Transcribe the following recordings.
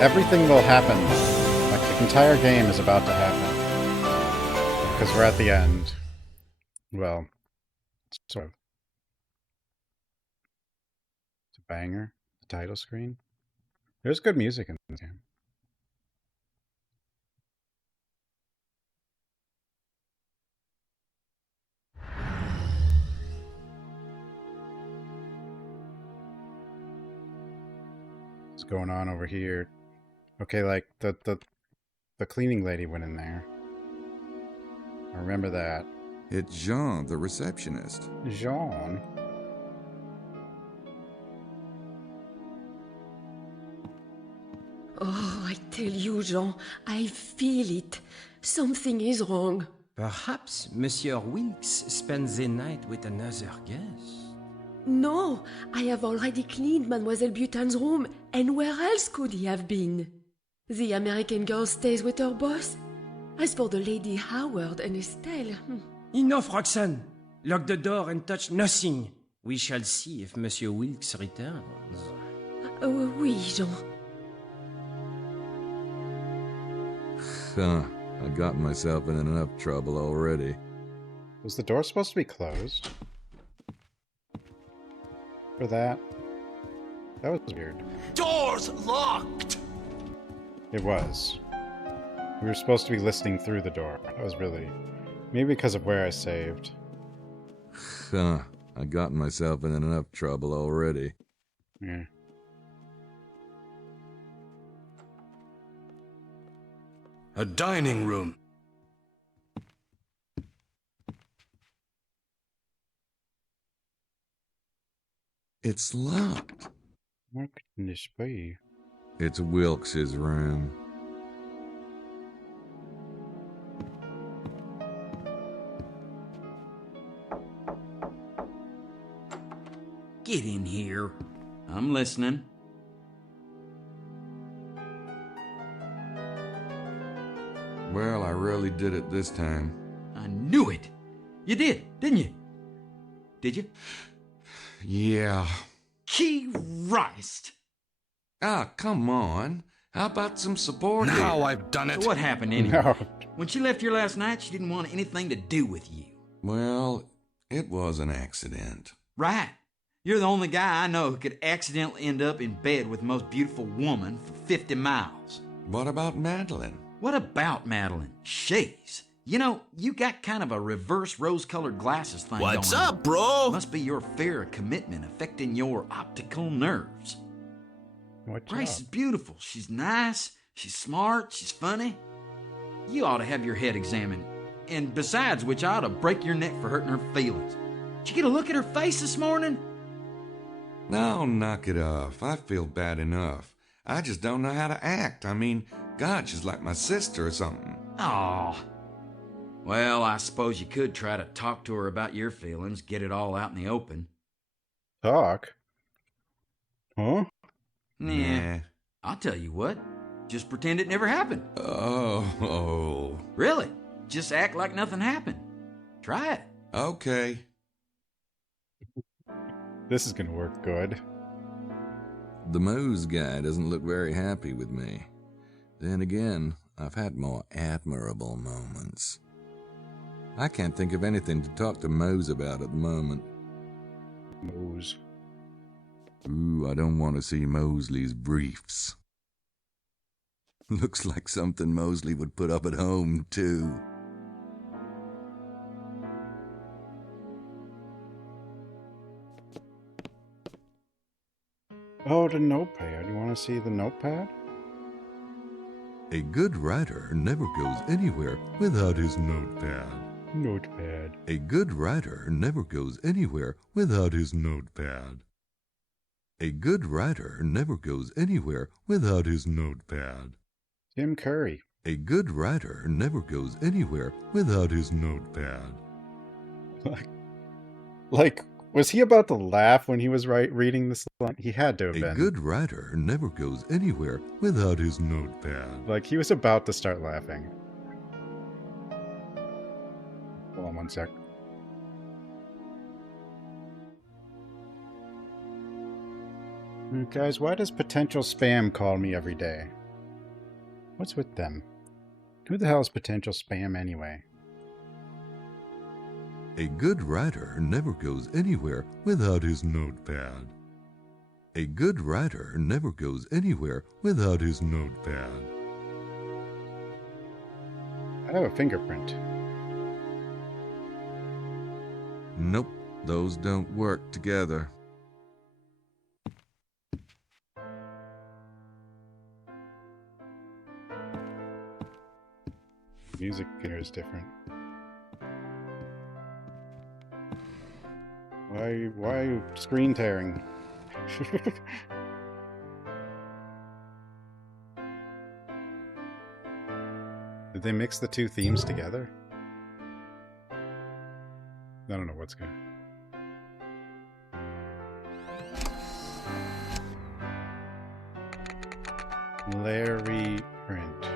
everything will happen. Like, the entire game is about to happen. Because we're at the end. Well, sort of. It's a banger. The title screen. There's good music in this game. What's going on over here? Okay, like, the cleaning lady went in there. I remember that. It's Jean, the receptionist. Jean? Oh, I tell you, Jean, I feel it. Something is wrong. Perhaps Monsieur Wilkes spends the night with another guest. No, I have already cleaned Mademoiselle Butan's room, and where else could he have been? The American girl stays with her boss. As for the Lady Howard and Estelle... Enough, Roxane! Lock the door and touch nothing. We shall see if Monsieur Wilkes returns. Oui, Jean. Huh. I got myself in enough trouble already. Was the door supposed to be closed? For that? That was weird. Door's locked! It was. We were supposed to be listening through the door. That was really... Maybe because of where I saved. Huh. I got myself in enough trouble already. Yeah. A dining room. It's locked. What can this be? It's Wilkes's room. Get in here. I'm listening. Well, I really did it this time. I knew it. You did, didn't you? Did you? Yeah. Christ! Ah, come on. How about some support Now here? I've done it. So what happened anyway? No. When she left here last night, she didn't want anything to do with you. Well, it was an accident. Right. You're the only guy I know who could accidentally end up in bed with the most beautiful woman for 50 miles. What about Madeline? What about Madeline? She's. You know, you got kind of a reverse rose-colored glasses thing What's going on. up, bro? Must be your fear of commitment affecting your optical nerves. What's Grace is up? beautiful. She's nice. She's smart. She's funny. You ought to have your head examined. And besides which, I ought to break your neck for hurting her feelings. Did you get a look at her face this morning? Now knock it off. I feel bad enough. I just don't know how to act. I mean, God, she's like my sister or something. Aw. Well, I suppose you could try to talk to her about your feelings, get it all out in the open. Talk? Huh? Nah. I'll tell you what. Just pretend it never happened. Oh. Really? Just act like nothing happened. Try it. Okay. This is gonna work good. The Moose guy doesn't look very happy with me. Then again, I've had more admirable moments. I can't think of anything to talk to Mose about at the moment. Moose. Ooh, I don't want to see Mosley's briefs. Looks like something Mosley would put up at home, too. Oh, the notepad. You want to see the notepad? A good writer never goes anywhere without his notepad. Notepad. A good writer never goes anywhere without his notepad. A good writer never goes anywhere without his notepad. Tim Curry. A good writer never goes anywhere without his notepad. Like, was he about to laugh when he was reading this line? He had to have A been. good writer never goes anywhere without his notepad. Like, he was about to start laughing. Hold on one sec. Guys, why does potential spam call me every day? What's with them? Who the hell is potential spam anyway? A good writer never goes anywhere without his notepad. A good writer never goes anywhere without his notepad. I have a fingerprint. Nope, those don't work together. Music here is different. Why are you screen tearing? Did they mix the two themes together? I don't know what's good. Larry print.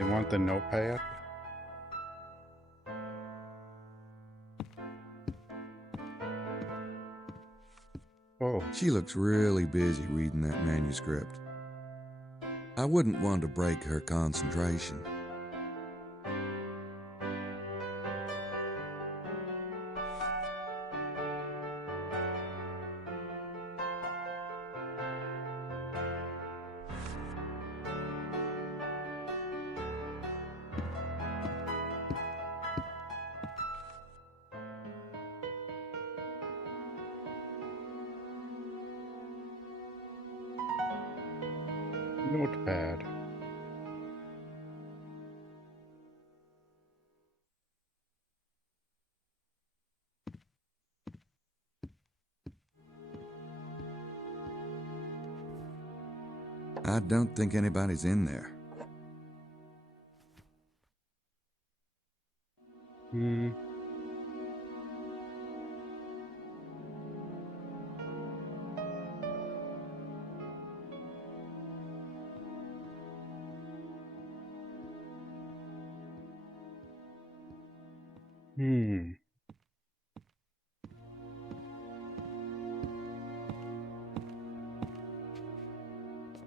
They want the notepad? Oh, She looks really busy reading that manuscript. I wouldn't want to break her concentration. notepad. I don't think anybody's in there. Hmm. Hmm.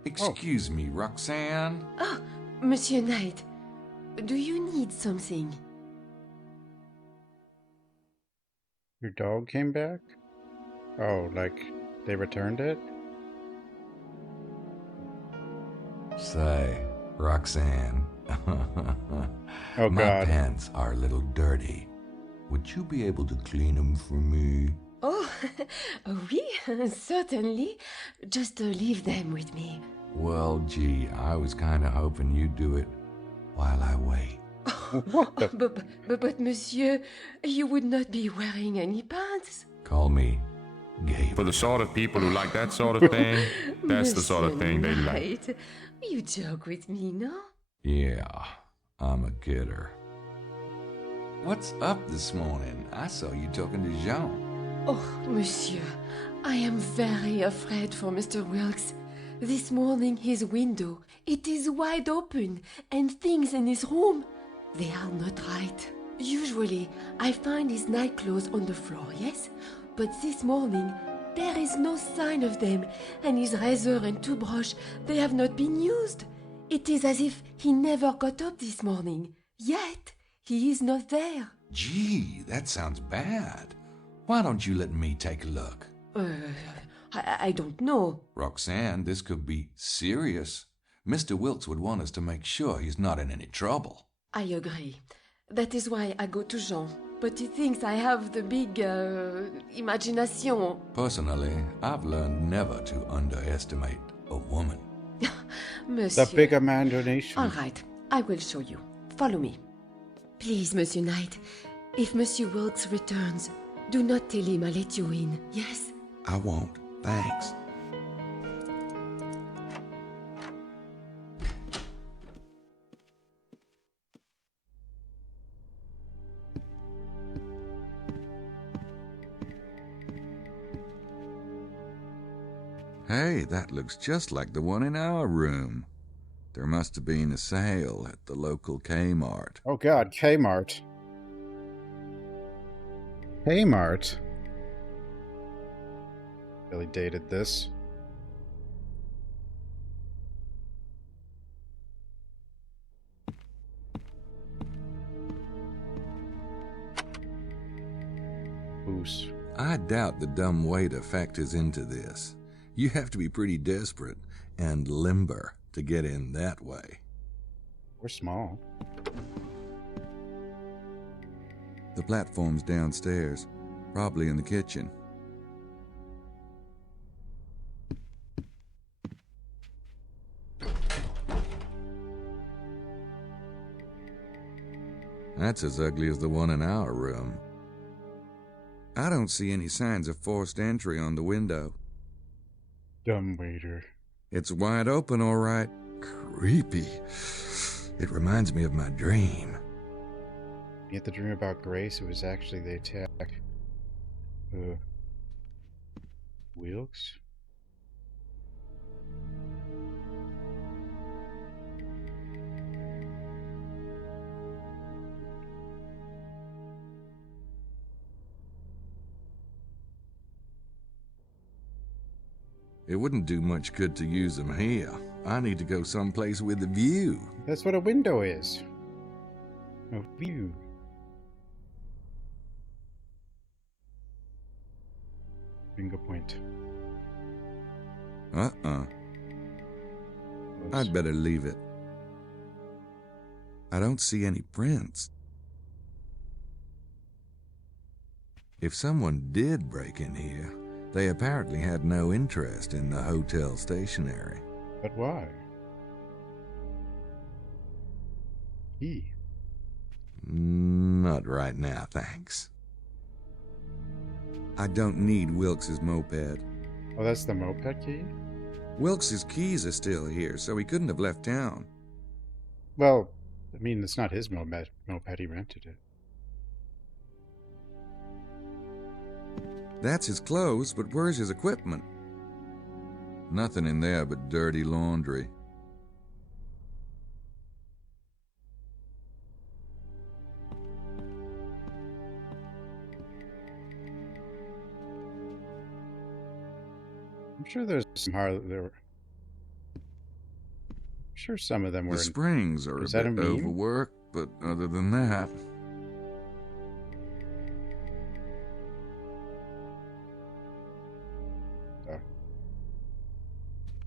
Excuse me, Roxanne? Ah, Monsieur Knight, do you need something? Your dog came back? Oh, like they returned it? Say, Roxanne. Oh, My God. pants are a little dirty. Would you be able to clean them for me? Oh, oui, certainly. Just leave them with me. Well, gee, I was kind of hoping you'd do it while I wait. What the? But, monsieur, you would not be wearing any pants. Call me Gabriel. For the sort of people who like that sort of thing, that's the sort of Monsieur thing they like. Knight, you joke with me, no? Yeah, I'm a kidder. What's up this morning? I saw you talking to Jean. Oh, monsieur, I am very afraid for Mr. Wilkes. This morning his window, it is wide open, and things in his room, they are not right. Usually, I find his nightclothes on the floor, yes? But this morning, there is no sign of them, and his razor and toothbrush, they have not been used. It is as if he never got up this morning. Yet, he is not there. Gee, that sounds bad. Why don't you let me take a look? I don't know. Roxanne, this could be serious. Mr. Wilkes would want us to make sure he's not in any trouble. I agree. That is why I go to Jean. But he thinks I have the big, imagination. Personally, I've learned never to underestimate a woman. Monsieur. The big imagination. All right, I will show you. Follow me. Please, Monsieur Knight, if Monsieur Wilkes returns, do not tell him I let you in, yes? I won't. Thanks. Hey, that looks just like the one in our room. There must have been a sale at the local Kmart. Oh god, Kmart. Kmart. Really dated this. Goose. I doubt the dumb waiter factors into this. You have to be pretty desperate and limber to get in that way. We're small. The platform's downstairs, probably in the kitchen. That's as ugly as the one in our room. I don't see any signs of forced entry on the window. Dumb waiter. It's wide open, all right. Creepy. It reminds me of my dream. You had the dream about Grace, it was actually the attack. Wilkes? It wouldn't do much good to use them here. I need to go someplace with a view. That's what a window is. A view. Bingo point. I'd better leave it. I don't see any prints. If someone did break in here, they apparently had no interest in the hotel stationery. But why? He. Not right now, thanks. I don't need Wilkes's moped. Oh, that's the moped key? Wilkes's keys are still here, so he couldn't have left town. Well, I mean, it's not his moped. He rented it. That's his clothes, but where's his equipment? Nothing in there but dirty laundry. I'm sure there's some I'm sure some of them were. The springs are a bit overworked, but other than that...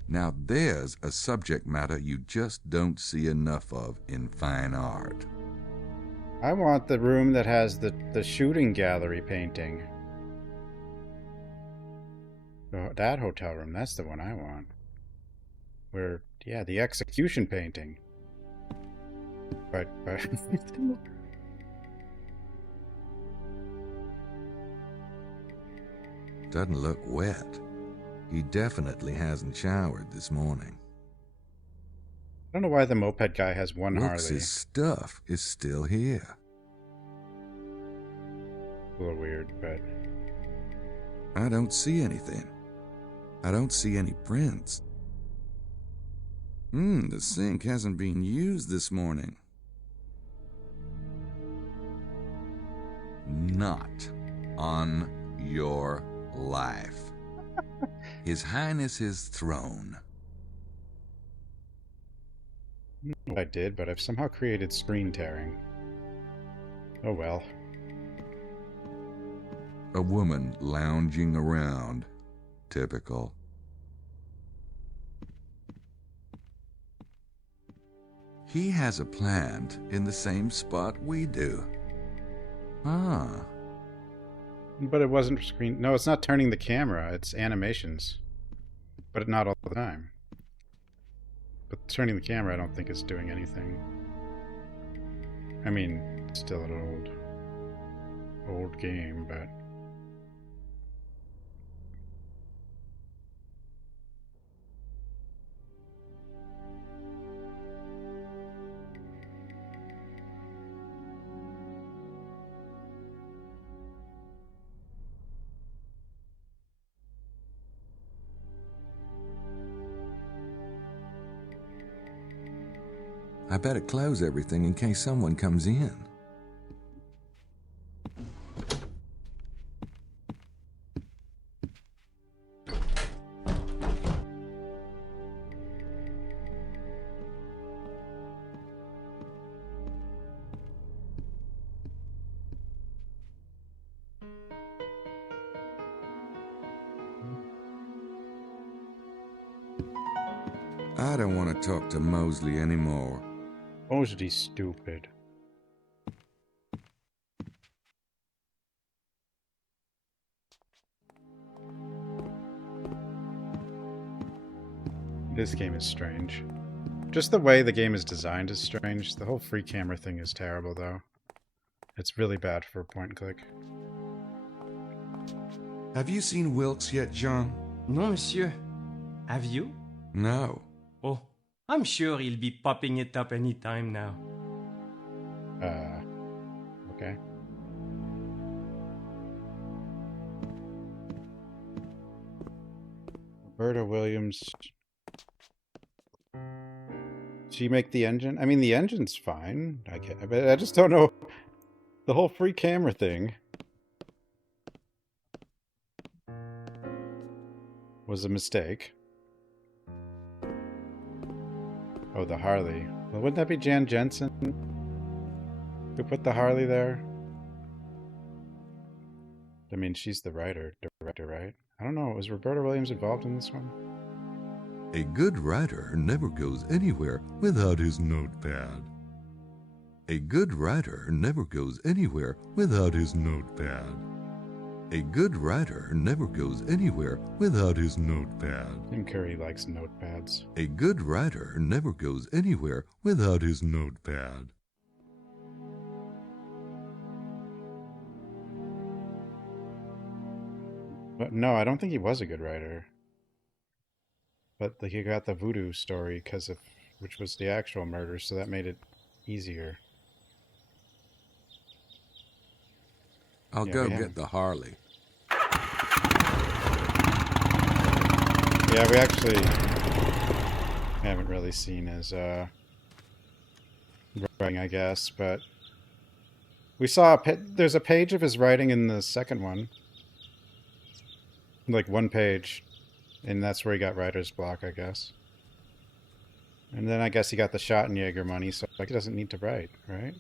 Now there's a subject matter you just don't see enough of in fine art. I want the room that has the shooting gallery painting. That hotel room, that's the one I want. Where, yeah, the execution painting. But doesn't look wet. He definitely hasn't showered this morning. I don't know why the moped guy has one Wilkes' Harley. stuff is still here. A little weird, but... I don't see anything. I don't see any prints. The sink hasn't been used this morning. Not on your life. His Highness's throne. I don't know what I did, but I've somehow created screen tearing. Oh well. A woman lounging around. Typical. He has a plant in the same spot we do. Ah. But it wasn't screen... No, it's not turning the camera. It's animations. But not all the time. But turning the camera, I don't think is doing anything. I mean, it's still an old game, but... I better close everything in case someone comes in. I don't want to talk to Mosley anymore. Mosley's stupid. This game is strange. Just the way the game is designed is strange. The whole free camera thing is terrible, though. It's really bad for point and click. Have you seen Wilkes yet, John? No, monsieur. Have you? No. Oh, I'm sure he'll be popping it up any time now. Okay. Roberta Williams. She make the engine? I mean, the engine's fine. But I just don't know. The whole free camera thing was a mistake. Oh, the Harley. Well, wouldn't that be Jan Jensen? Who put the Harley there? I mean, she's the director, right? I don't know. Was Roberta Williams involved in this one? A good writer never goes anywhere without his notepad. A good writer never goes anywhere without his notepad. A good writer never goes anywhere without his notepad. Tim Curry likes notepads. A good writer never goes anywhere without his notepad. But no, I don't think he was a good writer. But he got the voodoo story which was the actual murder, so that made it easier. I'll go get the Harley. Yeah, we actually haven't really seen his writing, I guess, but we saw there's a page of his writing in the second one. Like one page, and that's where he got writer's block, I guess. And then I guess he got the Schottenjäger money, so like he doesn't need to write, right?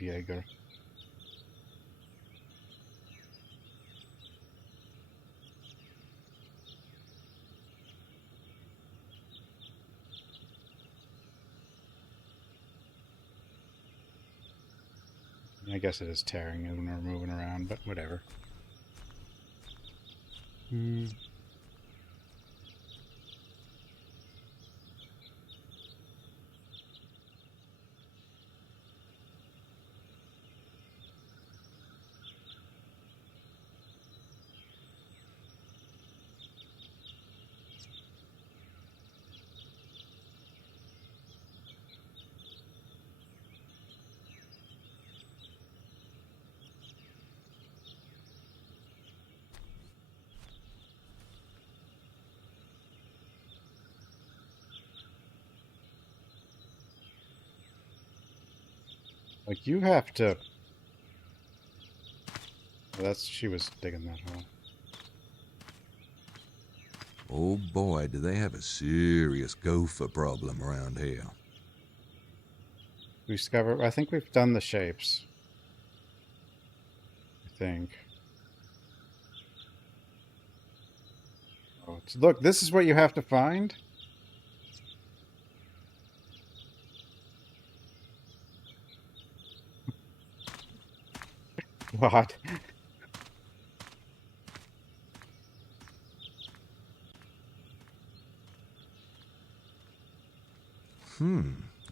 Jäger. I guess it is tearing when we're moving around, but whatever. Like, you have to... Well, she was digging that hole. Oh boy, do they have a serious gopher problem around here. I think we've done the shapes. I think. Oh, look, this is what you have to find? What?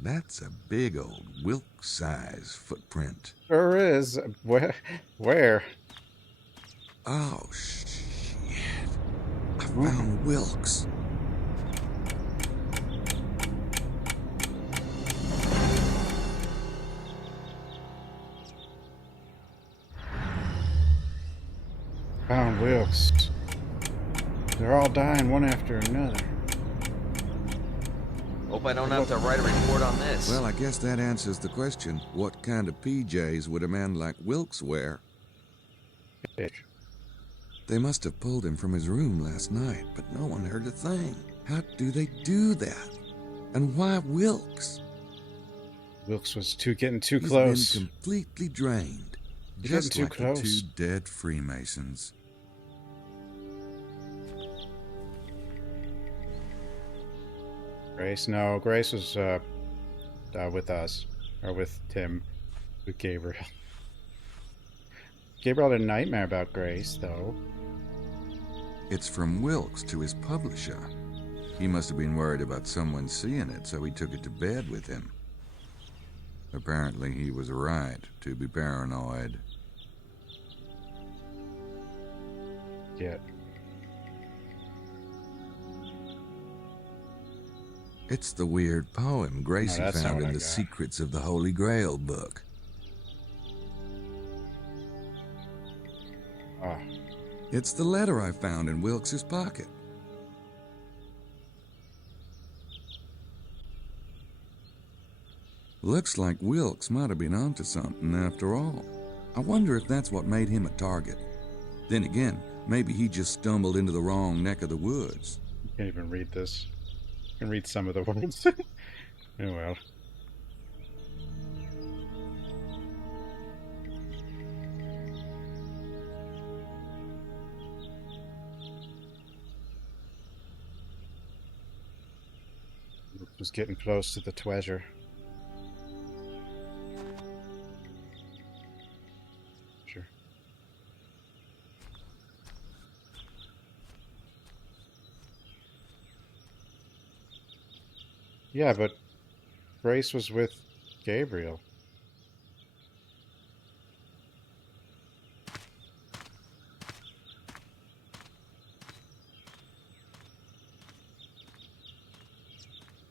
That's a big old Wilkes-size footprint. Sure is. Where? Oh, shit. I found Wilkes. Found Wilkes. They're all dying one after another. Hope I don't have to write a report on this. Well, I guess that answers the question. What kind of PJs would a man like Wilkes wear? Bitch. They must have pulled him from his room last night, but no one heard a thing. How do they do that? And why Wilkes? Wilkes was getting too He's close. been completely drained. He's Just getting like too the close. two dead Freemasons. Grace? No, Grace was with us. Or with Tim. With Gabriel. Gabriel had a nightmare about Grace, though. It's from Wilkes to his publisher. He must have been worried about someone seeing it, so he took it to bed with him. Apparently he was right to be paranoid. Yeah. It's the weird poem Gracie that's not found what in I the got. Secrets of the Holy Grail book. Oh. It's the letter I found in Wilkes's pocket. Looks like Wilkes might have been onto something after all. I wonder if that's what made him a target. Then again, maybe he just stumbled into the wrong neck of the woods. You can't even read this. You can read some of the words. Oh well. Was getting close to the treasure. Sure. Yeah, but Grace was with Gabriel.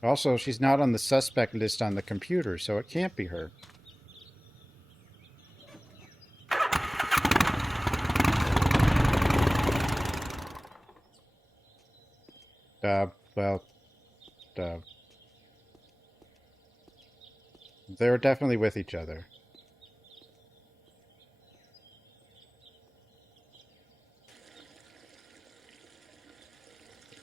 Also, she's not on the suspect list on the computer, so it can't be her. Well, they were definitely with each other.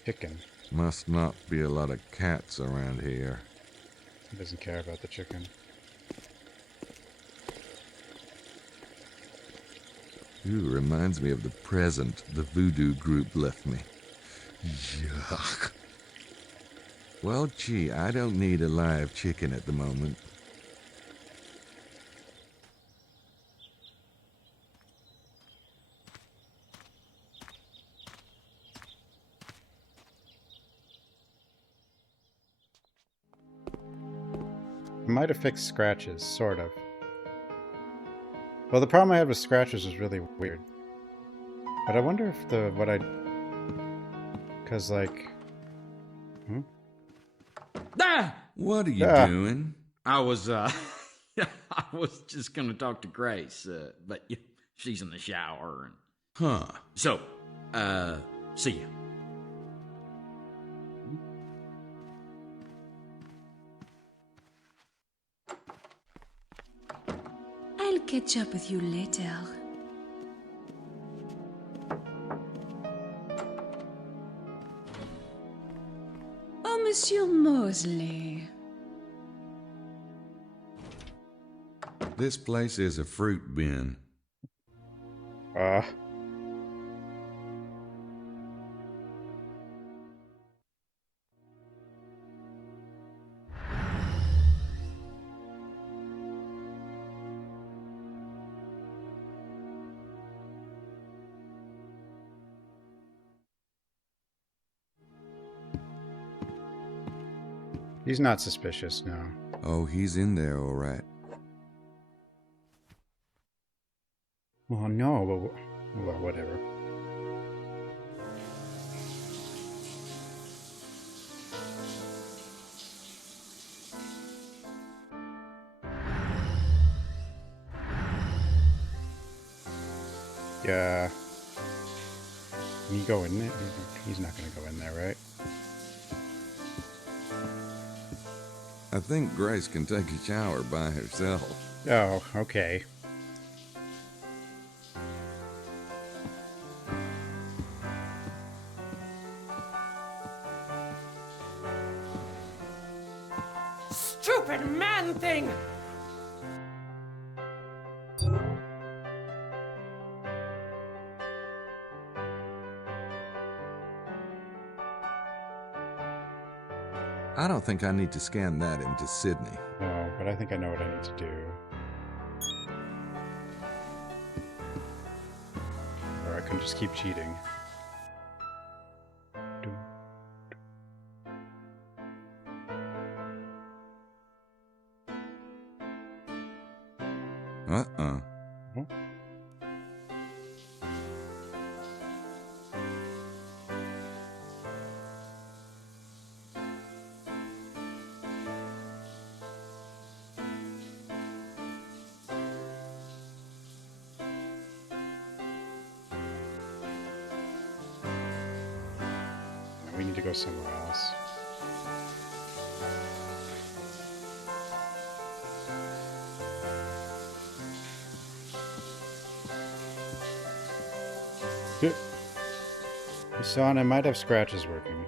Chicken. Must not be a lot of cats around here. He doesn't care about the chicken. Ooh, reminds me of the present the voodoo group left me. Yuck. Well, gee, I don't need a live chicken at the moment. It might have fixed scratches, sort of. Well, the problem I had with scratches was really weird. But I wonder if because, like... Ah! What are you Ah. doing? I was, I was just gonna talk to Grace, but she's in the shower. And... Huh. So, see ya. I'll catch up with you later. Oh, Monsieur Mosley. This place is a fruit bin. He's not suspicious, no. Oh, he's in there, all right. Well, no, but... Well, whatever. Yeah. Can you go in there? He's not going to go in there, right? I think Grace can take a shower by herself. Oh, okay. Stupid man thing! I don't think I need to scan that into Sydney. No, but I think I know what I need to do. Or I can just keep cheating. Uh-uh. We need to go somewhere else. Good. Son, I might have scratches working.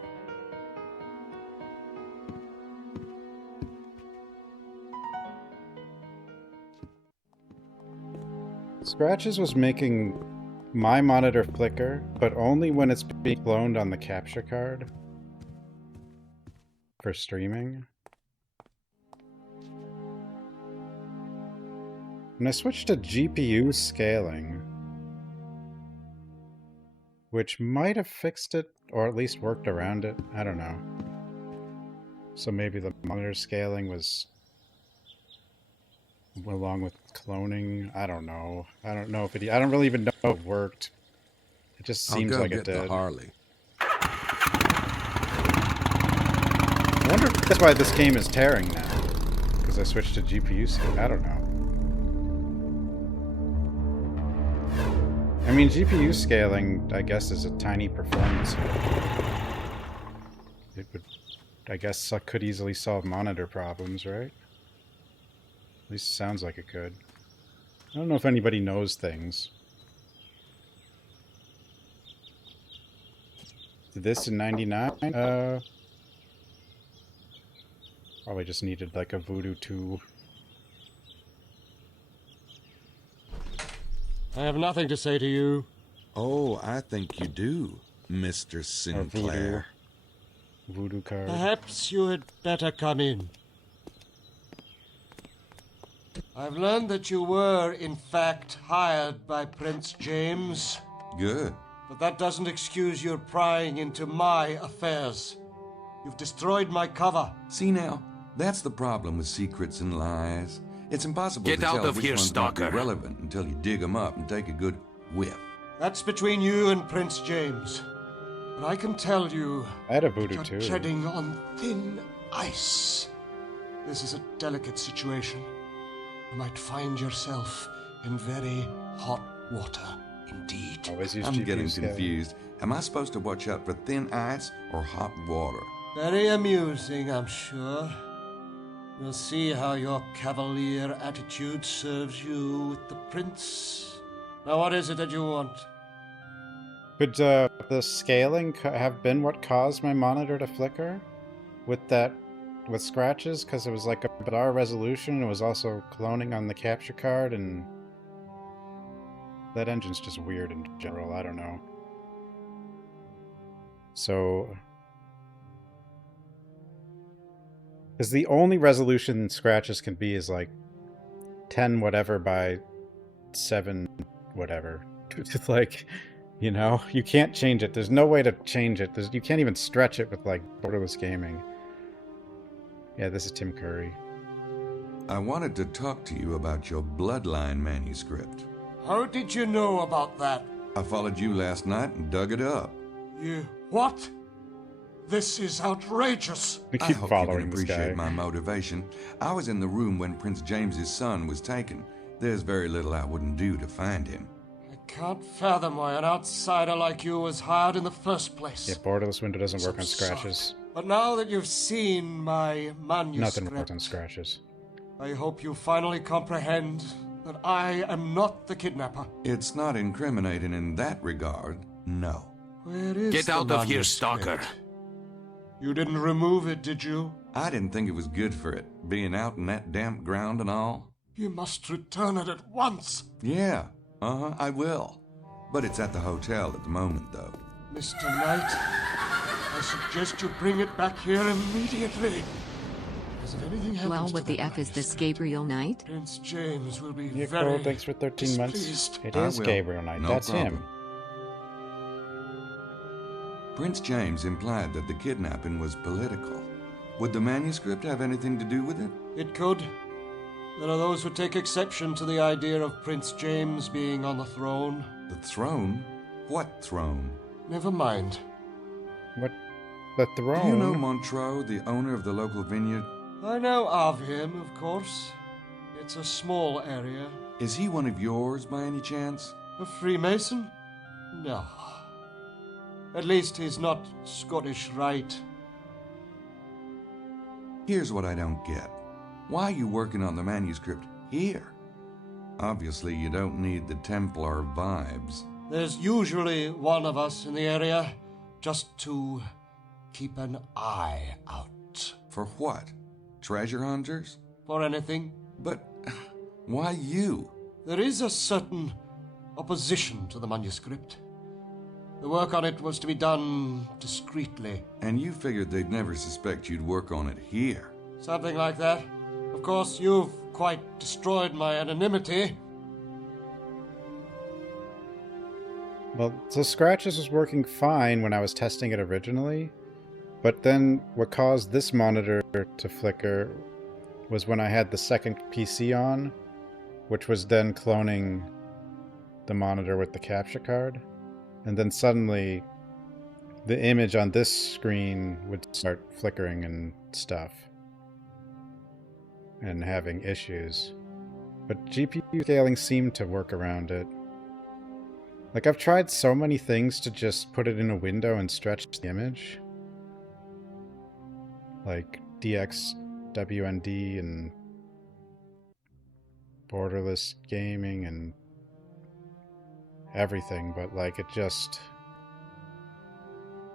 Scratches was making my monitor flicker, but only when it's being cloned on the capture card for streaming. And I switched to GPU scaling, which might have fixed it, or at least worked around it. I don't know. So maybe the monitor scaling was along with cloning. I don't know. I don't know if it. I don't really even know if it worked. It just seems like it did. I'll go get the Harley. I wonder if that's why this game is tearing now. Because I switched to GPU scale. I don't know. I mean, GPU scaling, I guess, is a tiny performance hit. It would, I guess, could easily solve monitor problems, right? At least it sounds like it could. I don't know if anybody knows things. This in 99? Probably just needed like a Voodoo 2. I have nothing to say to you. Oh, I think you do, Mr. Sinclair. Voodoo card. Perhaps you had better come in. I've learned that you were, in fact, hired by Prince James. Good. But that doesn't excuse your prying into my affairs. You've destroyed my cover. See now, that's the problem with secrets and lies. It's impossible Get to out tell of which here, ones might be stalker. relevant until you dig them up and take a good whiff. That's between you and Prince James. And I can tell you, I had a Voodoo you're too. treading on thin ice. This is a delicate situation. You might find yourself in very hot water indeed. Always use I'm GPU getting scaling. confused. Am I supposed to watch out for thin ice or hot water? Very amusing, I'm sure. We'll see how your cavalier attitude serves you with the prince. Now, what is it that you want? Could the scaling have been what caused my monitor to flicker? With scratches? Because it was like a bizarre resolution. It was also cloning on the capture card, and that engine's just weird in general. I don't know. So, because the only resolution scratches can be is like 10 whatever by 7 whatever. It's like, you know, you can't change it. There's no way to change it. You can't even stretch it with like borderless gaming. Yeah, this is Tim Curry. I wanted to talk to you about your Bloodline manuscript. How did you know about that? I followed you last night and dug it up. You... what? This is outrageous. We I keep hope you following can this appreciate guy. my motivation. I was in the room when Prince James's son was taken. There's very little I wouldn't do to find him. I can't fathom why an outsider like you was hired in the first place. Yeah, borderless window doesn't It's work on absurd. scratches. But now that you've seen my manuscript, Nothing works on scratches. I hope you finally comprehend that I am not the kidnapper. It's not incriminating in that regard, no. Where is Get the out of here, manuscript? stalker. You didn't remove it, did you? I didn't think it was good for it, being out in that damp ground and all. You must return it at once. Yeah, I will. But it's at the hotel at the moment, though. Mr. Knight, I suggest you bring it back here immediately. Because if anything happens Well, what to the that F is this, manuscript, Gabriel Knight? Prince James will be Yeah, very Cole, thanks for 13 months. displeased. It I is will. Gabriel Knight. No That's problem. him. Prince James implied that the kidnapping was political. Would the manuscript have anything to do with it? It could. There are those who take exception to the idea of Prince James being on the throne. The throne? What throne? Never mind. What? The throne? Do you know Montreux, the owner of the local vineyard? I know of him, of course. It's a small area. Is he one of yours by any chance? A Freemason? No. At least he's not Scottish Rite. Here's what I don't get. Why are you working on the manuscript here? Obviously, you don't need the Templar vibes. There's usually one of us in the area, just to keep an eye out. For what? Treasure hunters? For anything. But why you? There is a certain opposition to the manuscript. The work on it was to be done discreetly. And you figured they'd never suspect you'd work on it here. Something like that. Of course, you've quite destroyed my anonymity. Well, so Scratches was working fine when I was testing it originally, but then what caused this monitor to flicker was when I had the second PC on, which was then cloning the monitor with the capture card. And then suddenly, the image on this screen would start flickering and stuff. And having issues. But GPU scaling seemed to work around it. Like, I've tried so many things to just put it in a window and stretch the image. Like DXWND and borderless gaming and everything, but like it just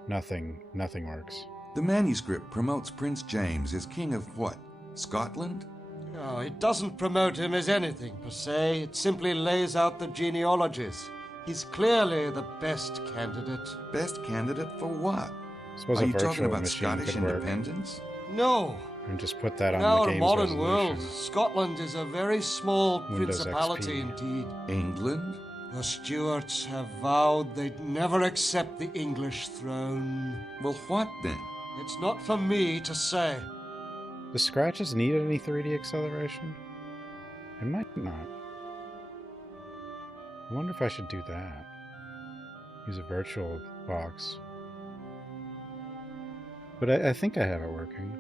nothing works. The manuscript promotes Prince James as king of what? Scotland? No, it doesn't promote him as anything per se. It simply lays out the genealogies. He's clearly the best candidate. Best candidate for what? Suppose Are a you talking virtual about machine Scottish could work. independence? No. And just put that In on the our game's modern world, resolution. Scotland is a very small Windows principality XP. indeed. England? The Stuarts have vowed they'd never accept the English throne. Well, what then? It's not for me to say. Do Scratches need any 3D acceleration? It might not. I wonder if I should do that. Use a virtual box. But I think I have it working.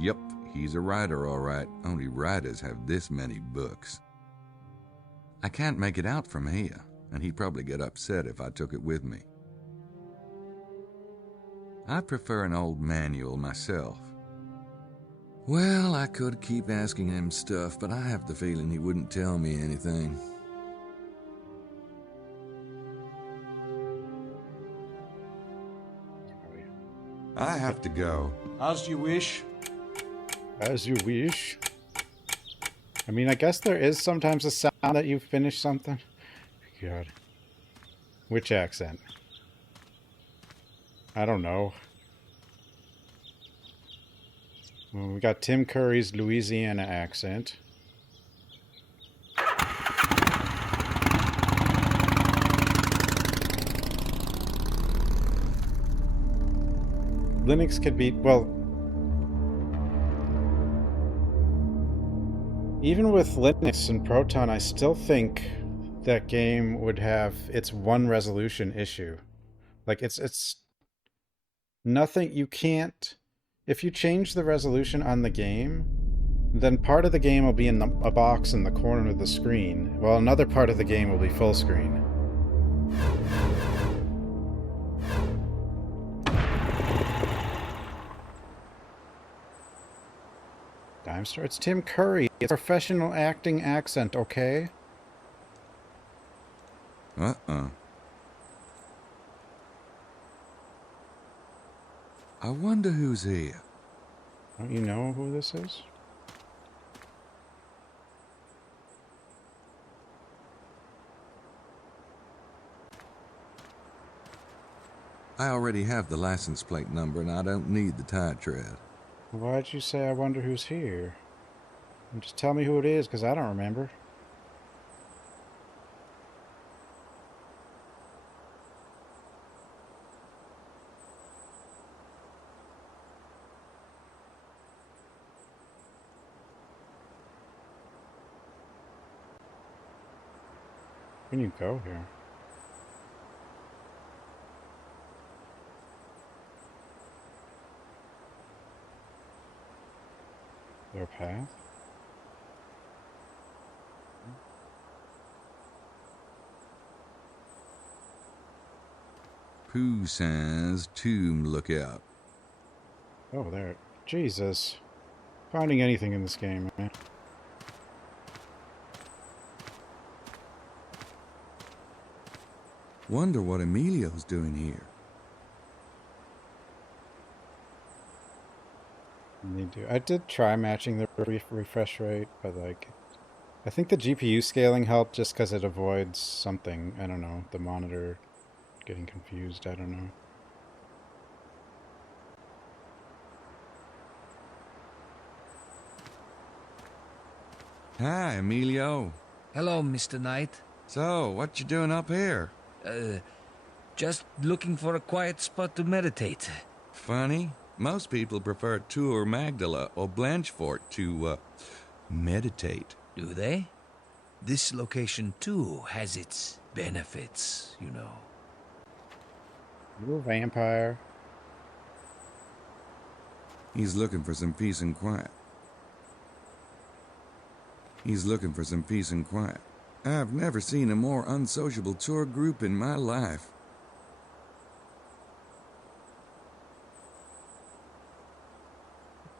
Yep, he's a writer, all right. Only writers have this many books. I can't make it out from here, and he'd probably get upset if I took it with me. I prefer an old manual myself. Well, I could keep asking him stuff, but I have the feeling he wouldn't tell me anything. I have to go. As you wish. As you wish. I mean, I guess there is sometimes a sound that you finish something. God. Which accent? I don't know. Well, we got Tim Curry's Louisiana accent. Linux could be, well, even with Linux and Proton, I still think that game would have its one resolution issue. Like it's nothing, you can't If you change the resolution on the game, then part of the game will be in a box in the corner of the screen, while another part of the game will be full screen. Dime Star, it's Tim Curry. It's professional acting accent, okay? Uh-uh. I wonder who's here. Don't you know who this is? I already have the license plate number and I don't need the tie tread. Why'd you say I wonder who's here? And just tell me who it is, because I don't remember. When you go here? Their path? Pooh Sands Tomb Lookout. Oh, there. Jesus. Finding anything in this game, man. Wonder what Emilio's doing here. I did try matching the refresh rate, but like, I think the GPU scaling helped just because it avoids something. I don't know, the monitor getting confused. I don't know. Hi, Emilio. Hello, Mr. Knight. So, what you doing up here? Just looking for a quiet spot to meditate. Funny. Most people prefer Tour Magdala or Blanchefort to, meditate. Do they? This location, too, has its benefits, you know. You're a vampire. He's looking for some peace and quiet. He's looking for some peace and quiet. I've never seen a more unsociable tour group in my life.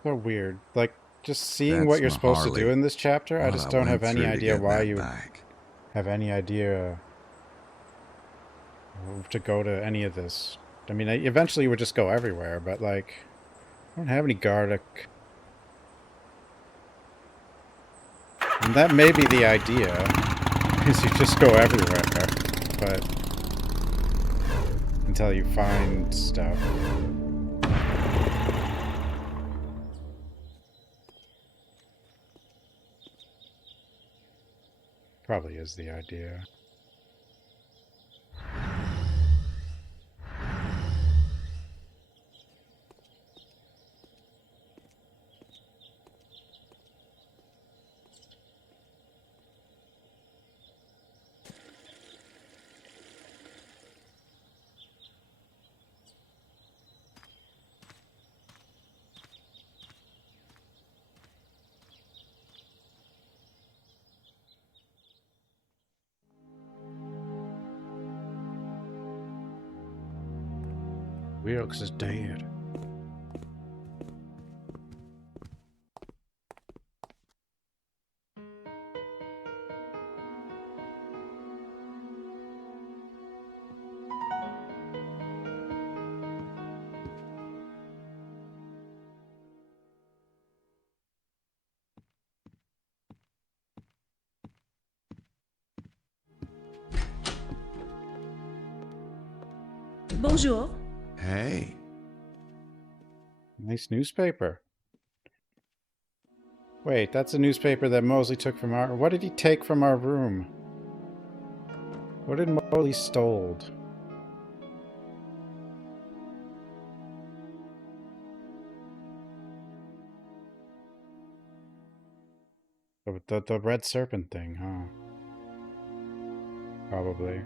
So weird. Like, just seeing That's what you're my supposed to Harley. do in this chapter, I What just I don't went have any through to idea get why that you back. have any idea to go to any of this. I mean, eventually you would just go everywhere, but like, I don't have any Garlic. And that may be the idea, is you just go everywhere, but until you find stuff. Probably is the idea. Wilkes is dead. Bonjour. Hey. Nice newspaper. Wait, that's a newspaper that Mosley took from our... What did he take from our room? What did Mosley stole? The red serpent thing, huh? Probably.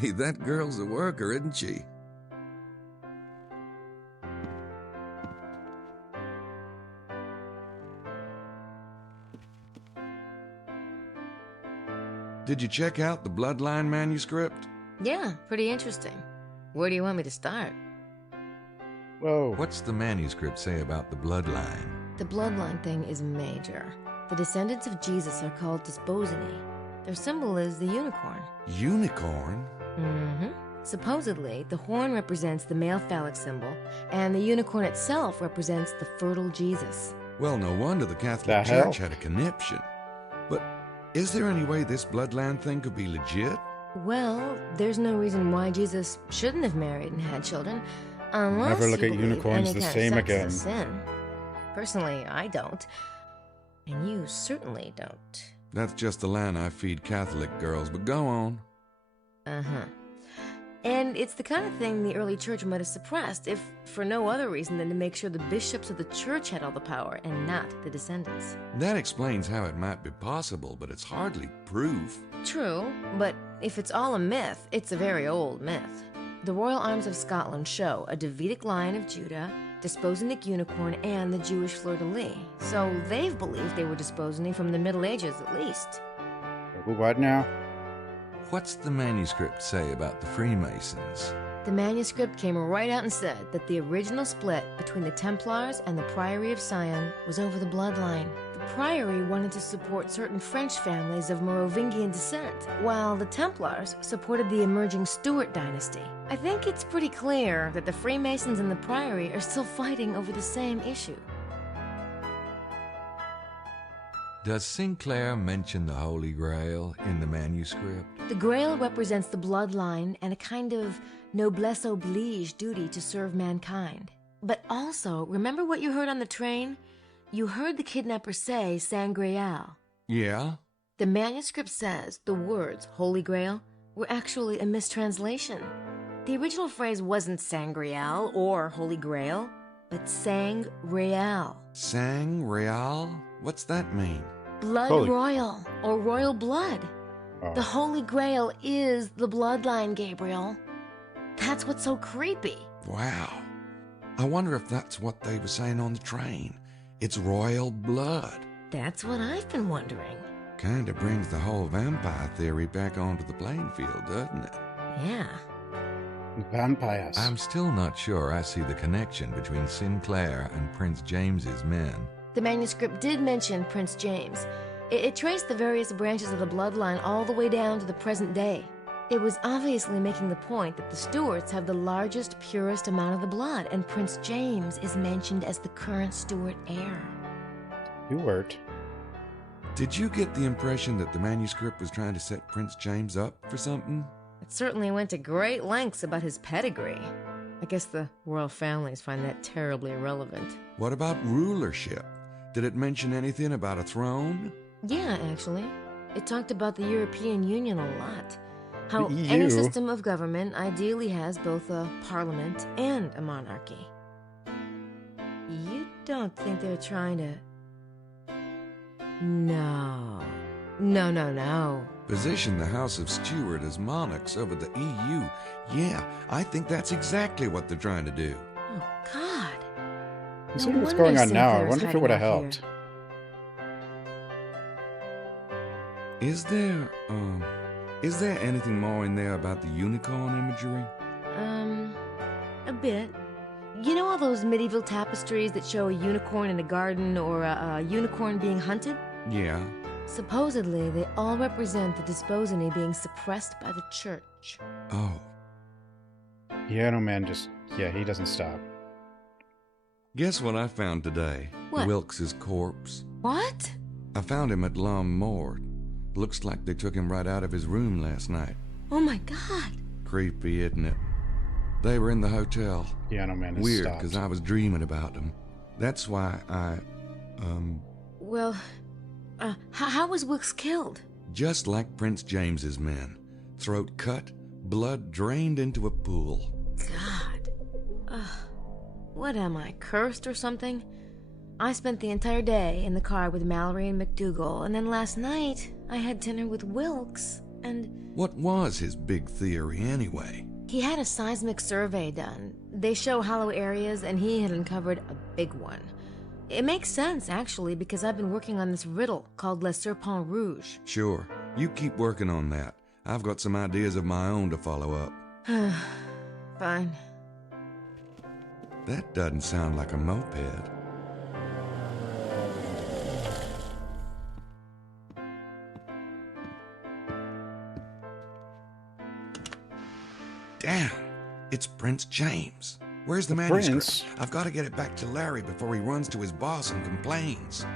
Hey, that girl's a worker, isn't she? Did you check out the Bloodline manuscript? Yeah, pretty interesting. Where do you want me to start? Whoa. What's the manuscript say about the Bloodline? The bloodline thing is major. The descendants of Jesus are called Disposini. Their symbol is the unicorn. Unicorn? Mm-hmm. Supposedly, the horn represents the male phallic symbol, and the unicorn itself represents the fertile Jesus. Well, no wonder the Catholic Church had a conniption. But is there any way this bloodline thing could be legit? Well, there's no reason why Jesus shouldn't have married and had children, unless Never look you at believe unicorns any the kind same of sex again. is a sin. Personally, I don't. And you certainly don't. That's just the line I feed Catholic girls, but go on. Uh-huh. And it's the kind of thing the early church might have suppressed, if for no other reason than to make sure the bishops of the church had all the power and not the descendants. That explains how it might be possible, but it's hardly proof. True, but if it's all a myth, it's a very old myth. The royal arms of Scotland show a Davidic line of Judah, Disposinic unicorn, and the Jewish fleur-de-lis. So they've believed they were Disposini from the Middle Ages at least. What now? What's the manuscript say about the Freemasons? The manuscript came right out and said that the original split between the Templars and the Priory of Sion was over the bloodline. The Priory wanted to support certain French families of Merovingian descent, while the Templars supported the emerging Stuart dynasty. I think it's pretty clear that the Freemasons and the Priory are still fighting over the same issue. Does Sinclair mention the Holy Grail in the manuscript? The Grail represents the bloodline and a kind of noblesse oblige duty to serve mankind. But also, remember what you heard on the train? You heard the kidnapper say Sangreal. Yeah? The manuscript says the words Holy Grail were actually a mistranslation. The original phrase wasn't Sangreal or Holy Grail, but Sang-Real. Sang-Real? What's that mean? Blood royal, or royal blood. Oh. The Holy Grail is the bloodline, Gabriel. That's what's so creepy. Wow. I wonder if that's what they were saying on the train. It's royal blood. That's what I've been wondering. Kinda brings the whole vampire theory back onto the playing field, doesn't it? Yeah. Vampires. I'm still not sure I see the connection between Sinclair and Prince James's men. The manuscript did mention Prince James. It traced the various branches of the bloodline all the way down to the present day. It was obviously making the point that the Stuarts have the largest, purest amount of the blood, and Prince James is mentioned as the current Stuart heir. Stuart? Did you get the impression that the manuscript was trying to set Prince James up for something? It certainly went to great lengths about his pedigree. I guess the royal families find that terribly irrelevant. What about rulership? Did it mention anything about a throne? Yeah, actually. It talked about the European Union a lot. How The EU? any system of government ideally has both a parliament and a monarchy. You don't think they're trying to... No. No. Position the House of Stuart as monarchs over the EU. Yeah, I think that's exactly what they're trying to do. Oh, God. Considering what's going on now, I wonder if it would have helped. Is there anything more in there about the unicorn imagery? A bit. You know all those medieval tapestries that show a unicorn in a garden or a unicorn being hunted? Yeah. Supposedly, they all represent the Disposini being suppressed by the church. Oh. Piano Man he doesn't stop. Guess what I found today? What? Wilkes's corpse. What? I found him at Lom Mord. Looks like they took him right out of his room last night. Oh my God. Creepy, isn't it? They were in the hotel. Piano Man has Weird, stopped. because I was dreaming about them. That's why Well, how was Wilkes killed? just like Prince James's men. Throat cut, blood drained into a pool. God. What am I, cursed or something? I spent the entire day in the car with Mallory and McDougal, and then last night I had dinner with Wilkes. and... What was his big theory, anyway? He had a seismic survey done. They show hollow areas, and he had uncovered a big one. It makes sense, actually, because I've been working on this riddle called Le Serpent Rouge. Sure. You keep working on that. I've got some ideas of my own to follow up. Fine. That doesn't sound like a moped. Damn! It's Prince James. Where's the manuscript? Prince? I've got to get it back to Larry before he runs to his boss and complains.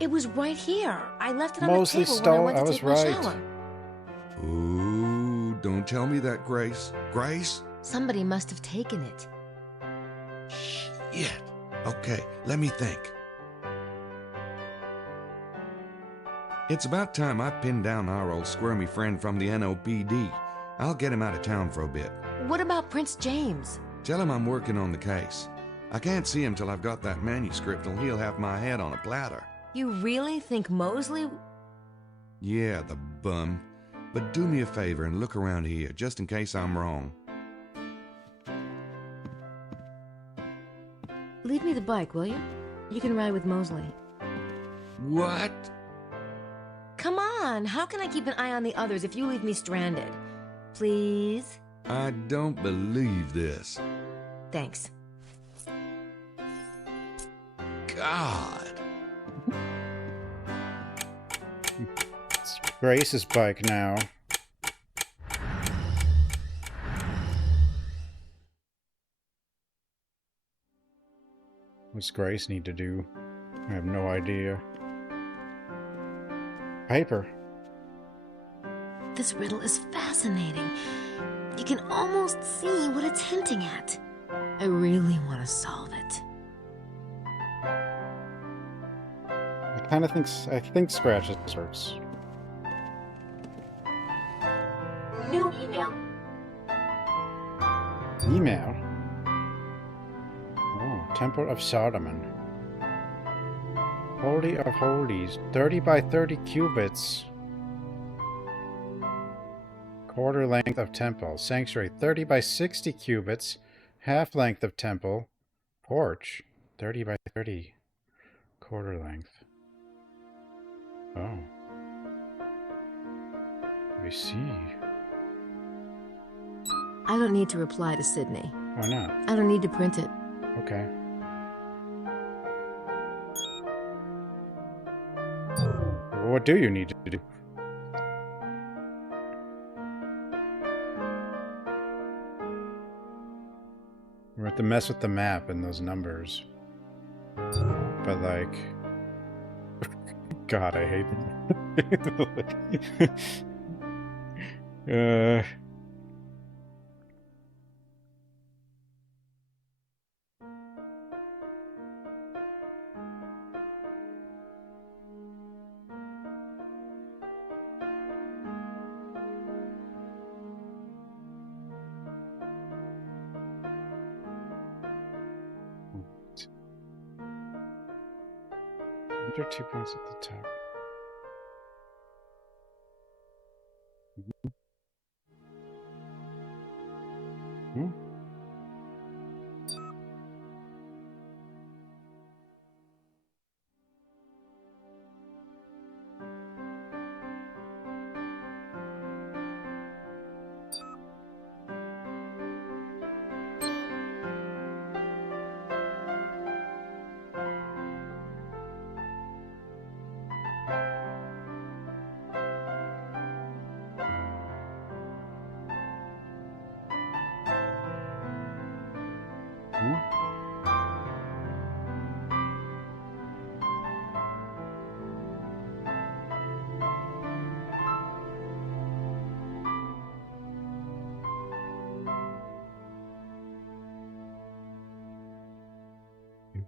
It was right here. I left it on Mosley the table stole. when I went to take my shower. Ooh, don't tell me that, Grace. Grace? Somebody must have taken it. Shit. Okay, let me think. It's about time I pinned down our old squirmy friend from the NOPD. I'll get him out of town for a bit. What about Prince James? Tell him I'm working on the case. I can't see him till I've got that manuscript, or he'll have my head on a platter. You really think Mosley... Yeah, the bum. But do me a favor and look around here, just in case I'm wrong. Leave me the bike, will you? You can ride with Mosley. What? Come on, how can I keep an eye on the others if you leave me stranded? Please? I don't believe this. Thanks. God. It's Grace's bike now. What's Grace need to do? I have no idea. Paper. This riddle is fascinating. You can almost see what it's hinting at. I really want to solve it. I think Scratches works. New email. Email? Oh, Temple of Solomon. Holy of Holies. 30 by 30 cubits. Quarter length of temple. Sanctuary. 30 by 60 cubits. Half length of temple. Porch. 30 by 30. Quarter length. Oh. I see. I don't need to reply to Sydney. Why not? I don't need to print it. Okay. What do you need to do? We have to mess with the map and those numbers. But like... God, I hate them. Enter 2 points at the top. Hmm?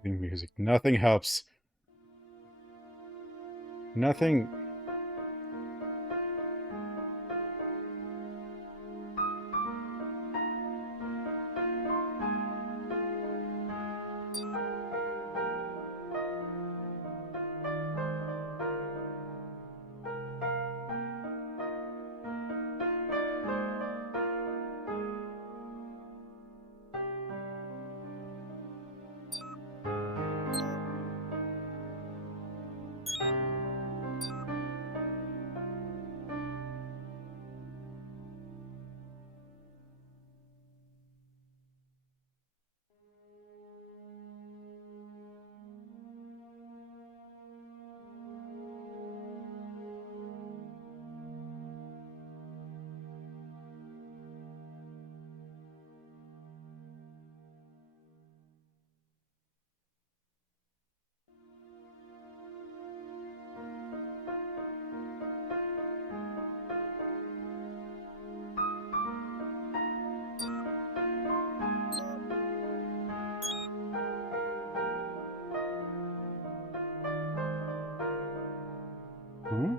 Music. Nothing helps. Nothing. Hmm?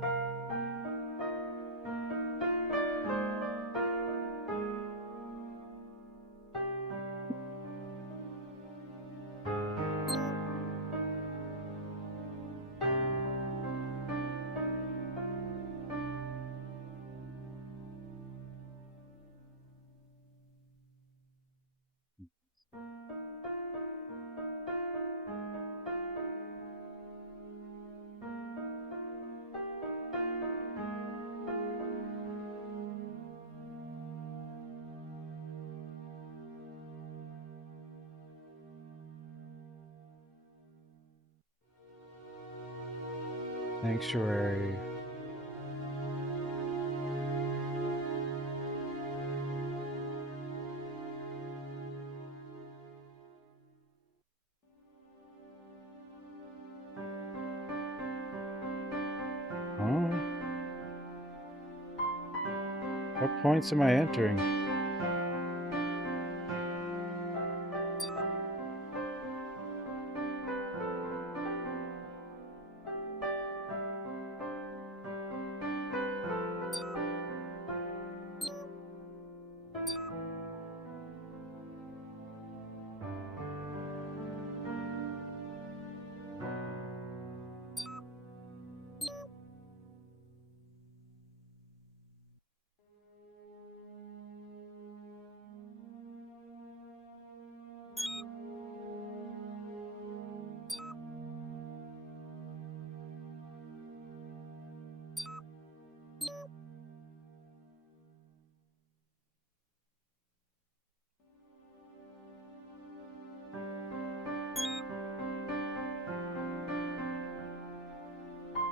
Sanctuary. Oh. What points am I entering?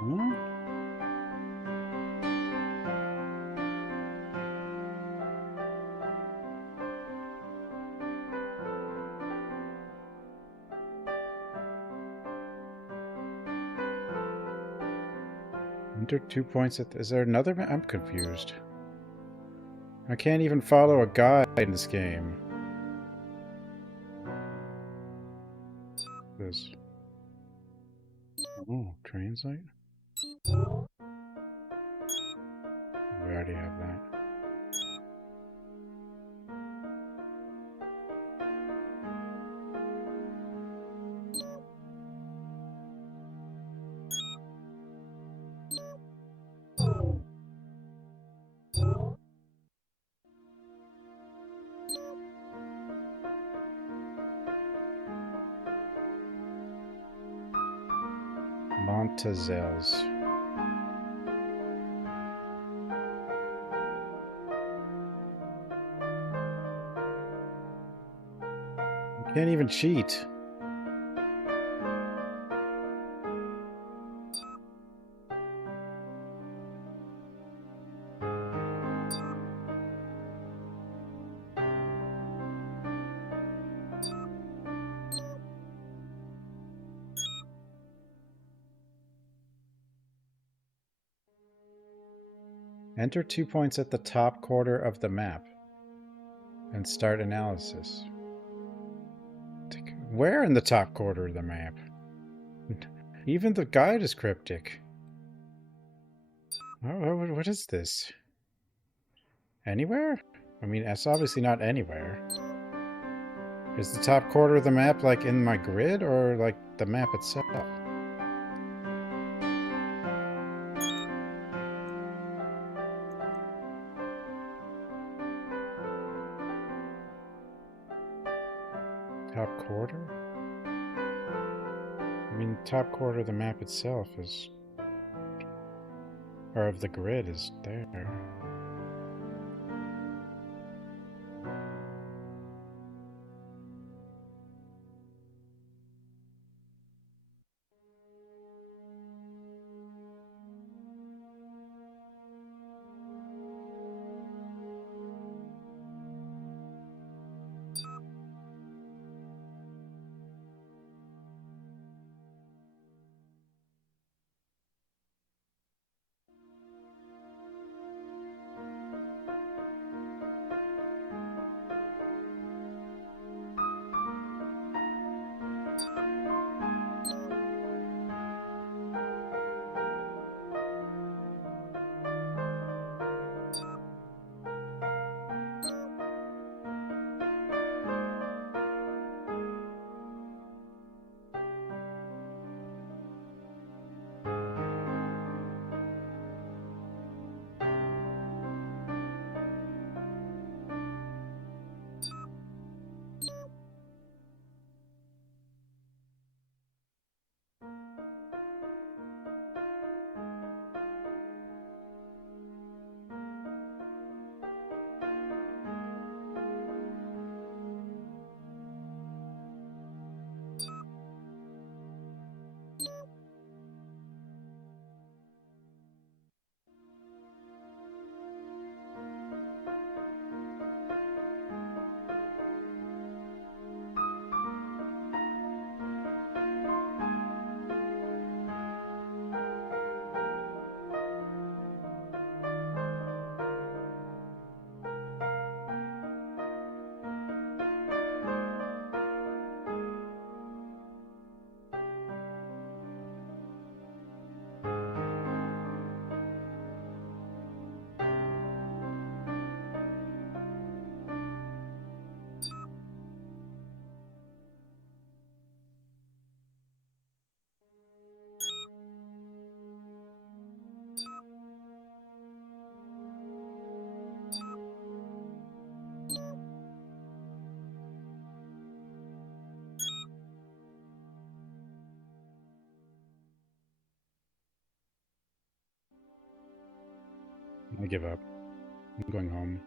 Hmm? Enter 2 points at... Is there another... I'm confused. I can't even follow a guide in this game. This... Oh, translate? We already have that. Montezels. You can't even cheat. Enter 2 points at the top quarter of the map and start analysis. Where in the top quarter of the map? Even the guide is cryptic. What is this? Anywhere? I mean, it's obviously not anywhere. Is the top quarter of the map like in my grid or like the map itself? Top quarter? I mean, top quarter of the map itself is... or of the grid is there. I give up. I'm going home.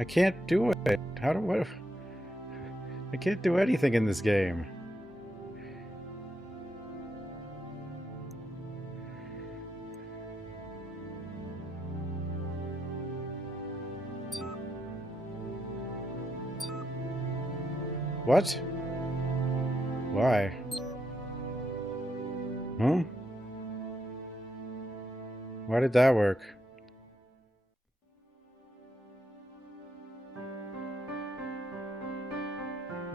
I can't do it. How do what? I can't do anything in this game. What? Why? Huh? Why did that work?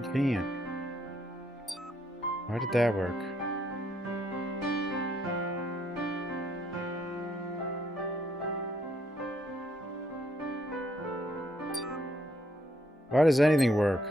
You can't. Why did that work? Why does anything work?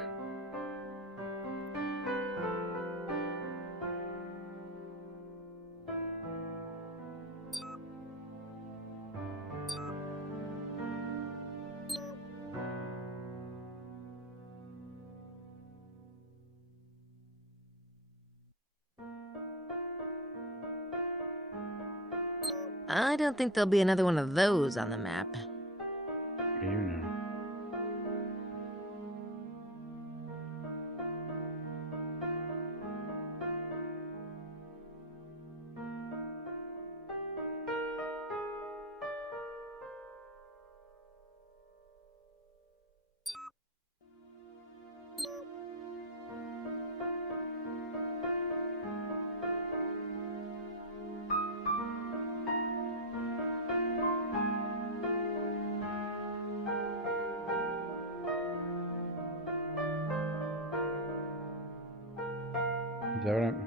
I don't think there'll be another one of those on the map. You know. Is that what I'm...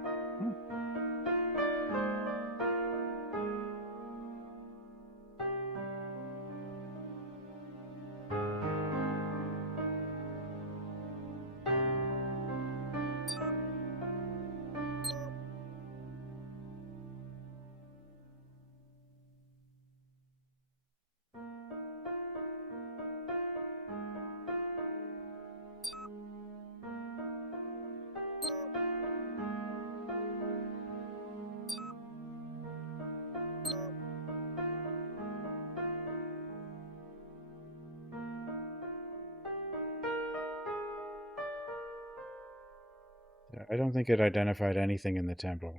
I don't think it identified anything in the temple.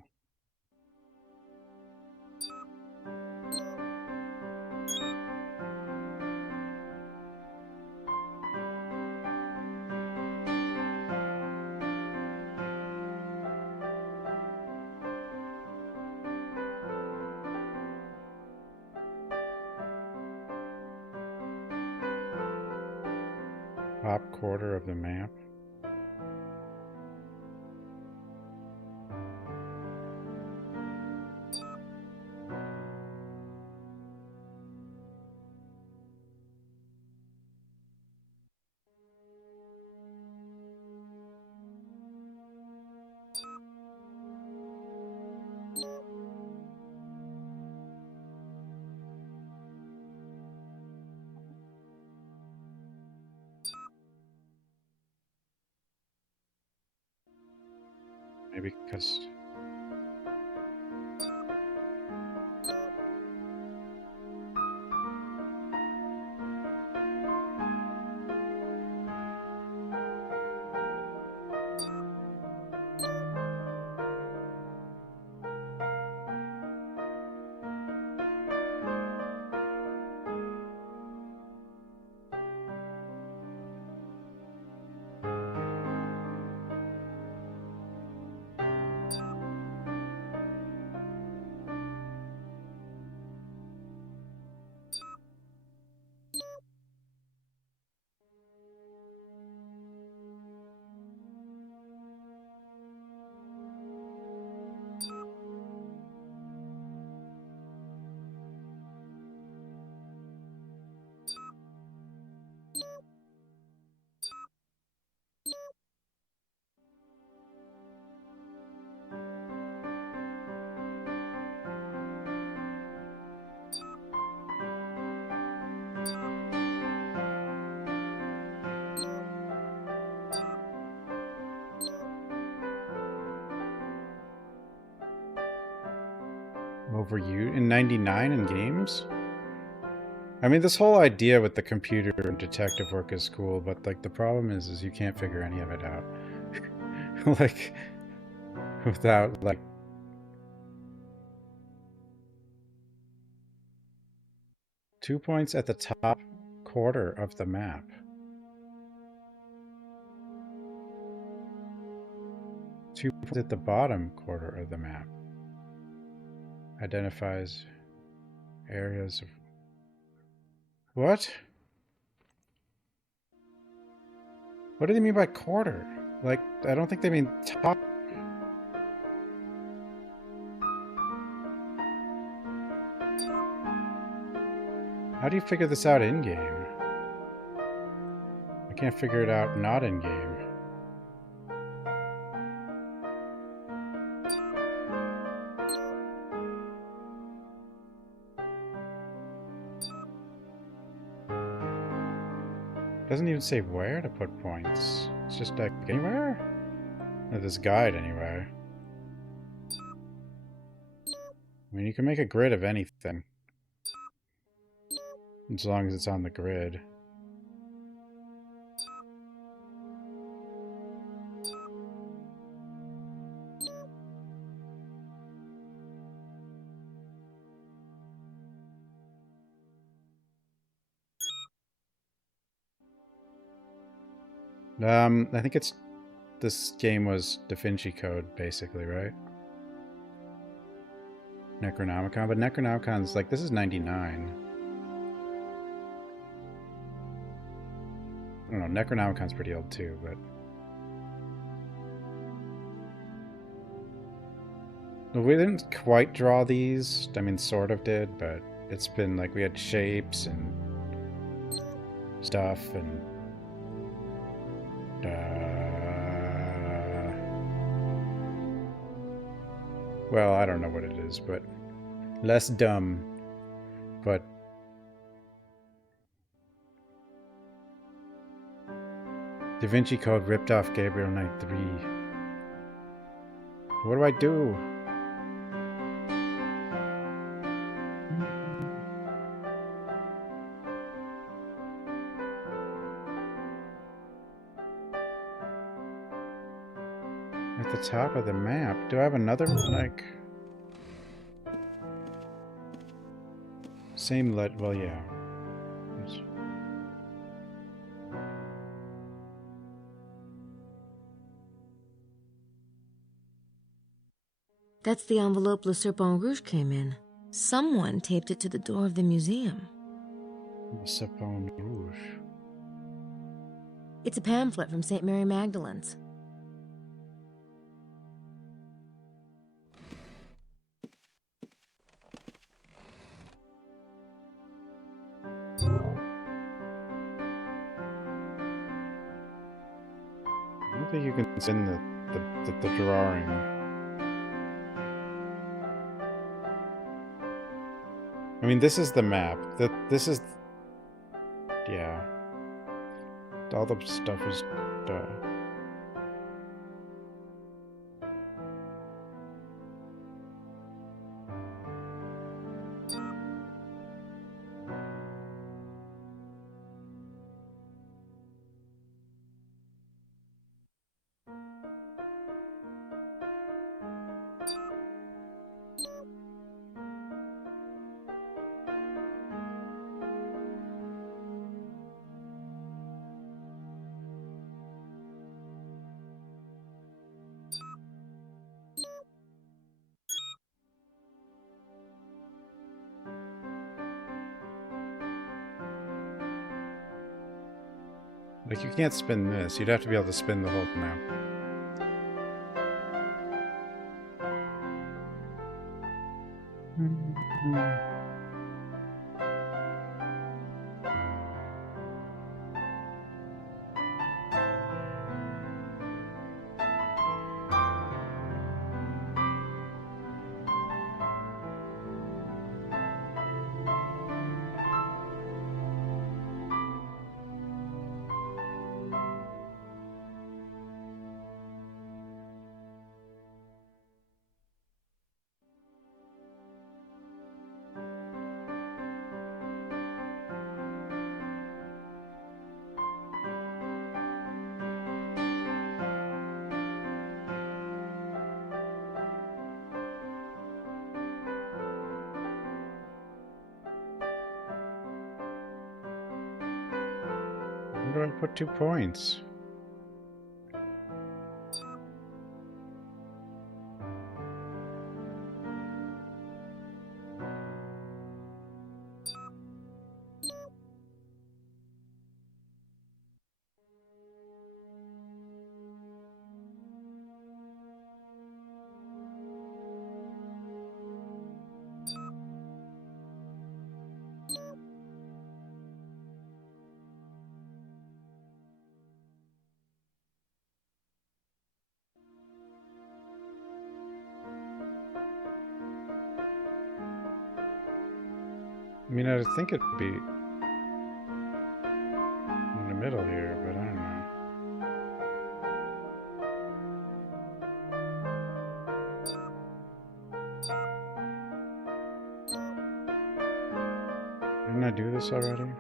Top quarter of the map. Maybe because... Overused in 99 in games? I mean, this whole idea with the computer and detective work is cool, but like the problem is you can't figure any of it out. Like, without like... Two points at the top quarter of the map. Two points at the bottom quarter of the map. Identifies areas of... What? What do they mean by quarter? Like, I don't think they mean top. How do you figure this out in-game? I can't figure it out not in-game. Doesn't even say where to put points. It's just like anywhere? Or this guide anyway. I mean, you can make a grid of anything. As long as it's on the grid. I think it's... This game was Da Vinci Code, basically, right? Necronomicon, but Necronomicon's like, this is 99. I don't know, Necronomicon's pretty old too, but... We didn't quite draw these. I mean, sort of did, but it's been like, we had shapes and stuff and... Well, I don't know what it is, but less dumb, but Da Vinci Code ripped off Gabriel Knight 3. What do I do? At the top of the map. Do I have another, like... Same well, yeah. That's the envelope Le Serpent Rouge came in. Someone taped it to the door of the museum. Le Serpent Rouge. It's a pamphlet from St. Mary Magdalene's. I don't think you can send the drawing. I mean, this is the map. This is... Yeah. All the stuff is... Like, you can't spin this. You'd have to be able to spin the whole map. Where do I put 2 points? I mean, I think it'd be in the middle here, but I don't know. Didn't I do this already?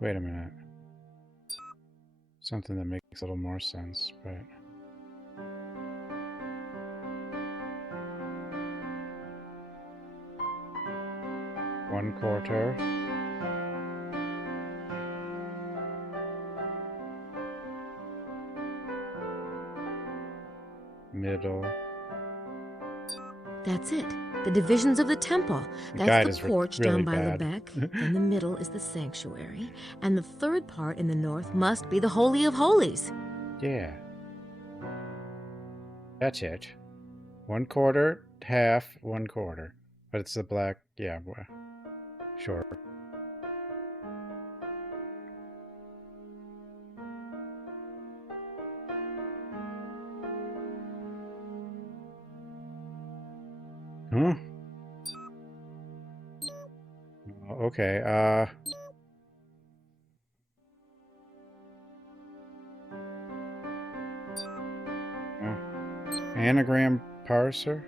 Wait a minute. Something that makes a little more sense, but... One quarter. Middle. That's it. The divisions of the temple. That's the porch really down by bad. Lebec. In the middle is the sanctuary. And the third part in the north must be the Holy of Holies. Yeah. That's it. 1 quarter, half, 1 quarter. But it's the black, yeah, well, sure. Huh? Okay, anagram parser?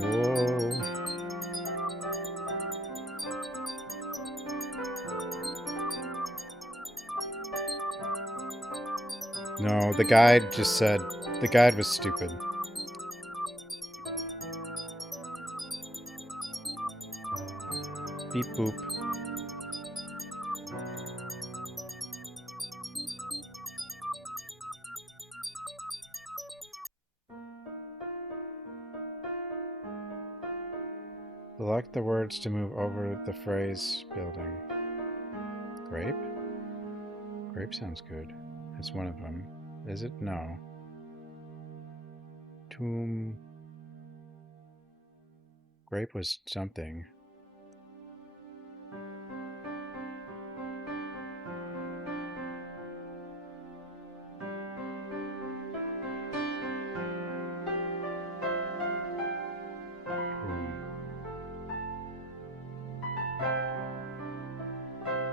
Whoa. No, the guide just said... The guide was stupid. Beep boop. Select the words to move over the phrase building. Grape? Grape sounds good. That's one of them. Is it? No. Tomb. Grape was something.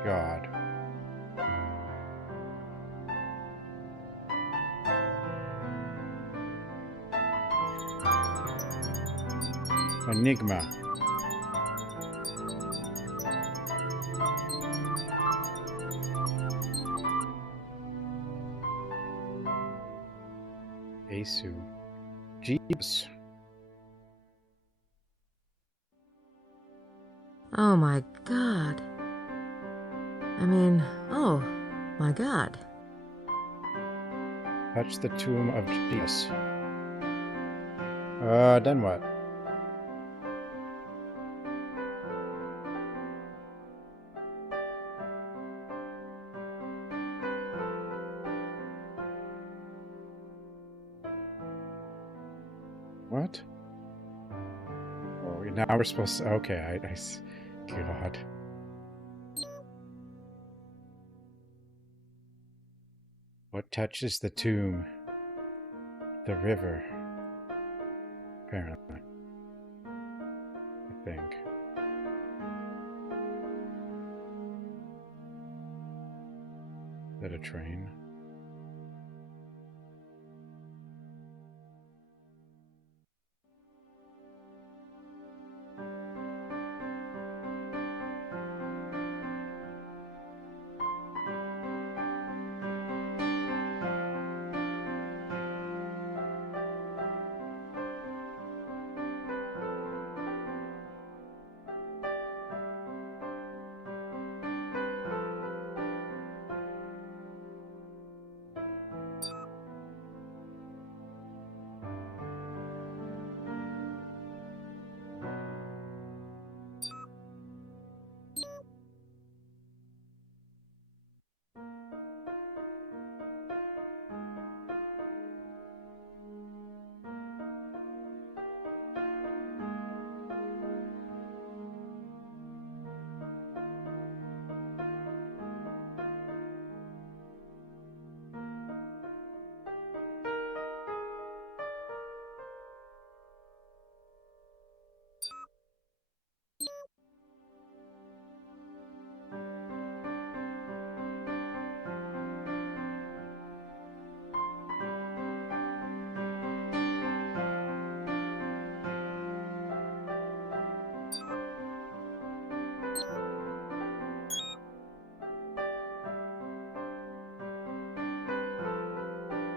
God. Enigma. Asu. Jeeps. Oh my god. I mean, oh my god. Touch the tomb of Jesus. Then what? What? Oh, now we're supposed to... Okay, God. What touches the tomb? The river. Apparently. I think. at a train.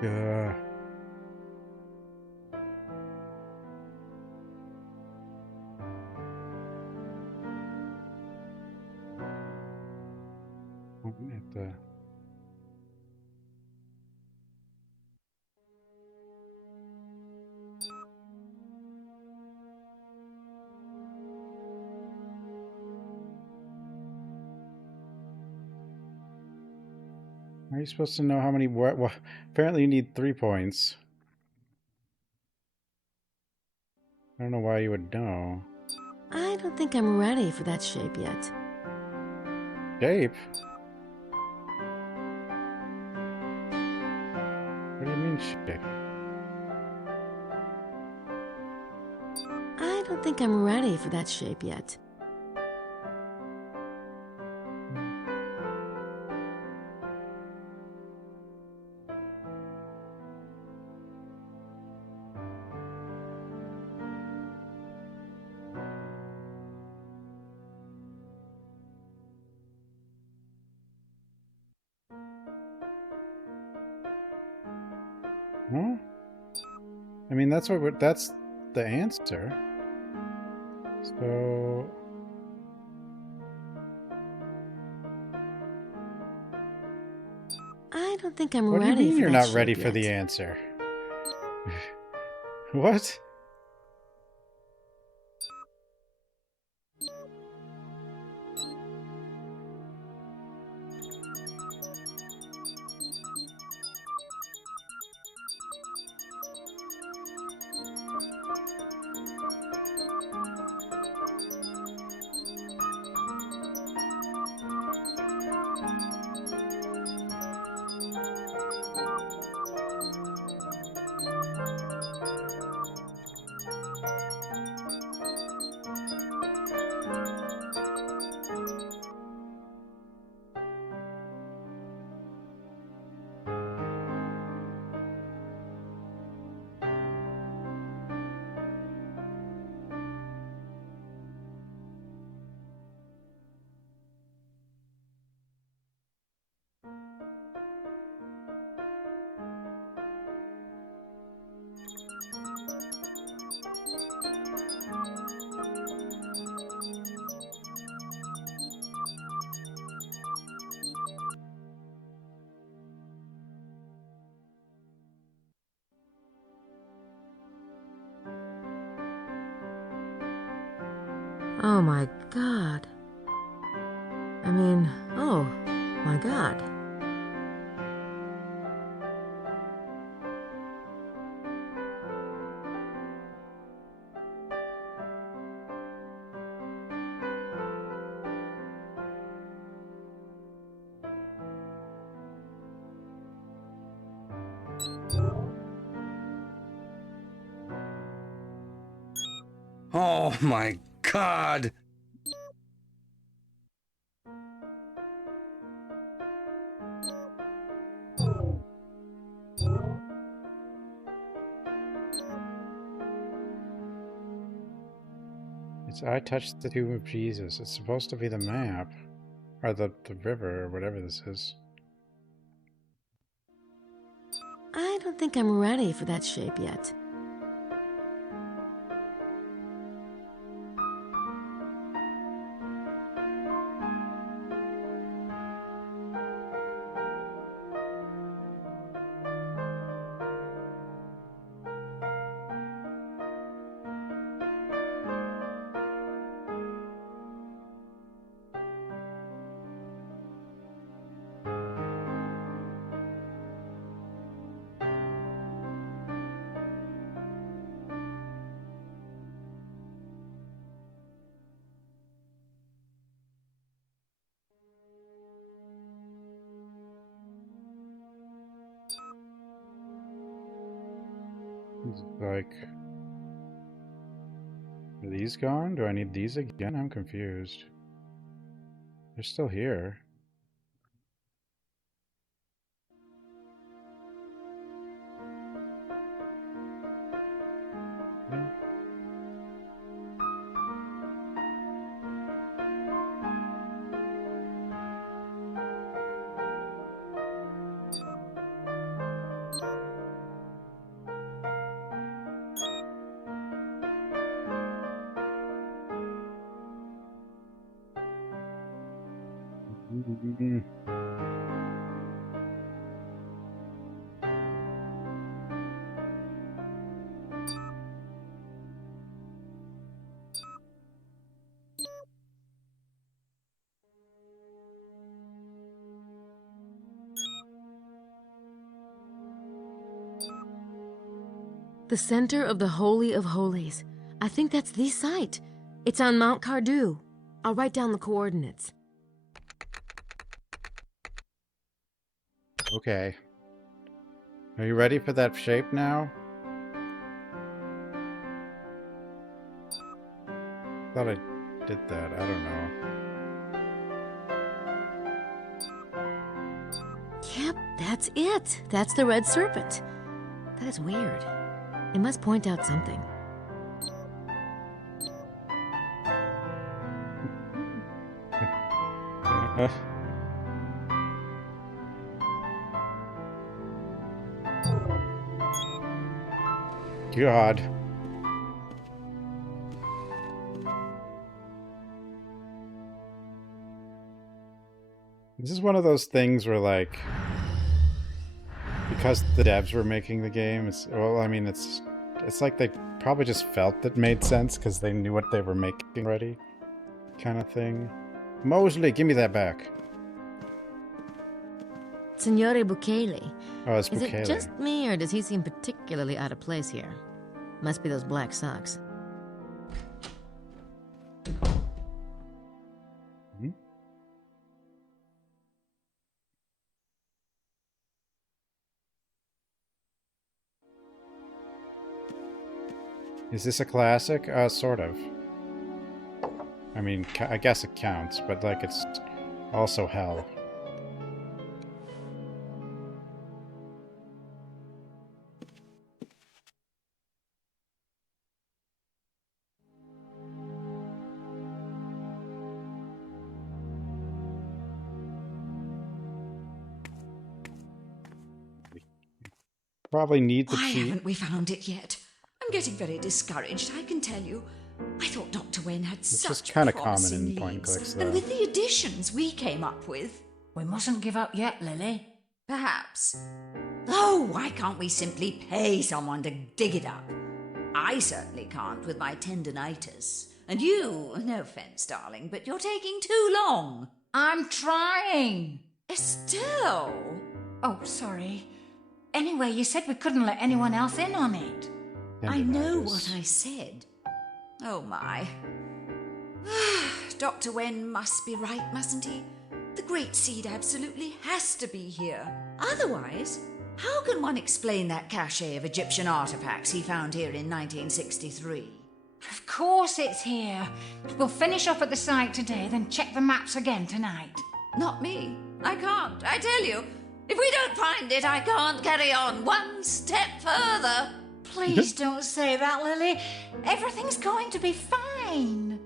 Yeah. At the How are you supposed to know how many? Well, apparently you need 3 points. I don't know why you would know. I don't think I'm ready for that shape yet. Shape? What do you mean shape? I don't think I'm ready for that shape yet. Huh? I mean, that's that's the answer. So I don't think I'm what do you ready mean for you're that not ready shape for yet. the answer? What? Oh my god. I mean, oh my god. Oh my god! Its eye touched the tomb of Jesus. It's supposed to be the map. Or the river, or whatever this is. I don't think I'm ready for that shape yet. Like, are these gone? Do I need these again? I'm confused. They're still here. The center of the Holy of Holies. I think that's the site. It's on Mount Cardew. I'll write down the coordinates. Okay. Are you ready for that shape now? Thought I did that. I don't know. Yep, that's it. That's the red serpent. That is weird. It must point out something. God. This is one of those things where, like, because the devs were making the game, it's like they probably just felt it made sense because they knew what they were making already, kind of thing. Mosley, give me that back. Signore Bukele. Oh, it's Is Bukele. it just me, or does he seem particularly out of place here? Must be those black socks. Hmm? Is this a classic? Sort of. I mean, I guess it counts, but, like, it's also hell. Probably need the Why key. haven't we found it yet? I'm getting very discouraged, I can tell you. I thought Dr. Wen had It's such just kind of common promising in point-and-clicks, leads. though. And with the additions we came up with... We mustn't give up yet, Lily. Perhaps. Oh, why can't we simply pay someone to dig it up? I certainly can't with my tendinitis. And you, no offense, darling, but you're taking too long. I'm trying. Estelle! Oh, sorry. Anyway, you said we couldn't let anyone else in on it. I know what I said. Oh, my. Dr. Wen must be right, mustn't he? The Great Seed absolutely has to be here. Otherwise, how can one explain that cache of Egyptian artifacts he found here in 1963? Of course it's here. We'll finish off at the site today, then check the maps again tonight. Not me. I can't, I tell you. If we don't find it, I can't carry on one step further. Please don't say that, Lily. Everything's going to be fine.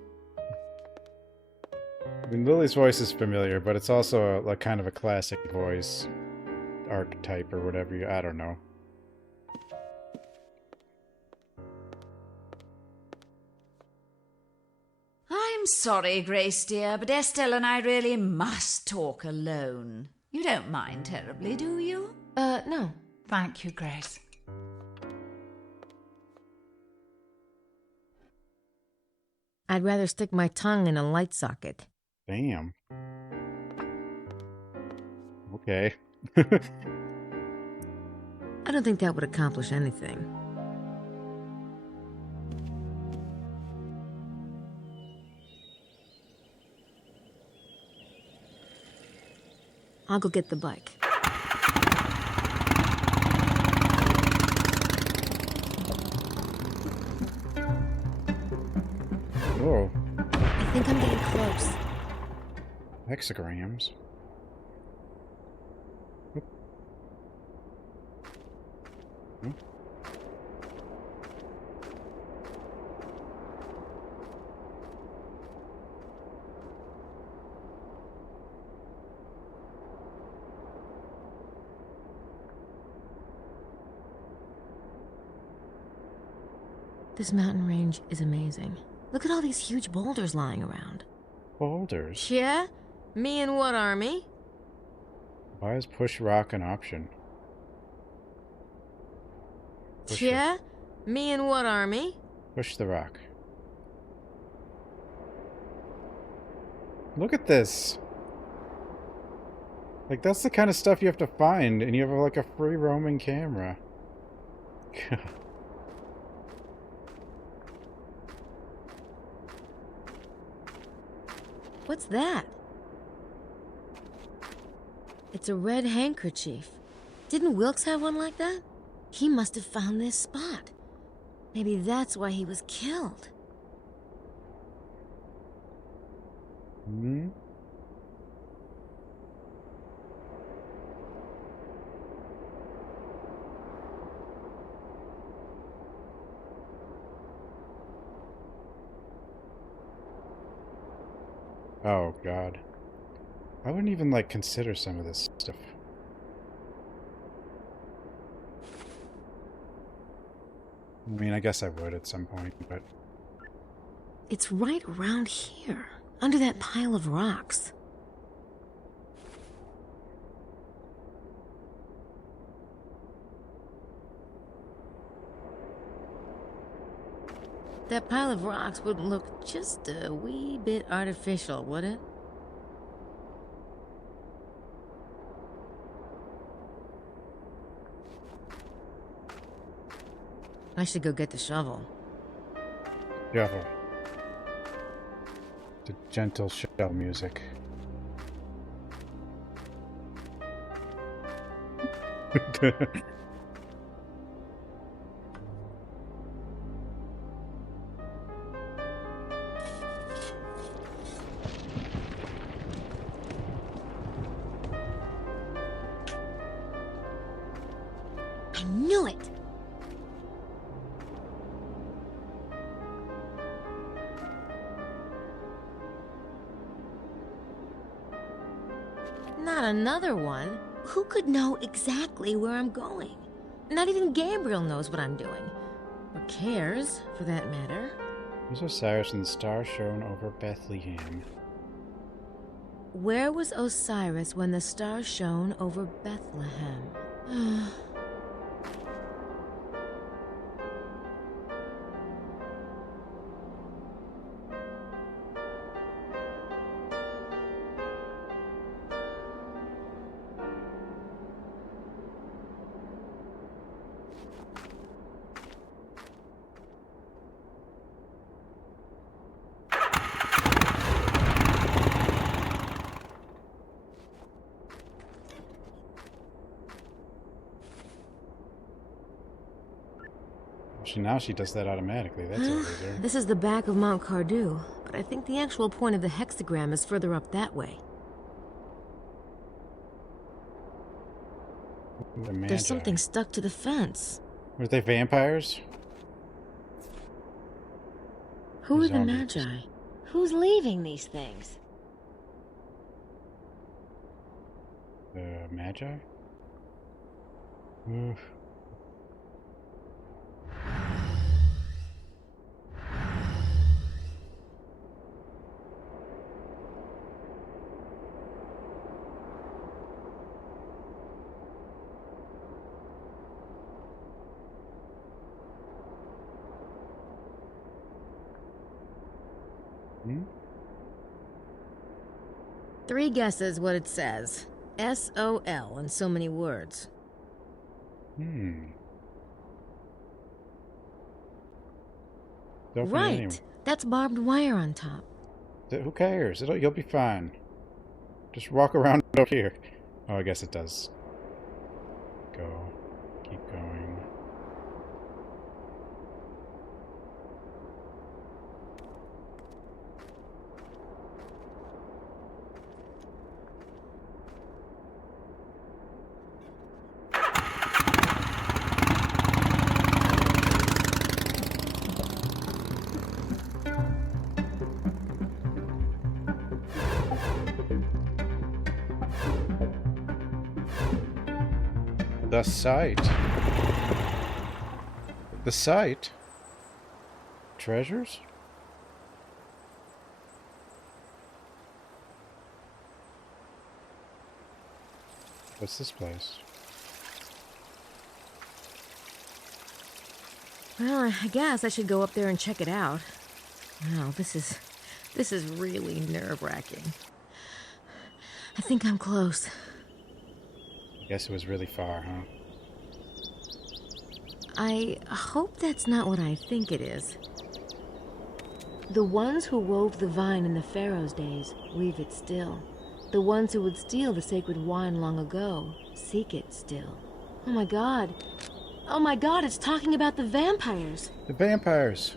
I mean, Lily's voice is familiar, but it's also a kind of a classic voice archetype or whatever I don't know. I'm sorry, Grace dear, but Estelle and I really must talk alone. You don't mind terribly, do you? No. Thank you, Grace. I'd rather stick my tongue in a light socket. Damn. Okay. I don't think that would accomplish anything. I'll go get the bike. Whoa. I think I'm getting close. Hexagrams. Oop. Hmm. This mountain range is amazing. Look at all these huge boulders lying around. Boulders? Yeah? Me and what army? Why is push rock an option? Push Yeah? Me and what army? Push the rock. Look at this. Like, that's the kind of stuff you have to find, and you have, like, a free roaming camera. What's that? It's a red handkerchief. Didn't Wilkes have one like that? He must have found this spot. Maybe that's why he was killed. Hmm? Oh, God. I wouldn't even, like, consider some of this stuff. I mean, I guess I would at some point, but... It's right around here, under that pile of rocks. That pile of rocks wouldn't look just a wee bit artificial, would it? I should go get the shovel. Shovel. The gentle shell music. I knew it! Not another one. Who could know exactly where I'm going? Not even Gabriel knows what I'm doing. Or cares, for that matter. Where's Osiris and the star shone over Bethlehem? Where was Osiris when the star shone over Bethlehem? Now she does that automatically. That's a loser. This is the back of Mount Cardew, but I think the actual point of the hexagram is further up that way. There's something stuck to the fence. Were they vampires? Who are the Zombies. Magi? Who's leaving these things? Magi? Oof. Hmm? 3 guesses what it says. S-O-L in so many words. Open it Right. anyway. That's barbed wire on top. Who cares? You'll be fine. Just walk around over here. Oh, I guess it does. Go. Keep going. The site. The site? Treasures? What's this place? Well, I guess I should go up there and check it out. Wow, this is really nerve-wracking. I think I'm close. I guess it was really far, huh? I hope that's not what I think it is. The ones who wove the vine in the Pharaoh's days weave it still. The ones who would steal the sacred wine long ago seek it still. Oh my god. Oh my god, it's talking about the vampires. The vampires.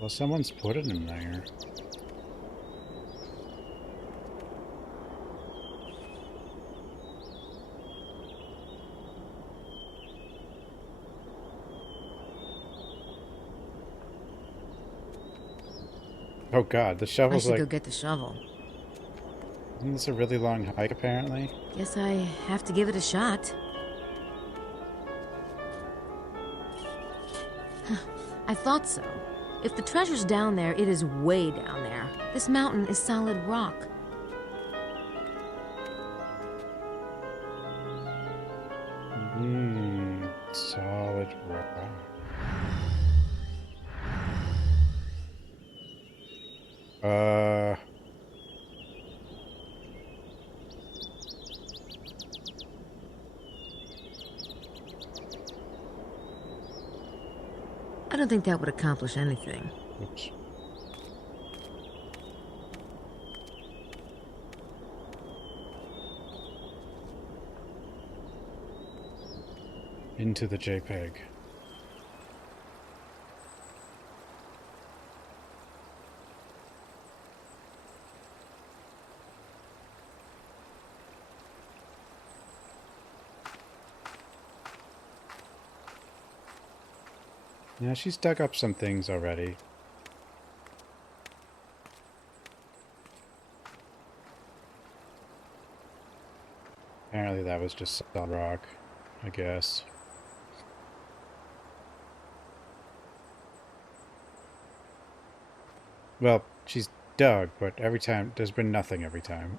Well, someone's putting them there. Oh god, the I shovel's should like... go get the shovel. Isn't this a really long hike, apparently? Guess I have to give it a shot. I thought so. If the treasure's down there, it is way down there. This mountain is solid rock. Solid rock. I don't think that would accomplish anything. Oops. Into the JPEG. Yeah, she's dug up some things already. Apparently that was just solid rock, I guess. Well, she's dug, but every time, there's been nothing every time.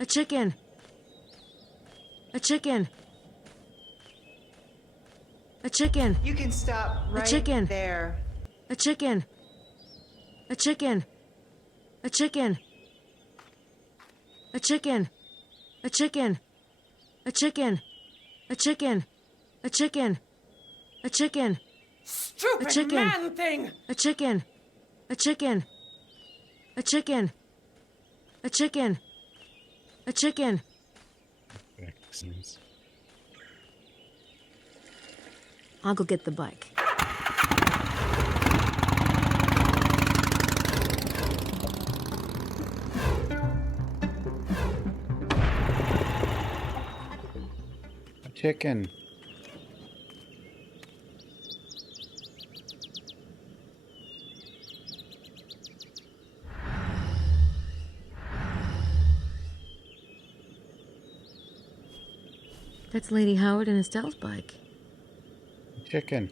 A chicken. A chicken. A chicken. You can stop right A chicken. there. A chicken. A chicken. A chicken. A chicken. A chicken. A chicken. A chicken. A chicken. A chicken. Stupid A chicken. man thing! A chicken. A chicken. A chicken. A chicken. A chicken. Excellent. I'll go get the bike. A chicken. That's Lady Howard and Estelle's bike. Chicken.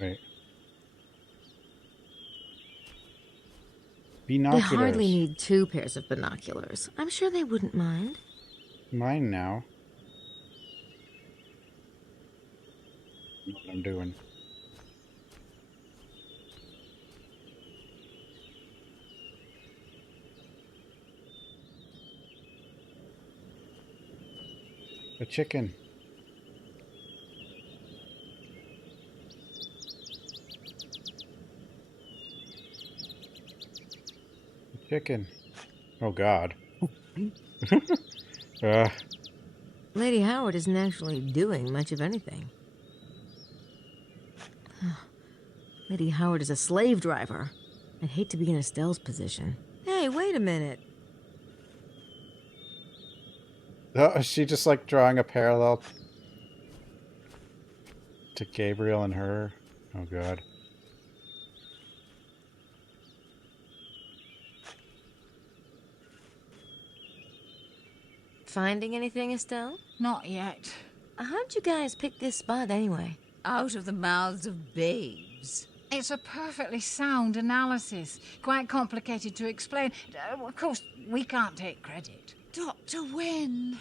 Wait. Binoculars. They hardly need 2 pairs of binoculars. I'm sure they wouldn't mind. Mine now. What I'm doing. A chicken. A chicken. Oh God. Lady Howard isn't actually doing much of anything. Lady Howard is a slave driver. I'd hate to be in Estelle's position. Hey, wait a minute. Oh, is she just like drawing a parallel to Gabriel and her? Oh God. Finding anything, Estelle? Not yet. How'd you guys pick this spot anyway? Out of the mouths of babes. It's a perfectly sound analysis. Quite complicated to explain. Of course, we can't take credit. Dr. Wen.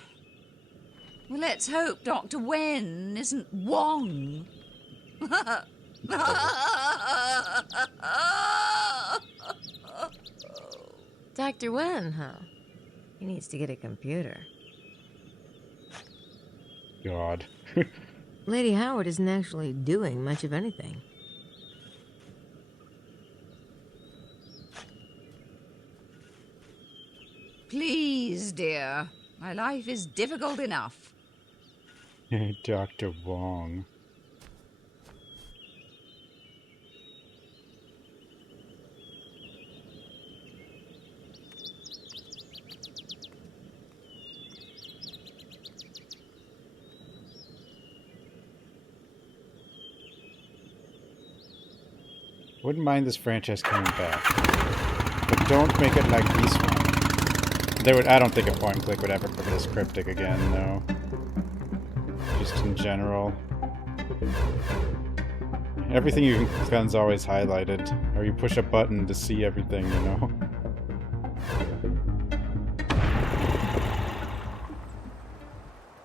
Well, let's hope Dr. Wen isn't Wong. Dr. Wen, huh? He needs to get a computer. God. Lady Howard isn't actually doing much of anything. Please, dear. My life is difficult enough. Dr. Wong. Wouldn't mind this franchise coming back, but don't make it like this one. They would. I don't think a Point&Click would ever look this cryptic again, though. Just in general, everything you can's always highlighted, or you push a button to see everything, you know.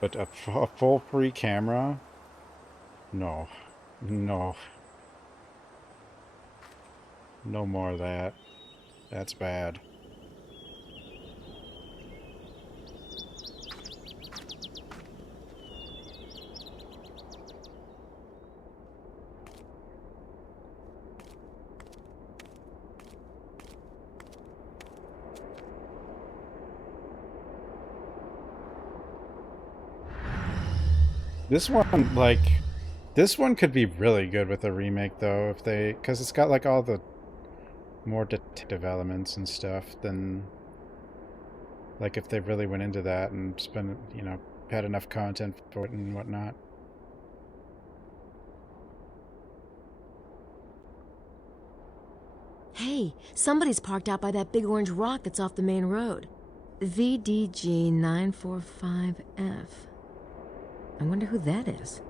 But a full free camera? No, no. No more of that. That's bad. This one, like, this one could be really good with a remake, though, if they, because it's got, like, all the more detective elements and stuff than, like, if they really went into that and spent, you know, had enough content for it and whatnot. Hey, somebody's parked out by that big orange rock that's off the main road. VDG 945F. I wonder who that is.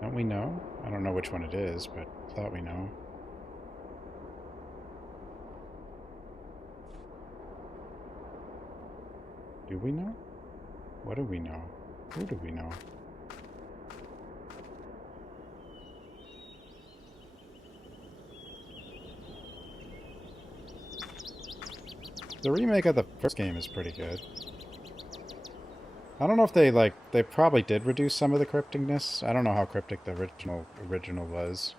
Don't we know? I don't know which one it is, but I thought we know. Do we know? What do we know? Who do we know? The remake of the first game is pretty good. I don't know if they probably did reduce some of the crypticness. I don't know how cryptic the original was.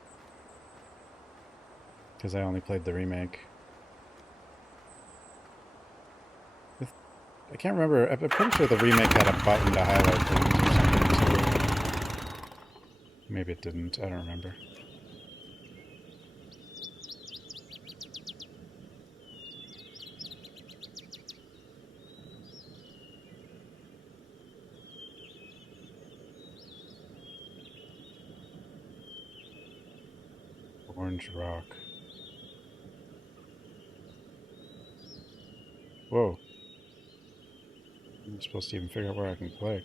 Because I only played the remake. I can't remember. I'm pretty sure the remake had a button to highlight things or something too. Maybe it didn't. I don't remember. Orange rock. Whoa. I'm supposed to even figure out where I can click.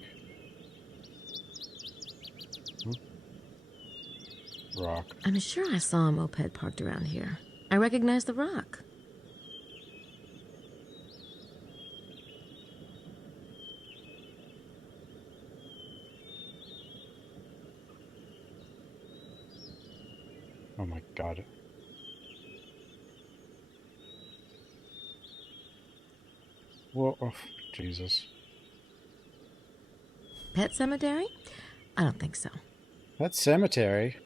Rock. I'm sure I saw a moped parked around here. I recognize the rock. Oh my god. Whoa, oh, Jesus. Pet cemetery? I don't think so. Pet cemetery?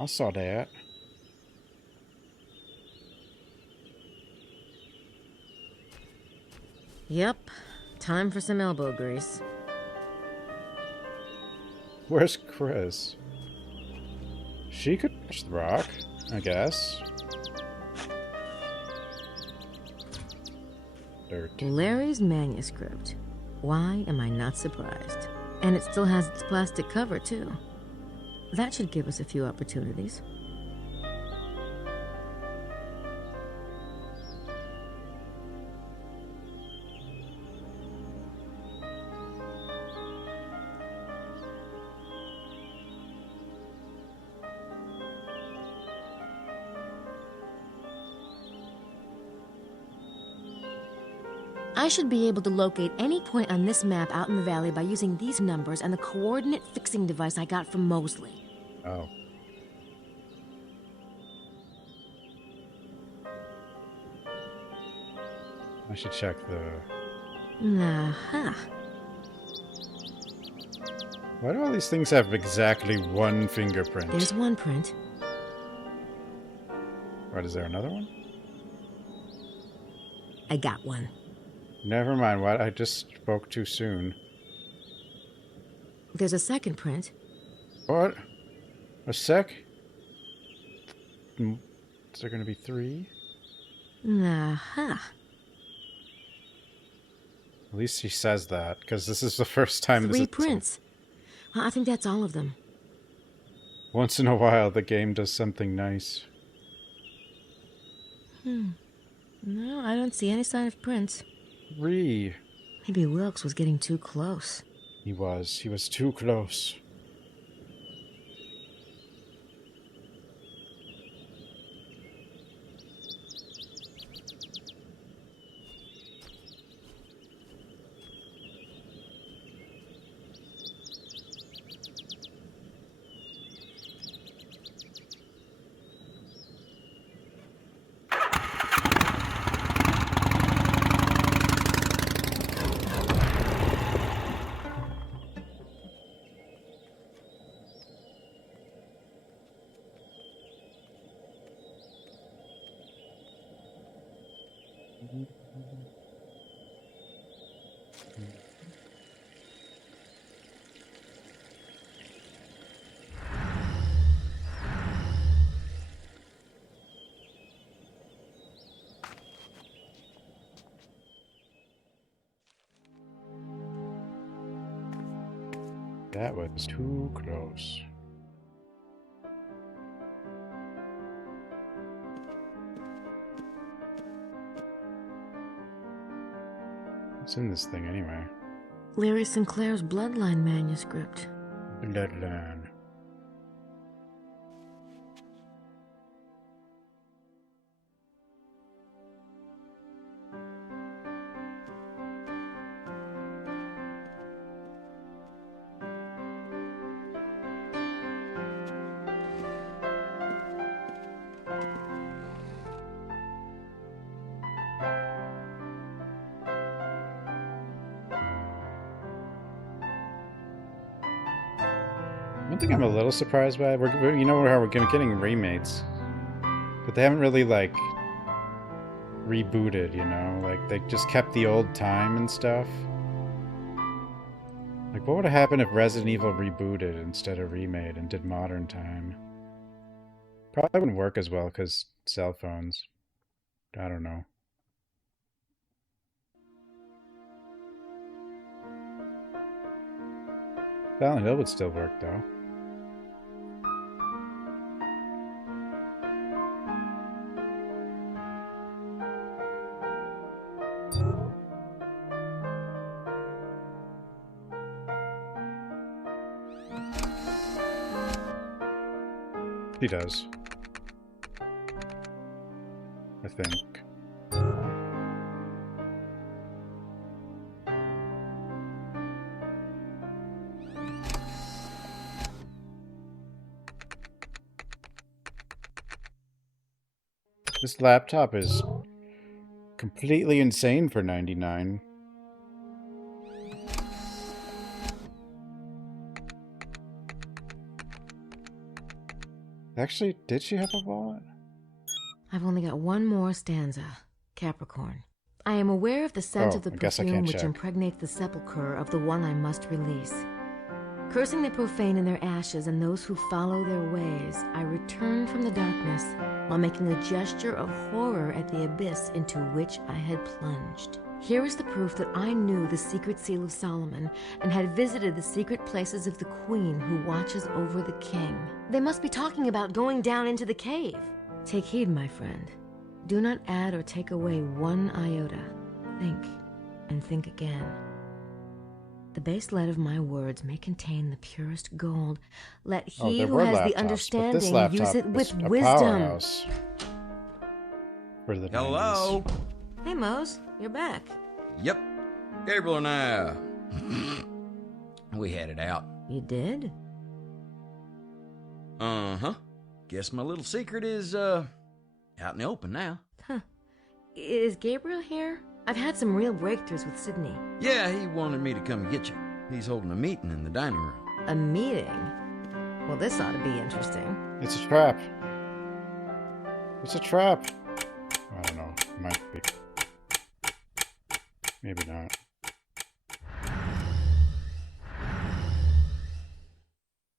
I saw that. Yep. Time for some elbow grease. Where's Chris? She could touch the rock, I guess. Dirt. Larry's manuscript. Why am I not surprised? And it still has its plastic cover, too. That should give us a few opportunities. I should be able to locate any point on this map out in the valley by using these numbers and the coordinate fixing device I got from Mosley. Oh. I should check the... Aha. Why do all these things have exactly one fingerprint? There's one print. What, is there another one? I got one. Never mind, what? I just spoke too soon. There's a second print. What? A sec? Is there going to be 3? Aha. At least he says that, because this is the first time 3 prints. Well, I think that's all of them. Once in a while, the game does something nice. No, I don't see any sign of prints. 3. Maybe Wilkes was getting too close. He was. He was too close. That was too close. What's in this thing anyway? Larry Sinclair's Bloodline manuscript. Bloodline. One thing I'm a little surprised by, you know how we're getting remakes, but they haven't really, like, rebooted, you know? Like, they just kept the old time and stuff. Like, what would have happened if Resident Evil rebooted instead of remade and did modern time? Probably wouldn't work as well, because cell phones. I don't know. Silent Hill would still work, though. He does. I think. This laptop is completely insane for 99. Actually, did she have a wallet? I've only got one more stanza. Capricorn. I am aware of the scent of the perfume which impregnates the sepulchre of the one I must release. Cursing the profane in their ashes and those who follow their ways, I returned from the darkness while making a gesture of horror at the abyss into which I had plunged. Here is the proof that I knew the secret seal of Solomon and had visited the secret places of the queen who watches over the king. They must be talking about going down into the cave. Take heed, my friend. Do not add or take away one iota. Think, and think again. The base lead of my words may contain the purest gold. Let he who has the understanding use it with wisdom. For the Hello? 90s. Hey, Mose, you're back. Yep. Gabriel and I, we had it out. You did? Uh-huh. Guess my little secret is, out in the open now. Huh. Is Gabriel here? I've had some real breakthroughs with Sydney. Yeah, he wanted me to come get you. He's holding a meeting in the dining room. A meeting? Well, this ought to be interesting. It's a trap. It's a trap. I don't know. It might be. Maybe not.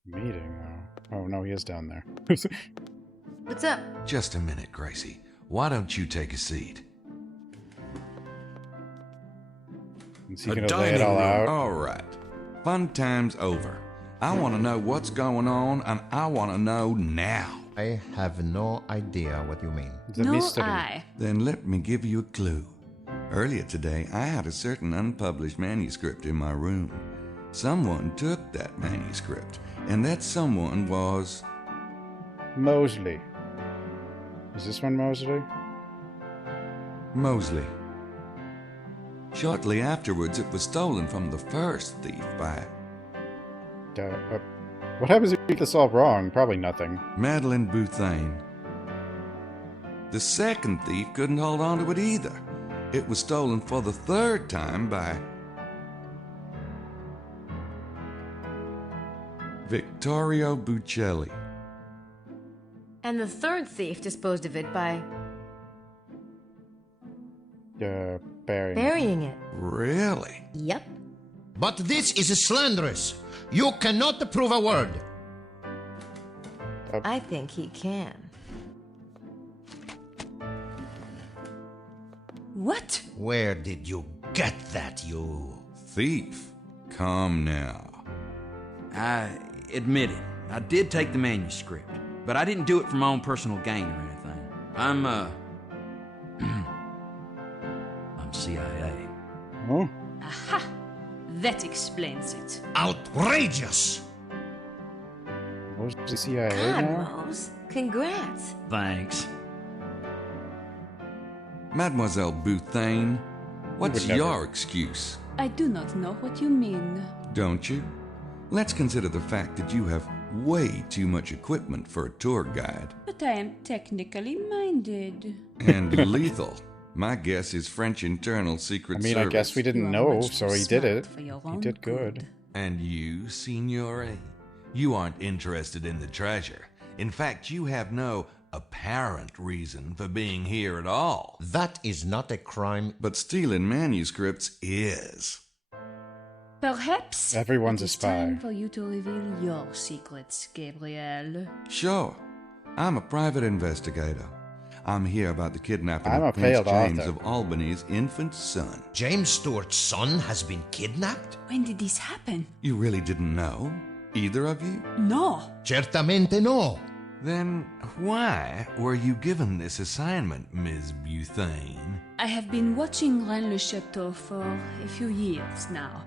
Meeting, though. Oh, no, he is down there. What's up? Just a minute, Gracie. Why don't you take a seat? Is he gonna lay it all out? All right. Fun time's over. I want to know what's going on, and I want to know now. I have no idea what you mean. Then let me give you a clue. Earlier today, I had a certain unpublished manuscript in my room. Someone took that manuscript, and that someone was... Mosley. Is this one Mosley? Mosley. Shortly afterwards, it was stolen from the first thief by... what happens if you get this all wrong? Probably nothing. Madeline Bouthane. The second thief couldn't hold on to it either. It was stolen for the third time by... Vittorio Buccelli. And the third thief disposed of it by... burying it. Really? Yep. But this is slanderous. You cannot prove a word. I think he can. What? Where did you get that, you... Thief. Come now. I admit it. I did take the manuscript, but I didn't do it for my own personal gain or anything. I'm CIA. Aha! That explains it. Outrageous! Who's the CIA God, now? Mose. Congrats. Thanks. Mademoiselle Bouthane, what's never. your excuse? I do not know what you mean. Don't you? Let's consider the fact that you have way too much equipment for a tour guide. But I am technically minded. And lethal. My guess is French Internal Secret I mean, Service. I guess we didn't know, so he did it. He did good. And you, Signore? You aren't interested in the treasure. In fact, you have no apparent reason for being here at all. That is not a crime. But stealing manuscripts is. Perhaps Everyone's it a is spy. time for you to reveal your secrets, Gabriel. Sure. I'm a private investigator. I'm here about the kidnapping I'm a of Prince failed James author. of Albany's infant son. James Stewart's son has been kidnapped? When did this happen? You really didn't know? Either of you? No. Certamente no. Then why were you given this assignment, Ms. Bouthane? I have been watching Rennes-le-Château for a few years now.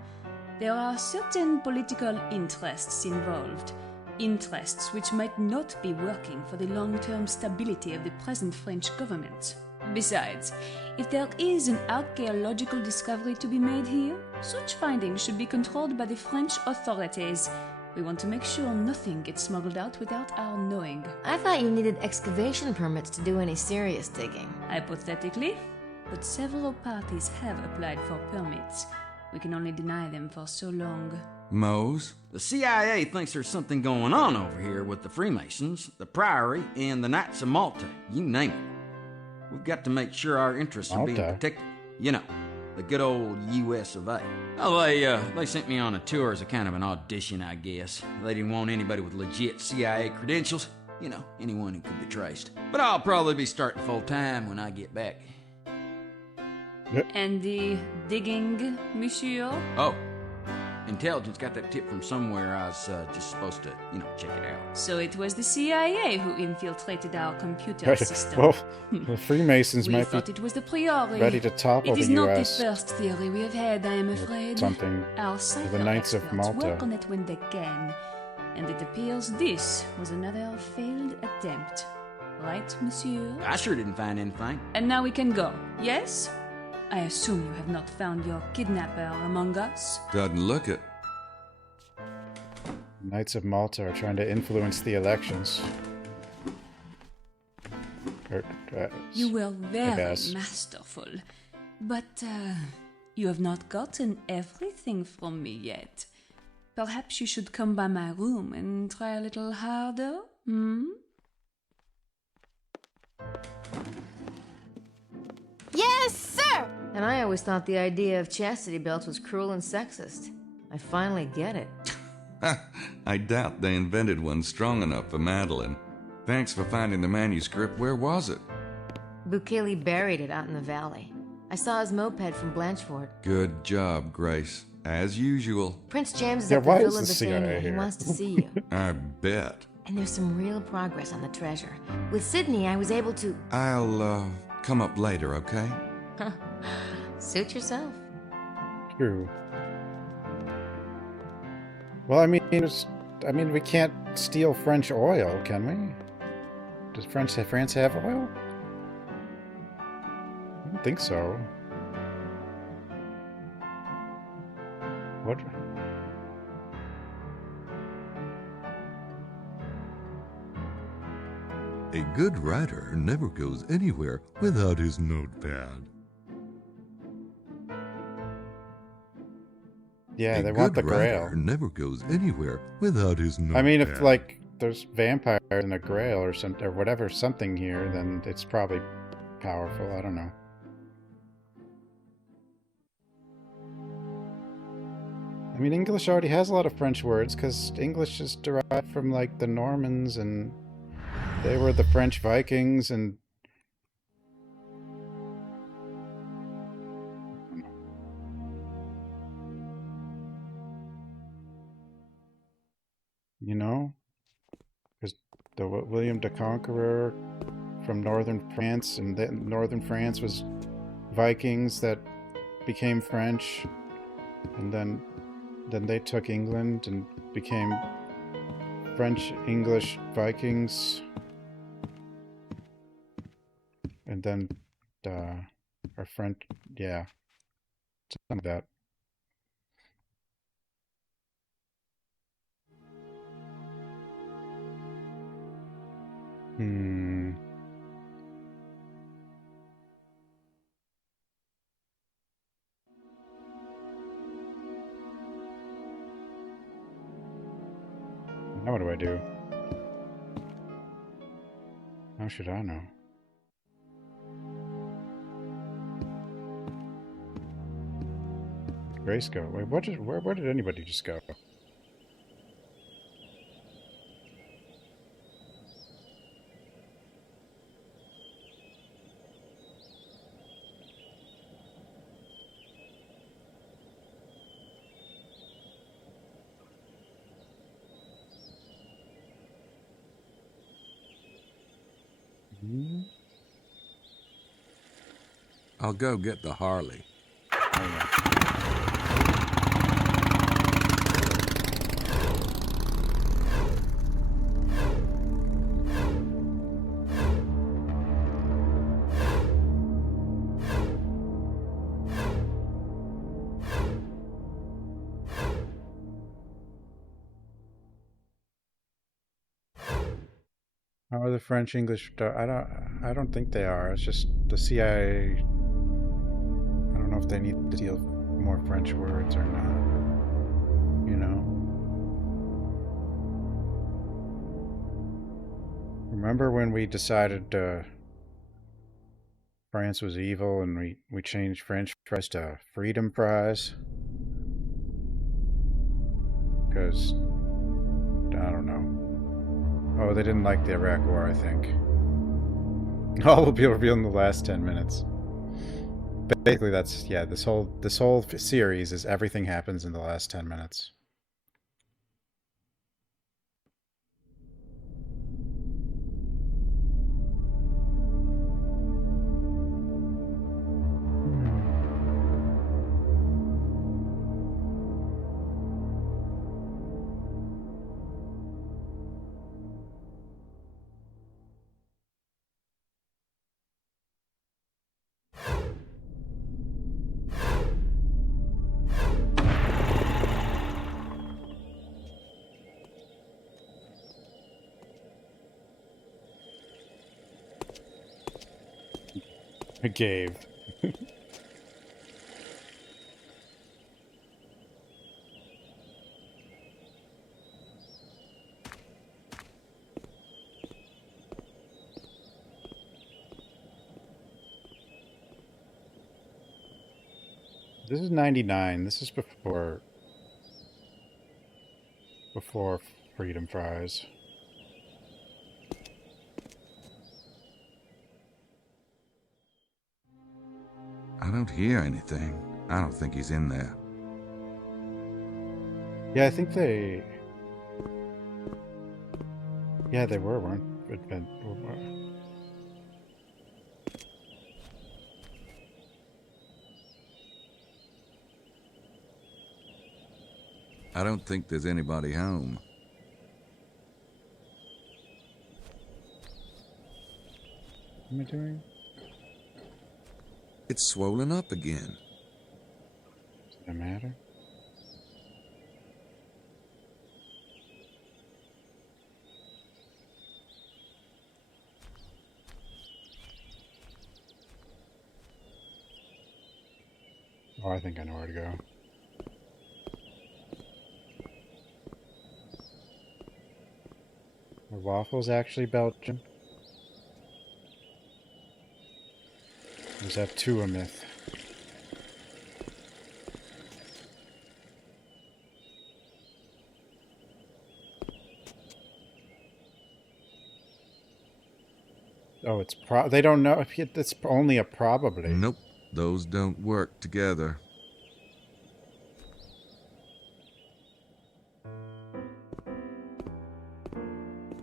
There are certain political interests involved. Interests which might not be working for the long-term stability of the present French government. Besides, if there is an archaeological discovery to be made here, such findings should be controlled by the French authorities. We want to make sure nothing gets smuggled out without our knowing. I thought you needed excavation permits to do any serious digging. Hypothetically, but several parties have applied for permits. We can only deny them for so long. Mose? The CIA thinks there's something going on over here with the Freemasons, the Priory, and the Knights of Malta. You name it. We've got to make sure our interests are being Malta? protected. You know, the good old US of A. Oh, they sent me on a tour as a kind of an audition, I guess. They didn't want anybody with legit CIA credentials. You know, anyone who could be traced. But I'll probably be starting full time when I get back. And the digging, monsieur? Oh, intelligence got that tip from somewhere. I was just supposed to, check it out. So it was the CIA who infiltrated our computer system. Well, the Freemasons We might thought be it was the Priory. ready to topple It is the not the US. first theory we have had, I am afraid. something. Our The cipher Knights of experts Malta. work on it when they can, and it appears this was another failed attempt. Right, monsieur? I sure didn't find anything. And now we can go, yes? I assume you have not found your kidnapper among us? Doesn't look it. Knights of Malta are trying to influence the elections. You were I very guess. masterful, but you have not gotten everything from me yet. Perhaps you should come by my room and try a little harder, Yes, sir! And I always thought the idea of chastity belts was cruel and sexist. I finally get it. I doubt they invented one strong enough for Madeline. Thanks for finding the manuscript. Where was it? Bukele buried it out in the valley. I saw his moped from Blanchford. Good job, Grace. As usual. Prince James is Yeah, at the why Villa is the de CIA Fania. He here? wants to see you. I bet. And there's some real progress on the treasure. With Sydney, I was able to... I'll, come up later, okay? Suit yourself. True. Well, I mean, we can't steal French oil, can we? Does France have oil? I don't think so. What? A good writer never goes anywhere without his notepad. Yeah, A they want the good Grail. writer never goes anywhere without his notepad. I mean, if like there's vampires and a Grail or something here, then it's probably powerful. I don't know. I mean, English already has a lot of French words because English is derived from like the Normans, and they were the French Vikings, and you know, because the William the Conqueror from northern France, and then northern France was Vikings that became French, and then Then they took England and became French, English, Vikings. And then, our French, yeah, something like that. Now what do I do? How should I know? Grace go? Wait, where did anybody just go? I'll go get the Harley. How are the French English? I don't think they are. It's just the CIA. I don't know if they need to steal more French words or not. You know. Remember when we decided France was evil and we changed French fries to freedom fries? Because I don't know. Oh, they didn't like the Iraq War, I think. All will be revealed in the last 10 minutes. Basically, that's, yeah, this whole series is everything happens in the last 10 minutes. I gave. This is 99. This is before freedom fries. I don't hear anything. I don't think he's in there. Yeah, I think they... Yeah, they weren't I don't think there's anybody home. What am I doing? It's swollen up again. Does that matter? Oh, I think I know where to go. Are waffles actually Belgian? Or is that too a myth? Oh, it's they don't know. It's only a probably. Nope, those don't work together.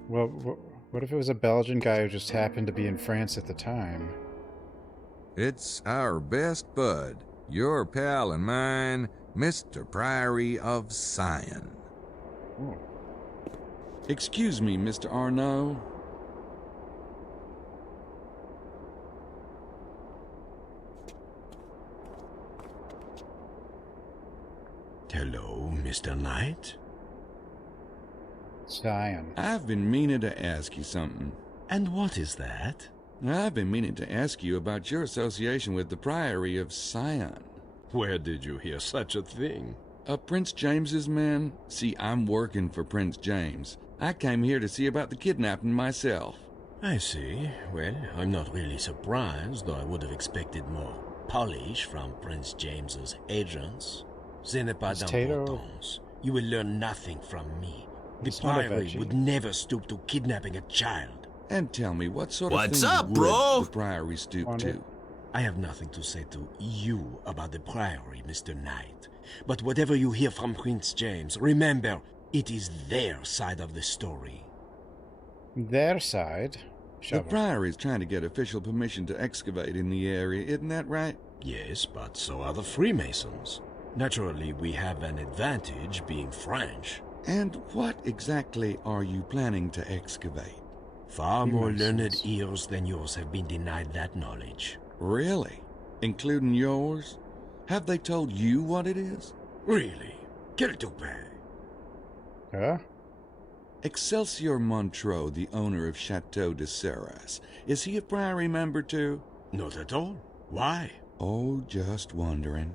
Well, what if it was a Belgian guy who just happened to be in France at the time? It's our best bud, your pal and mine, Mr. Priory of Sion. Oh. Excuse me, Mr. Arnaud. Hello, Mr. Knight. Sion. I've been meaning to ask you something. And what is that? I've been meaning to ask you about your association with the Priory of Sion. Where did you hear such a thing? Prince James's men? See, I'm working for Prince James. I came here to see about the kidnapping myself. I see. Well, I'm not really surprised, though I would have expected more polish from Prince James's agents. Ce n'est pas d'importance. You will learn nothing from me. The Priory would never stoop to kidnapping a child. And tell me, what sort of What's thing up, would bro? the Priory stoop to? I have nothing to say to you about the Priory, Mr. Knight. But whatever you hear from Prince James, remember, it is their side of the story. Their side? The Priory is trying to get official permission to excavate in the area, isn't that right? Yes, but so are the Freemasons. Naturally, we have an advantage being French. And what exactly are you planning to excavate? Far more learned ears than yours have been denied that knowledge. Really? Including yours? Have they told you what it is? Really? Quel toupet? Huh? Excelsior Montreux, the owner of Chateau de Serras, is he a Priory member too? Not at all. Why? Oh, just wondering.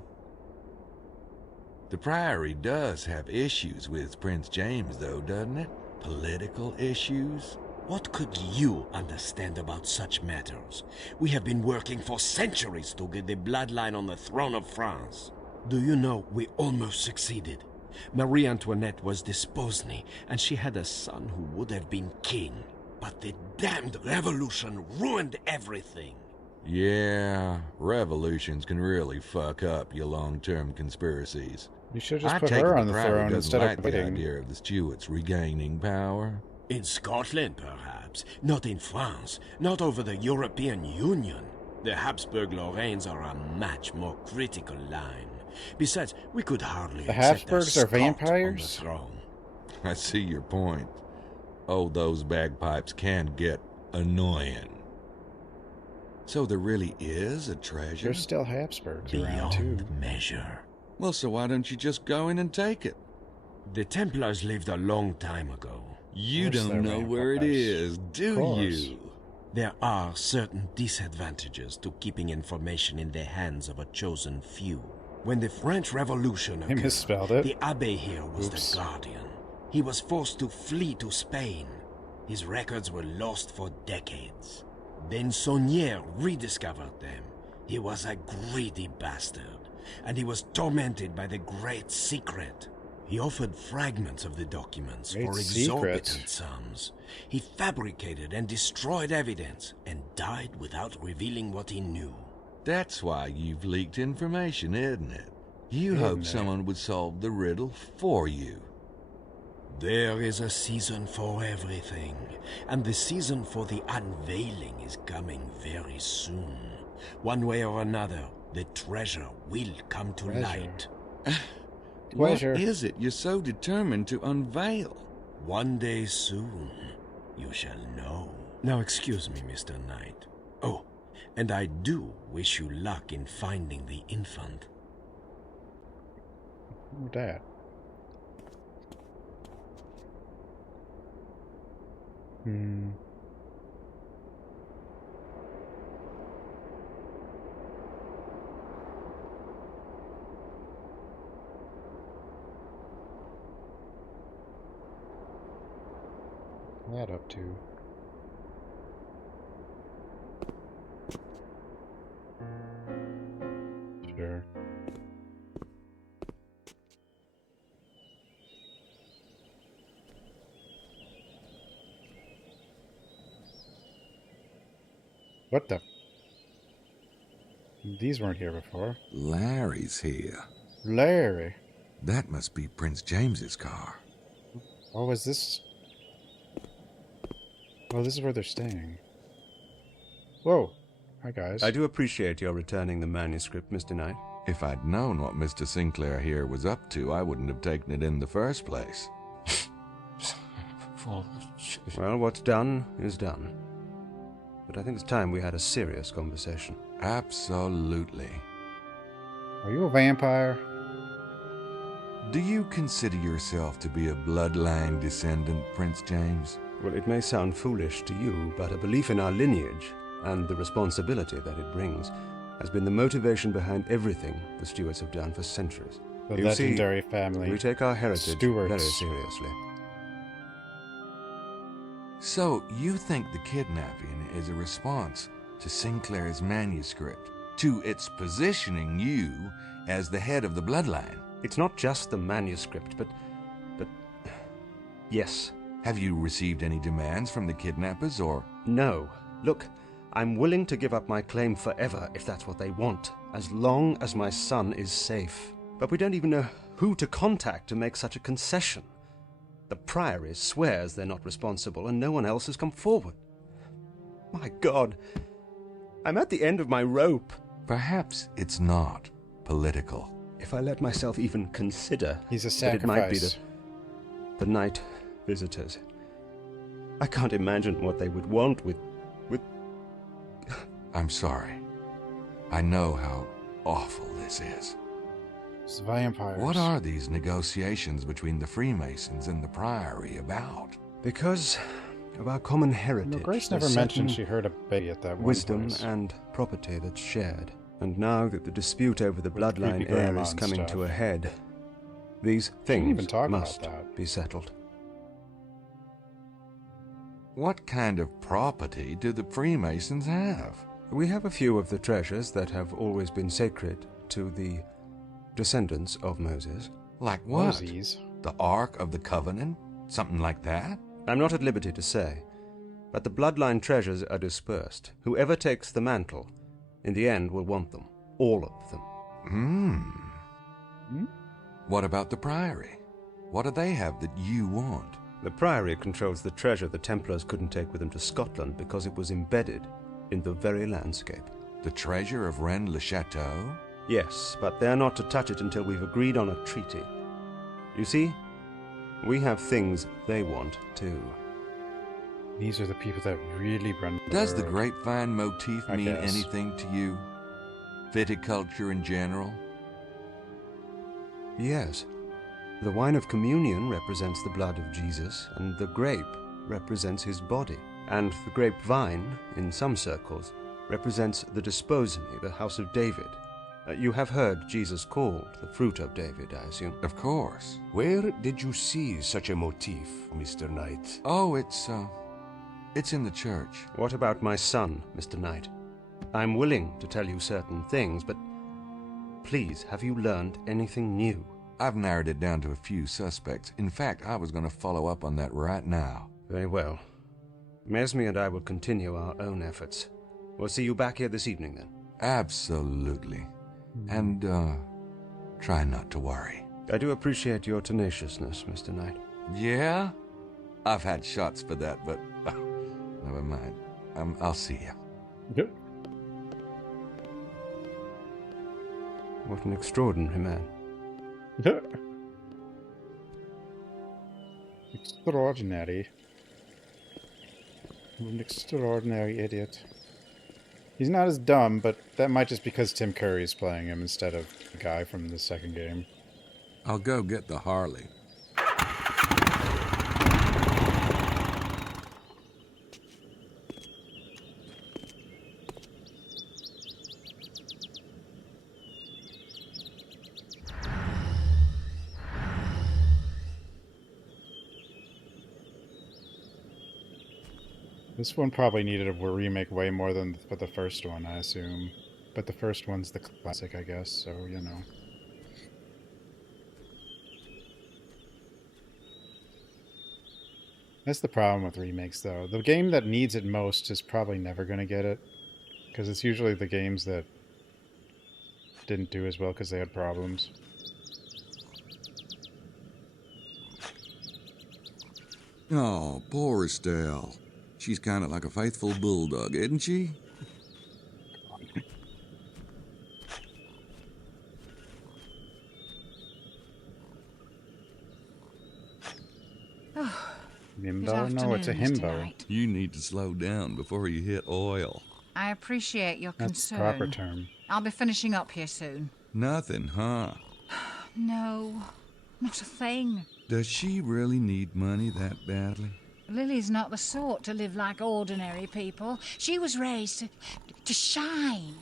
The Priory does have issues with Prince James, though, doesn't it? Political issues? What could you understand about such matters? We have been working for centuries to get the bloodline on the throne of France. Do you know, we almost succeeded. Marie Antoinette was Desposny, and she had a son who would have been king. But the damned revolution ruined everything. Yeah, revolutions can really fuck up your long-term conspiracies. You should just I put take her it on the Priory throne doesn't instead like of the waiting. idea of the Stuarts regaining power. In Scotland, perhaps. Not in France. Not over the European Union. The Habsburg-Lorraines are a much more critical line. Besides, we could hardly The accept a Habsburgs are Scot vampires? on the throne. I see your point. Oh, those bagpipes can get annoying. So there really is a treasure? There's still Habsburgs around too. Beyond measure. Well, so why don't you just go in and take it? The Templars lived a long time ago. You don't know where it is, do you? There are certain disadvantages to keeping information in the hands of a chosen few. When the French Revolution occurred, misspelled it. the Abbé here was the guardian. He was forced to flee to Spain. His records were lost for decades. Then Saunier rediscovered them. He was a greedy bastard, and he was tormented by the Great Secret. He offered fragments of the documents for exorbitant sums. He fabricated and destroyed evidence and died without revealing what he knew. That's why you've leaked information, isn't it? You hoped someone would solve the riddle for you. There is a season for everything, and the season for the unveiling is coming very soon. One way or another, the treasure will come to light. What is it you're so determined to unveil? One day soon, you shall know. Now excuse me, Mr. Knight. Oh, and I do wish you luck in finding the infant. Who's that? That up to? Sure. What the? These weren't here before. Larry's here. Larry? That must be Prince James's car. Oh, is this? Oh, this is where they're staying. Whoa. Hi, guys. I do appreciate your returning the manuscript, Mr. Knight. If I'd known what Mr. Sinclair here was up to, I wouldn't have taken it in the first place. Well, what's done is done. But I think it's time we had a serious conversation. Absolutely. Are you a vampire? Do you consider yourself to be a bloodline descendant, Prince James? Well, it may sound foolish to you, but a belief in our lineage and the responsibility that it brings has been the motivation behind everything the Stuarts have done for centuries. The You legendary see, family. we take our heritage Stuarts. very seriously. So, you think the kidnapping is a response to Sinclair's manuscript, to its positioning you as the head of the bloodline? It's not just the manuscript, but yes. Have you received any demands from the kidnappers, or? No. Look, I'm willing to give up my claim forever if that's what they want, as long as my son is safe. But we don't even know who to contact to make such a concession. The Priory swears they're not responsible, and no one else has come forward. My God, I'm at the end of my rope. Perhaps it's not political. If I let myself even consider He's a that it might be sacrifice. the night visitors, I can't imagine what they would want with... I'm sorry. I know how awful this is. It's vampires. What are these negotiations between the Freemasons and the Priory about? Because of our common heritage. No, Grace there's never mentioned certain she heard a baby at that one wisdom place. and property that's shared. And now that the dispute over the With bloodline creepy heir grandma is and coming stuff. to a head, these She didn't things even talk about must that. be settled. What kind of property do the Freemasons have? We have a few of the treasures that have always been sacred to the descendants of Moses. Like what? Moses. The Ark of the Covenant? Something like that? I'm not at liberty to say, but the bloodline treasures are dispersed. Whoever takes the mantle, in the end, will want them. All of them. What about the Priory? What do they have that you want? The Priory controls the treasure the Templars couldn't take with them to Scotland because it was embedded in the very landscape. The treasure of Rennes-le-Château? Yes, but they're not to touch it until we've agreed on a treaty. You see, we have things they want too. These are the people that really run the Does the world. grapevine motif I mean guess. anything to you? Viticulture in general? Yes. The wine of communion represents the blood of Jesus, and the grape represents his body. And the grapevine, in some circles, represents the desposony, the house of David. You have heard Jesus called the fruit of David, I assume. Of course. Where did you see such a motif, Mr. Knight? Oh, it's in the church. What about my son, Mr. Knight? I'm willing to tell you certain things, but please, have you learned anything new? I've narrowed it down to a few suspects. In fact, I was going to follow up on that right now. Very well. Mesme and I will continue our own efforts. We'll see you back here this evening, then. Absolutely. And, try not to worry. I do appreciate your tenaciousness, Mr. Knight. Yeah? I've had shots for that, but never mind. I'll see you. Yep. What an extraordinary man. Extraordinary. What an extraordinary idiot. He's not as dumb, but that might just because Tim Curry is playing him instead of the guy from the second game. I'll go get the Harley. This one probably needed a remake way more than the first one, I assume. But the first one's the classic, I guess, so, you know. That's the problem with remakes, though. The game that needs it most is probably never going to get it. Because it's usually the games that didn't do as well because they had problems. Oh, poor Estelle. She's kind of like a faithful bulldog, isn't she? Himbo? No, it's a himbo. You need to slow down before you hit oil. I appreciate your That's the concern. proper term. I'll be finishing up here soon. Nothing, huh? No, not a thing. Does she really need money that badly? Lily's not the sort to live like ordinary people. She was raised to shine.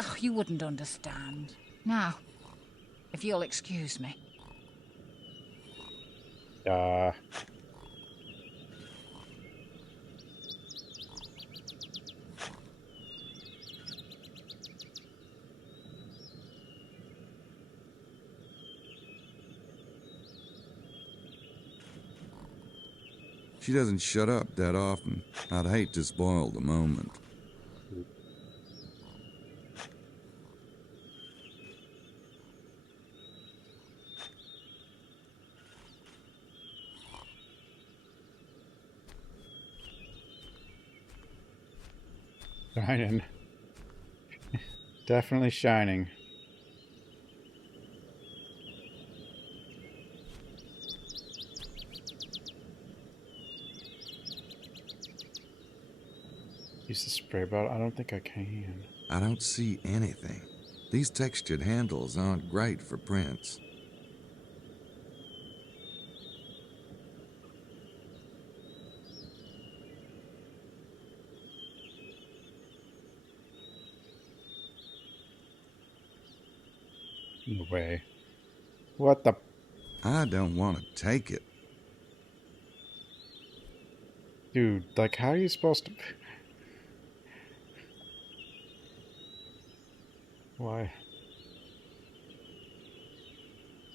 Oh, you wouldn't understand. Now, if you'll excuse me. She doesn't shut up that often. I'd hate to spoil the moment. Shining. Definitely shining. Use the spray bottle? I don't think I can. I don't see anything. These textured handles aren't great for prints. No way. What the? I don't want to take it. Dude, like, how are you supposed to... Why?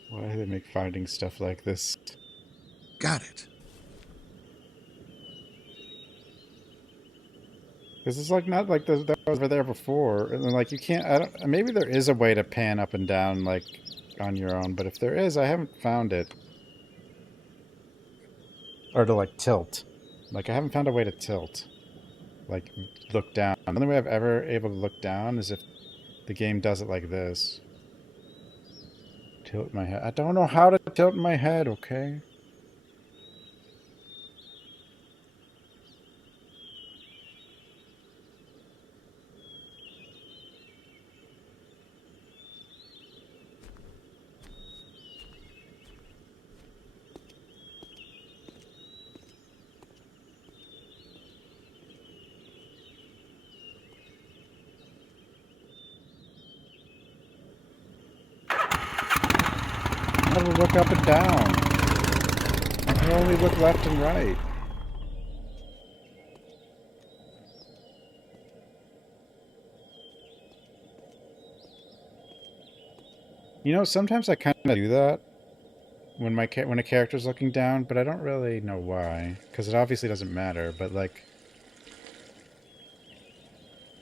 Why do they make finding stuff like this? Got it. Because it's like not like that was over there before, and then like you can't. I don't. Maybe there is a way to pan up and down like on your own, but if there is, I haven't found it. Or to like tilt. Like I haven't found a way to tilt. Like look down. The only way I've ever able to look down is if the game does it like this. Tilt my head. I don't know how to tilt my head, okay? How do we look up and down? I can only look left and right. You know, sometimes I kind of do that when when a character's looking down, but I don't really know why, because it obviously doesn't matter. But like,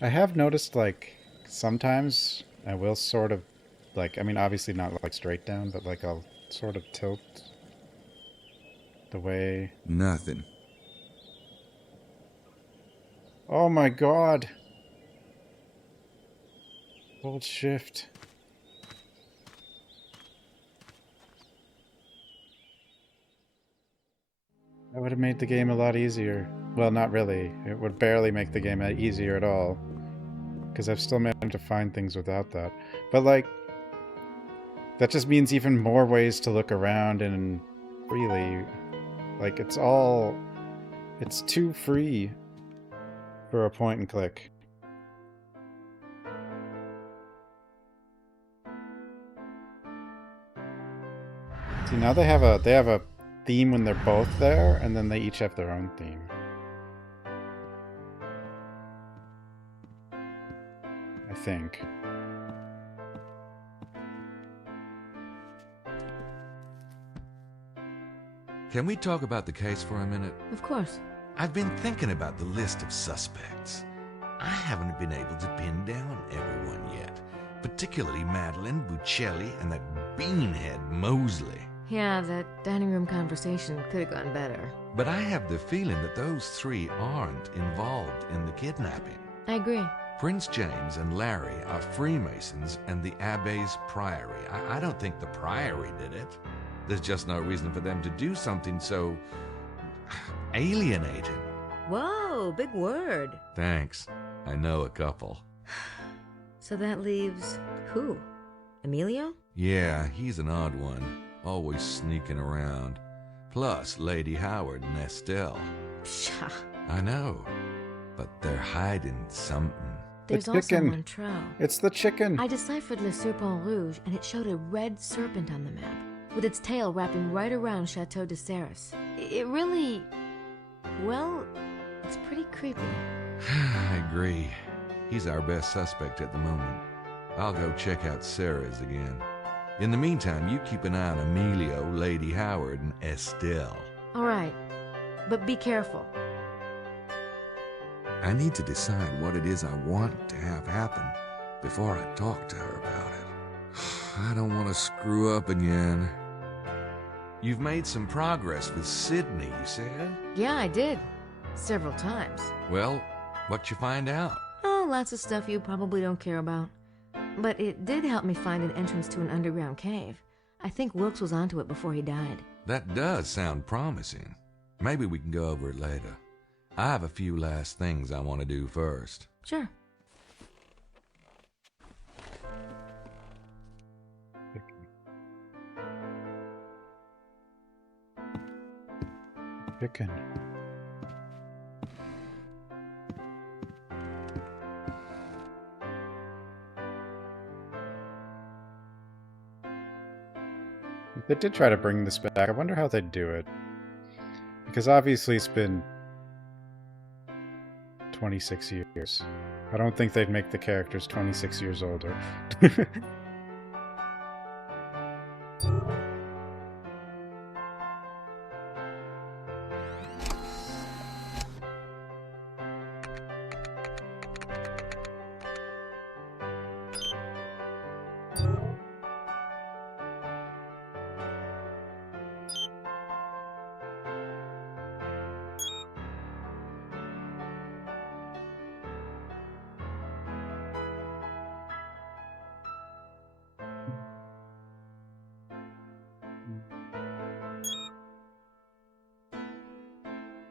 I have noticed like sometimes I will sort of like, I mean, obviously not like straight down, but like I'll sort of tilt the way. Nothing. Oh my god. Hold shift. That would have made the game a lot easier. Well, not really. It would barely make the game easier at all. Because I've still managed to find things without that. But like, that just means even more ways to look around and really, like, it's too free for a point and click. See, now they have a theme when they're both there, and then they each have their own theme. I think. Can we talk about the case for a minute? Of course. I've been thinking about the list of suspects. I haven't been able to pin down everyone yet, particularly Madeline, Buccelli, and that beanhead Mosley. Yeah, that dining room conversation could have gone better. But I have the feeling that those three aren't involved in the kidnapping. I agree. Prince James and Larry are Freemasons and the Abbey's Priory. I don't think the Priory did it. There's just no reason for them to do something so Alienated. Whoa, big word. Thanks. I know a couple. So that leaves who? Emilio? Yeah, he's an odd one. Always sneaking around. Plus Lady Howard and Estelle. Psha. I know. But they're hiding something. There's also Montreux. It's the chicken. I deciphered Le Serpent Rouge, and it showed a red serpent on the map, with its tail wrapping right around Chateau de Serres. It really... well, it's pretty creepy. I agree. He's our best suspect at the moment. I'll go check out Sarah's again. In the meantime, you keep an eye on Emilio, Lady Howard, and Estelle. All right, but be careful. I need to decide what it is I want to have happen before I talk to her about it. I don't want to screw up again. You've made some progress with Sydney, you said? Yeah, I did. Several times. Well, what'd you find out? Oh, lots of stuff you probably don't care about. But it did help me find an entrance to an underground cave. I think Wilkes was onto it before he died. That does sound promising. Maybe we can go over it later. I have a few last things I want to do first. Sure. Chicken. They did try to bring this back. I wonder how they'd do it. Because obviously it's been 26 years. I don't think they'd make the characters 26 years older.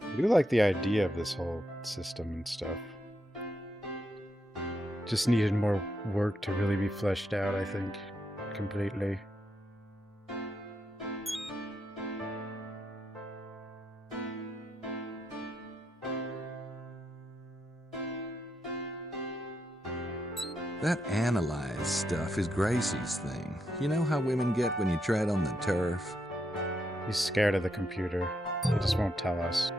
I do like the idea of this whole system and stuff. Just needed more work to really be fleshed out, I think, completely. That analyze stuff is Gracie's thing. You know how women get when you tread on the turf? He's scared of the computer. He just won't tell us.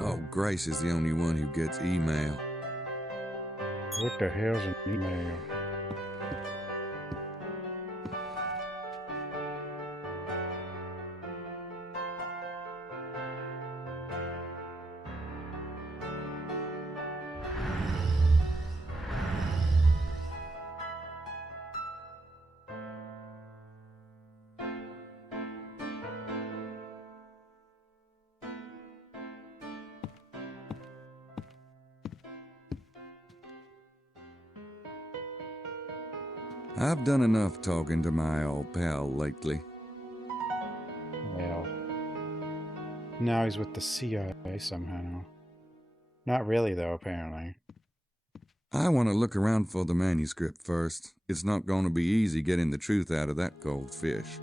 Oh, Grace is the only one who gets email. What the hell's an email? I've done enough talking to my old pal lately. Well, now he's with the CIA somehow. Not really, though, apparently. I want to look around for the manuscript first. It's not going to be easy getting the truth out of that cold fish.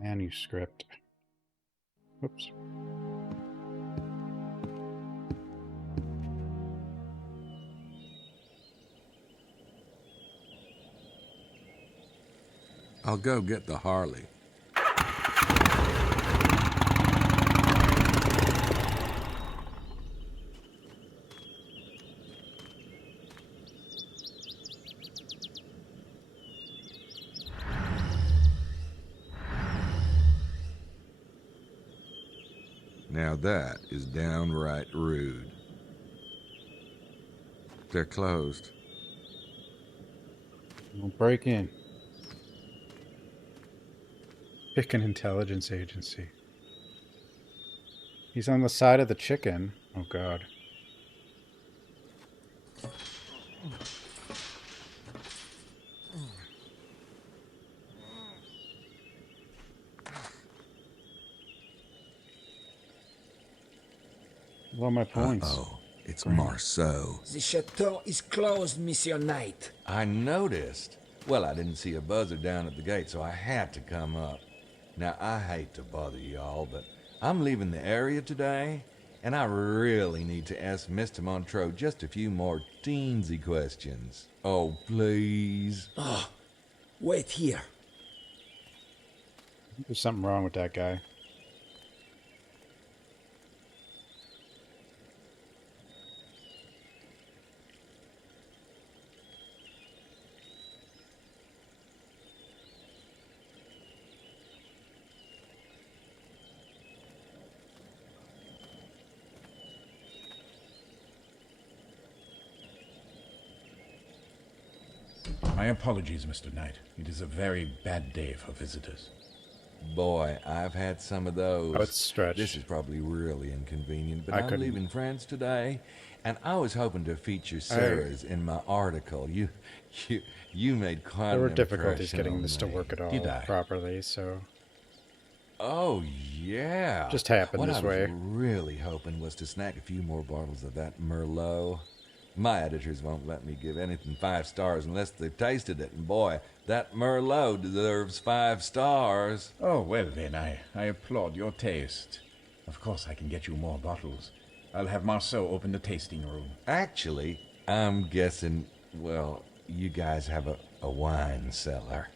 Manuscript. Whoops. I'll go get the Harley. Now that is downright rude. They're closed. We'll break in. Pick an intelligence agency. He's on the side of the chicken. Oh god. What are my points? Uh-oh, it's Marceau. The chateau is closed, Monsieur Knight. I noticed. Well, I didn't see a buzzer down at the gate, so I had to come up. Now, I hate to bother y'all, but I'm leaving the area today, and I really need to ask Mr. Montreux just a few more teensy questions. Oh, please. Oh, wait here. There's something wrong with that guy. My apologies, Mr. Knight. It is a very bad day for visitors. Boy, I've had some of those. Oh, it's stretched. This is probably really inconvenient, but I I'm couldn't. leaving France today, and I was hoping to feature Sarah's in my article. You made quite There were an difficulties impression getting on this to me. work at all Did I? properly, so... Oh, yeah. Just happened what this way. I was really hoping was to snag a few more bottles of that Merlot. My editors won't let me give anything 5 stars unless they've tasted it, and boy, that Merlot deserves 5 stars. Oh, well then, I applaud your taste. Of course I can get you more bottles. I'll have Marceau open the tasting room. Actually, I'm guessing, well, you guys have a wine cellar.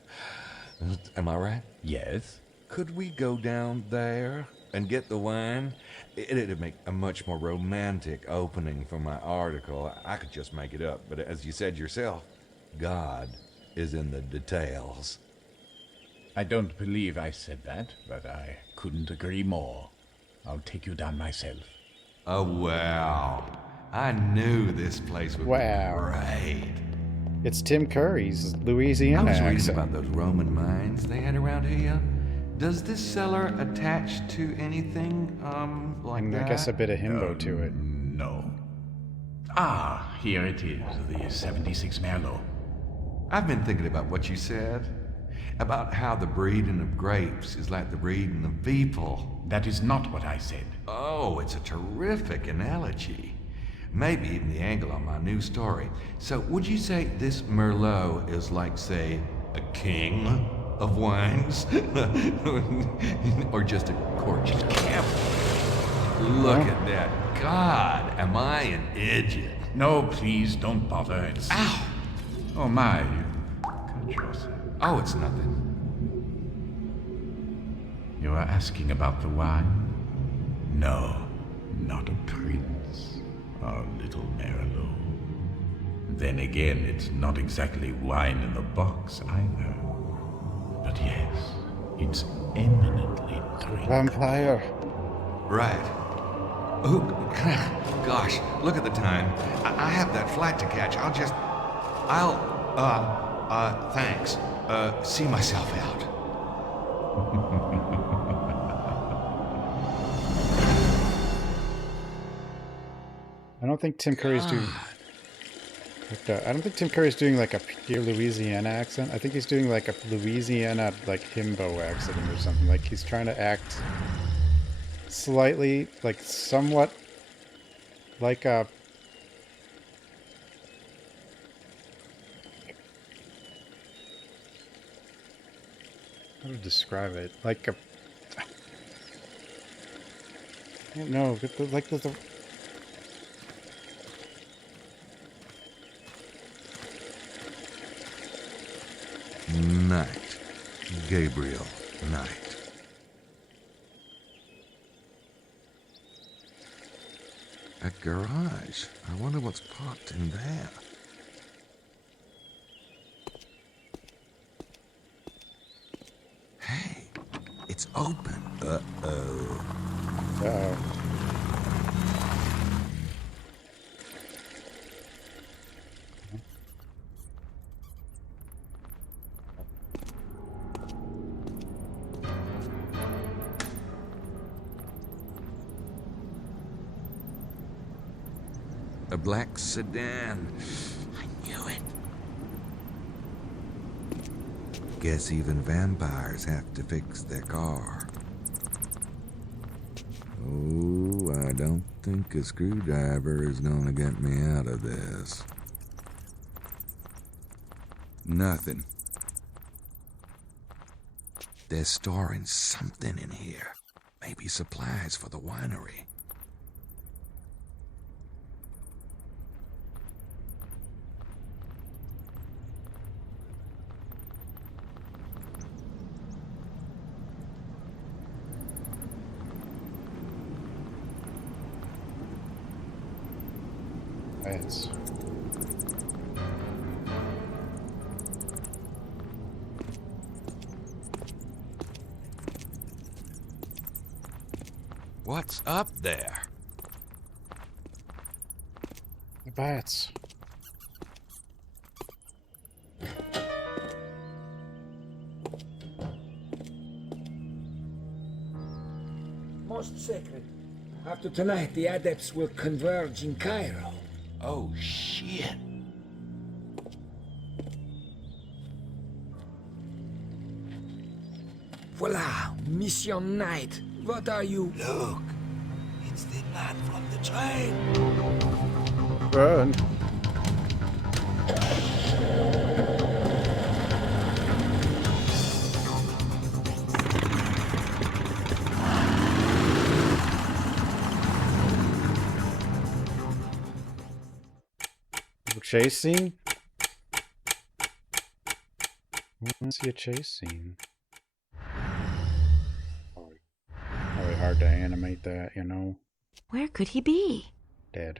Am I right? Yes. Could we go down there and get the wine? It'd make a much more romantic opening for my article. I could just make it up, but as you said yourself, God is in the details. I don't believe I said that, but I couldn't agree more. I'll take you down myself. Oh, wow. I knew this place would be great. It's Tim Curry's Louisiana I was reading accent. about those Roman mines they had around here. Does this cellar attach to anything, like And that? I guess a bit of himbo to it. No. Ah, here it is, the 76 Merlot. I've been thinking about what you said. About how the breeding of grapes is like the breeding of people. That is not what I said. Oh, it's a terrific analogy. Maybe even the angle on my new story. So would you say this Merlot is like, say, a king of wines? Or just a gorgeous camel? Look at that. God, am I an idiot? No, please, don't bother. It's... Ow! Oh, my. You cut yourself. Oh, it's nothing. You are asking about the wine? No, not a prince. Our little Merlot. Then again, it's not exactly wine in the box either. But yes, it's eminently drinkable. Vampire. Right. Oh, gosh, look at the time. I have that flight to catch. Thanks. See myself out. I don't think Tim Curry's doing... I don't think Tim Curry's doing like a pure Louisiana accent. I think he's doing like a Louisiana like himbo accent or something. Like he's trying to act slightly, like somewhat like a... How to describe it? Like a... I don't know. Like the Knight. Gabriel Knight. A garage. I wonder what's parked in there. Hey, it's open. Uh-oh. Uh-oh. A black sedan. I knew it. Guess even vampires have to fix their car. Oh, I don't think a screwdriver is gonna get me out of this. Nothing. They're storing something in here. Maybe supplies for the winery. Yes. What's up there? The bats. Most sacred. After tonight, the adepts will converge in Cairo. Oh, shit. Voila, mission night. What are you? Look, it's the man from the train. Run. Chase scene? I want to see a chase scene. Probably hard to animate that, you know? Where could he be? Dead.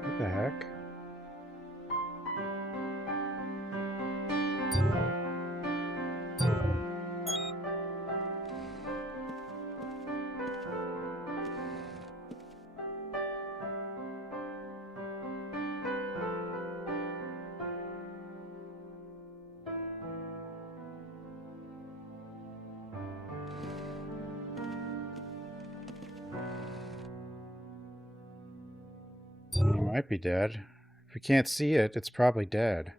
What the heck? He might be dead. If we can't see it, it's probably dead.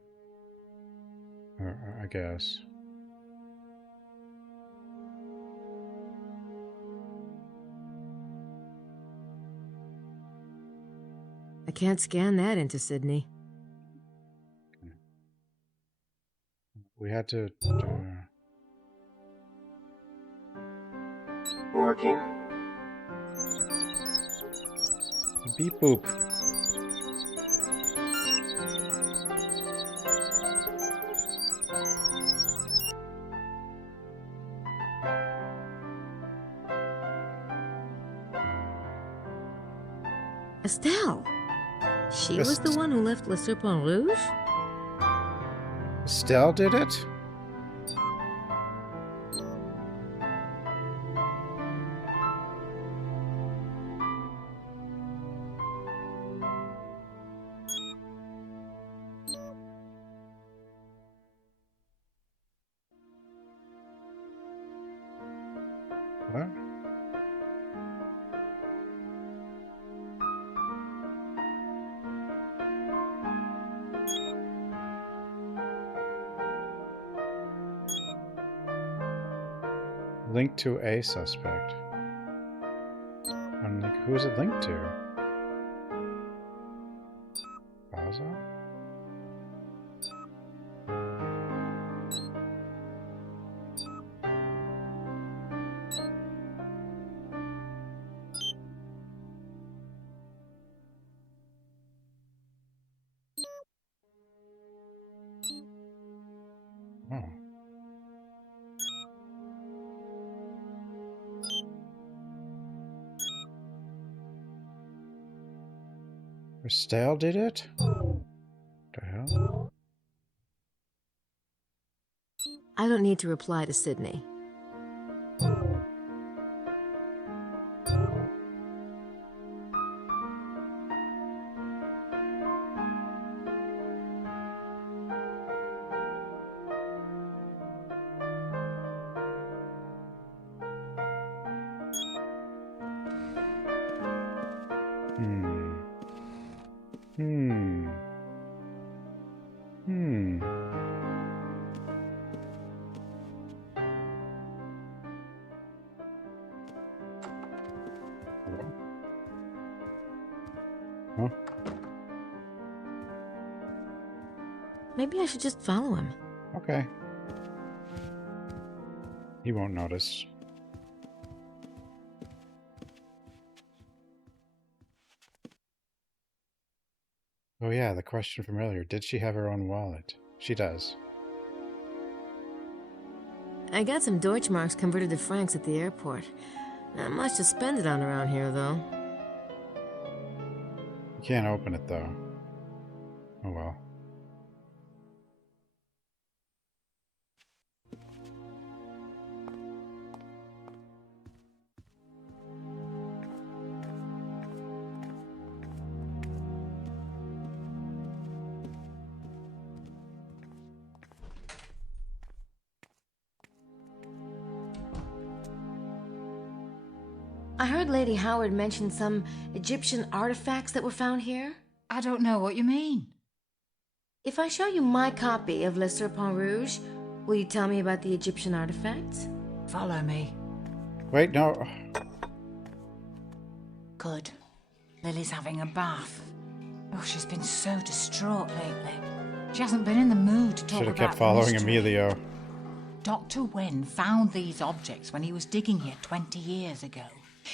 I guess. I can't scan that into Sydney. We had to... Working. Beep boop. Estelle! She was the one who left Le Serpent Rouge? Estelle did it? What? Linked to a suspect. I'm like, who is it linked to? Baza? Estelle did it? What the hell? I don't need to reply to Sydney. Huh? Maybe I should just follow him. Okay. He won't notice. Oh yeah, the question from earlier. Did she have her own wallet? She does. I got some Deutschmarks converted to francs at the airport. Not much to spend it on around here, though. You can't open it, though. Oh well. I heard Lady Howard mention some Egyptian artifacts that were found here. I don't know what you mean. If I show you my copy of Le Serpent Rouge, will you tell me about the Egyptian artifacts? Follow me. Wait, no. Good. Lily's having a bath. Oh, she's been so distraught lately. She hasn't been in the mood to talk Should about have kept following the mystery. Emilio. Dr. Wen found these objects when he was digging here 20 years ago.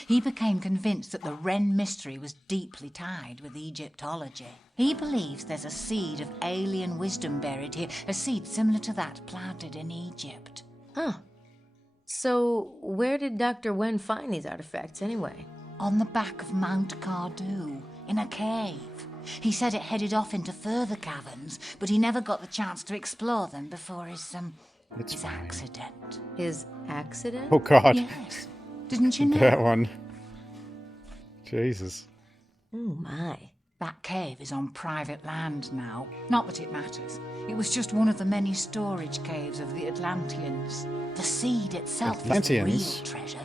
He became convinced that the Wren mystery was deeply tied with Egyptology. He believes there's a seed of alien wisdom buried here, a seed similar to that planted in Egypt. Huh. So, where did Dr. Wen find these artifacts anyway? On the back of Mount Cardew, in a cave. He said it headed off into further caverns, but he never got the chance to explore them before his accident. His accident? Oh God. Yes. Didn't you know? That one. Jesus. Oh my. That cave is on private land now. Not that it matters. It was just one of the many storage caves of the Atlanteans. The seed itself is the real treasure.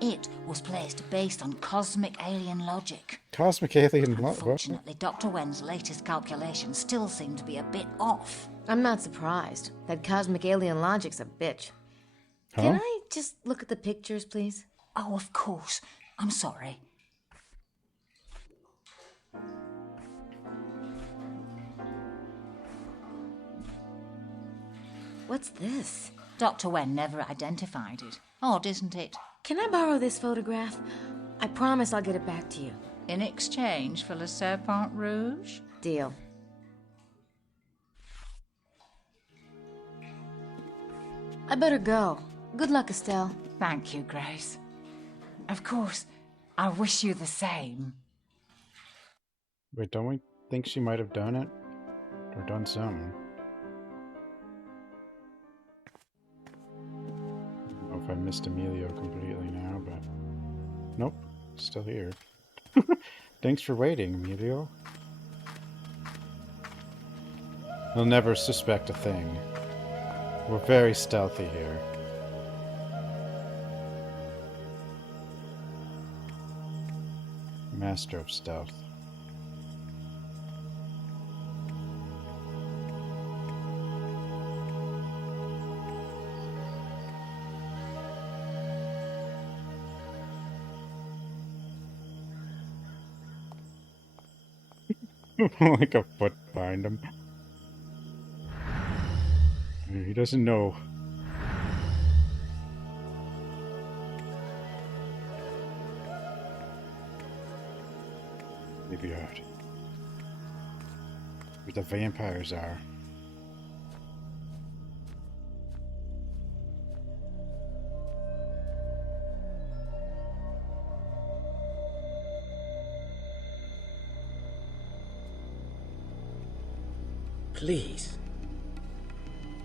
It was placed based on cosmic alien logic. Cosmic alien logic? Unfortunately, Dr. Wen's latest calculations still seem to be a bit off. I'm not surprised. That cosmic alien logic's a bitch. Huh? Can I just look at the pictures, please? Oh, of course. I'm sorry. What's this? Dr. Wen never identified it. Odd, isn't it? Can I borrow this photograph? I promise I'll get it back to you. In exchange for Le Serpent Rouge? Deal. I better go. Good luck, Estelle. Thank you, Grace. Of course, I wish you the same. Wait, don't we think she might have done it? Or done something? I don't know if I missed Emilio completely now, but... Nope, still here. Thanks for waiting, Emilio. They'll never suspect a thing. We're very stealthy here. Master of stealth. Like a foot behind him. He doesn't know. Maybe out. Where the vampires are. Please.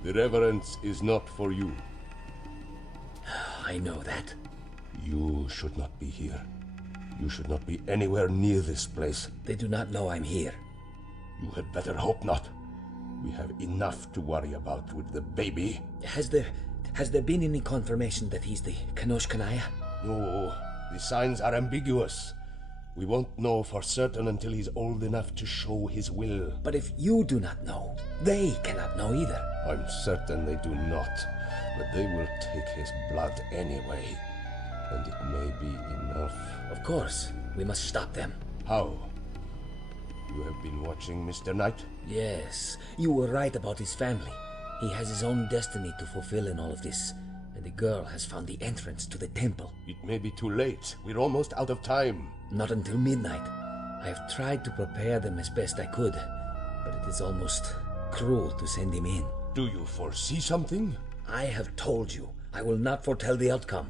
The reverence is not for you. I know that. You should not be here. You should not be anywhere near this place. They do not know I'm here. You had better hope not. We have enough to worry about with the baby. Has there been any confirmation that he's the Kanosh Kanaya? No, the signs are ambiguous. We won't know for certain until he's old enough to show his will. But if you do not know, they cannot know either. I'm certain they do not, but they will take his blood anyway. And it may be enough. Of course, we must stop them. How? You have been watching Mr. Knight? Yes, you were right about his family. He has his own destiny to fulfill in all of this. And the girl has found the entrance to the temple. It may be too late. We're almost out of time. Not until midnight. I have tried to prepare them as best I could, but it is almost cruel to send him in. Do you foresee something? I have told you, I will not foretell the outcome,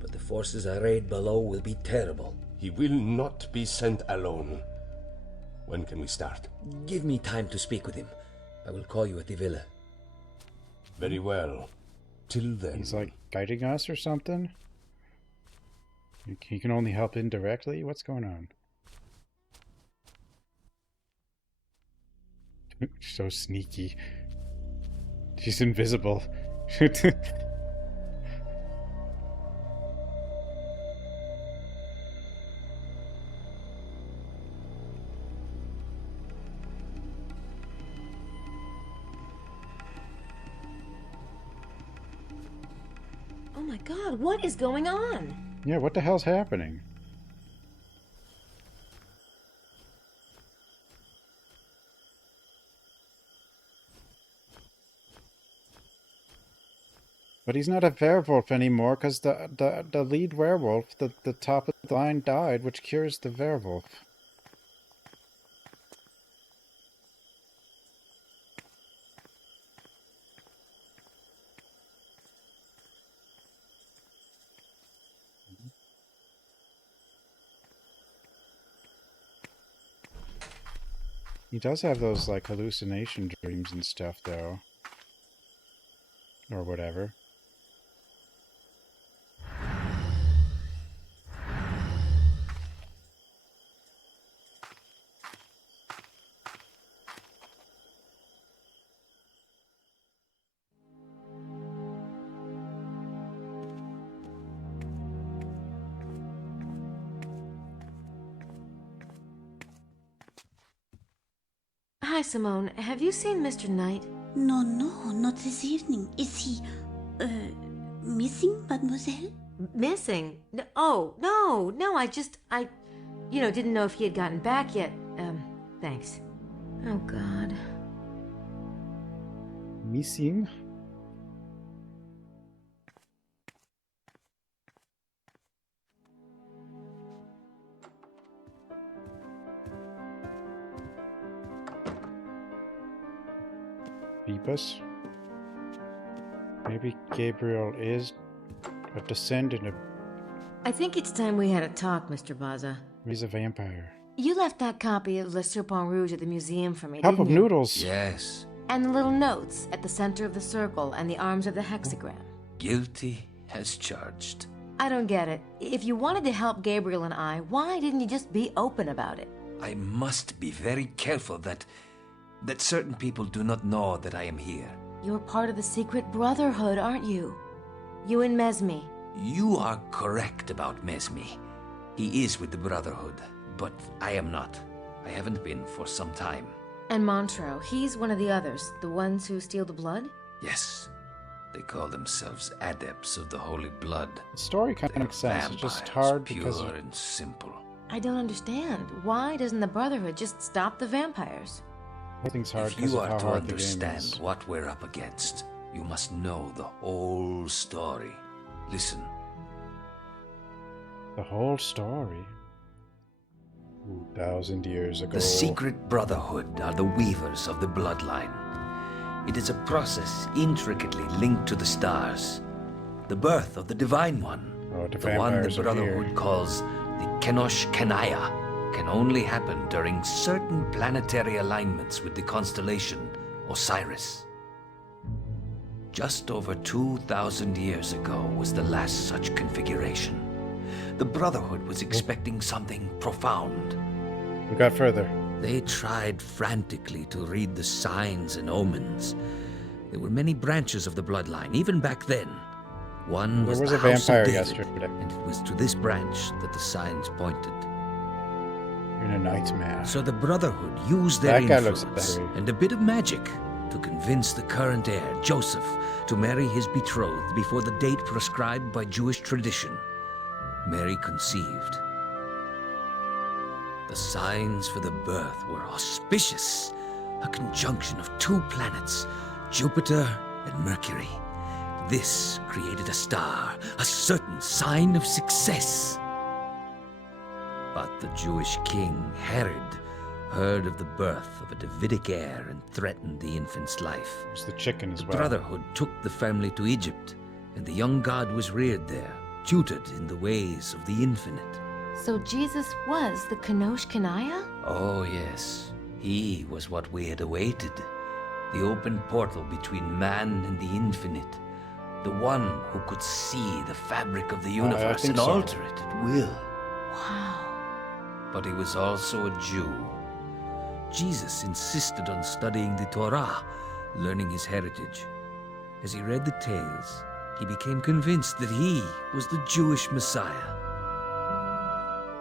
but the forces arrayed below will be terrible. He will not be sent alone. When can we start? Give me time to speak with him. I will call you at the villa. Very well. Till then. He's like guiding us or something? He can only help indirectly? What's going on? So sneaky. She's invisible. Oh my god, what is going on? Yeah, what the hell's happening? But he's not a werewolf anymore because the lead werewolf, the top of the line died, which cures the werewolf. He does have those, like, hallucination dreams and stuff, though. Or whatever. Hi, Simone. Have you seen Mr. Knight? No, not this evening. Is he, missing, mademoiselle? Missing? No, no, I didn't know if he had gotten back yet. Thanks. Oh, God. Missing? Phoebus? Maybe Gabriel is a descendant of... I think it's time we had a talk, Mr. Baza. He's a vampire. You left that copy of Le Serpent Rouge at the museum for me, Cup of didn't you? noodles. Yes. And the little notes at the center of the circle and the arms of the hexagram. Guilty as charged. I don't get it. If you wanted to help Gabriel and I, why didn't you just be open about it? I must be very careful that certain people do not know that I am here. You're part of the secret brotherhood, aren't you? You and Mesme. You are correct about Mesme. He is with the Brotherhood, but I am not. I haven't been for some time. And Montreux, he's one of the others, the ones who steal the blood? Yes. They call themselves adepts of the holy blood. The story kind of makes sense. It's just hard because... Pure and simple. I don't understand. Why doesn't the Brotherhood just stop the vampires? Everything's hard if because you of are how to hard the game understand is. what we're up against, you must know the whole story. Listen. The whole story? 2,000 years ago. The secret brotherhood are the weavers of the bloodline. It is a process intricately linked to the stars. The birth of the Divine One, the one the Brotherhood calls the Kenosh Kanaya, can only happen during certain planetary alignments with the constellation Osiris. Just over 2,000 years ago was the last such configuration. The Brotherhood was expecting something profound. We got further. They tried frantically to read the signs and omens. There were many branches of the bloodline, even back then. One was there was the a House vampire of David, yesterday. and it was to this branch that the signs pointed. In a nightmare. So the Brotherhood used their That guy looks influence better. and a bit of magic to convince the current heir, Joseph, to marry his betrothed before the date prescribed by Jewish tradition. Mary conceived. The signs for the birth were auspicious, a conjunction of two planets, Jupiter and Mercury. This created a star, a certain sign of success. But the Jewish king, Herod, heard of the birth of a Davidic heir and threatened the infant's life. It's the chicken as The well. Brotherhood took the family to Egypt, and the young god was reared there, tutored in the ways of the infinite. So Jesus was the Kenosh Kanaya? Oh, yes. He was what we had awaited. The open portal between man and the infinite. The one who could see the fabric of the universe think and so. alter it at will. Wow. But he was also a Jew. Jesus insisted on studying the Torah, learning his heritage. As he read the tales, he became convinced that he was the Jewish Messiah.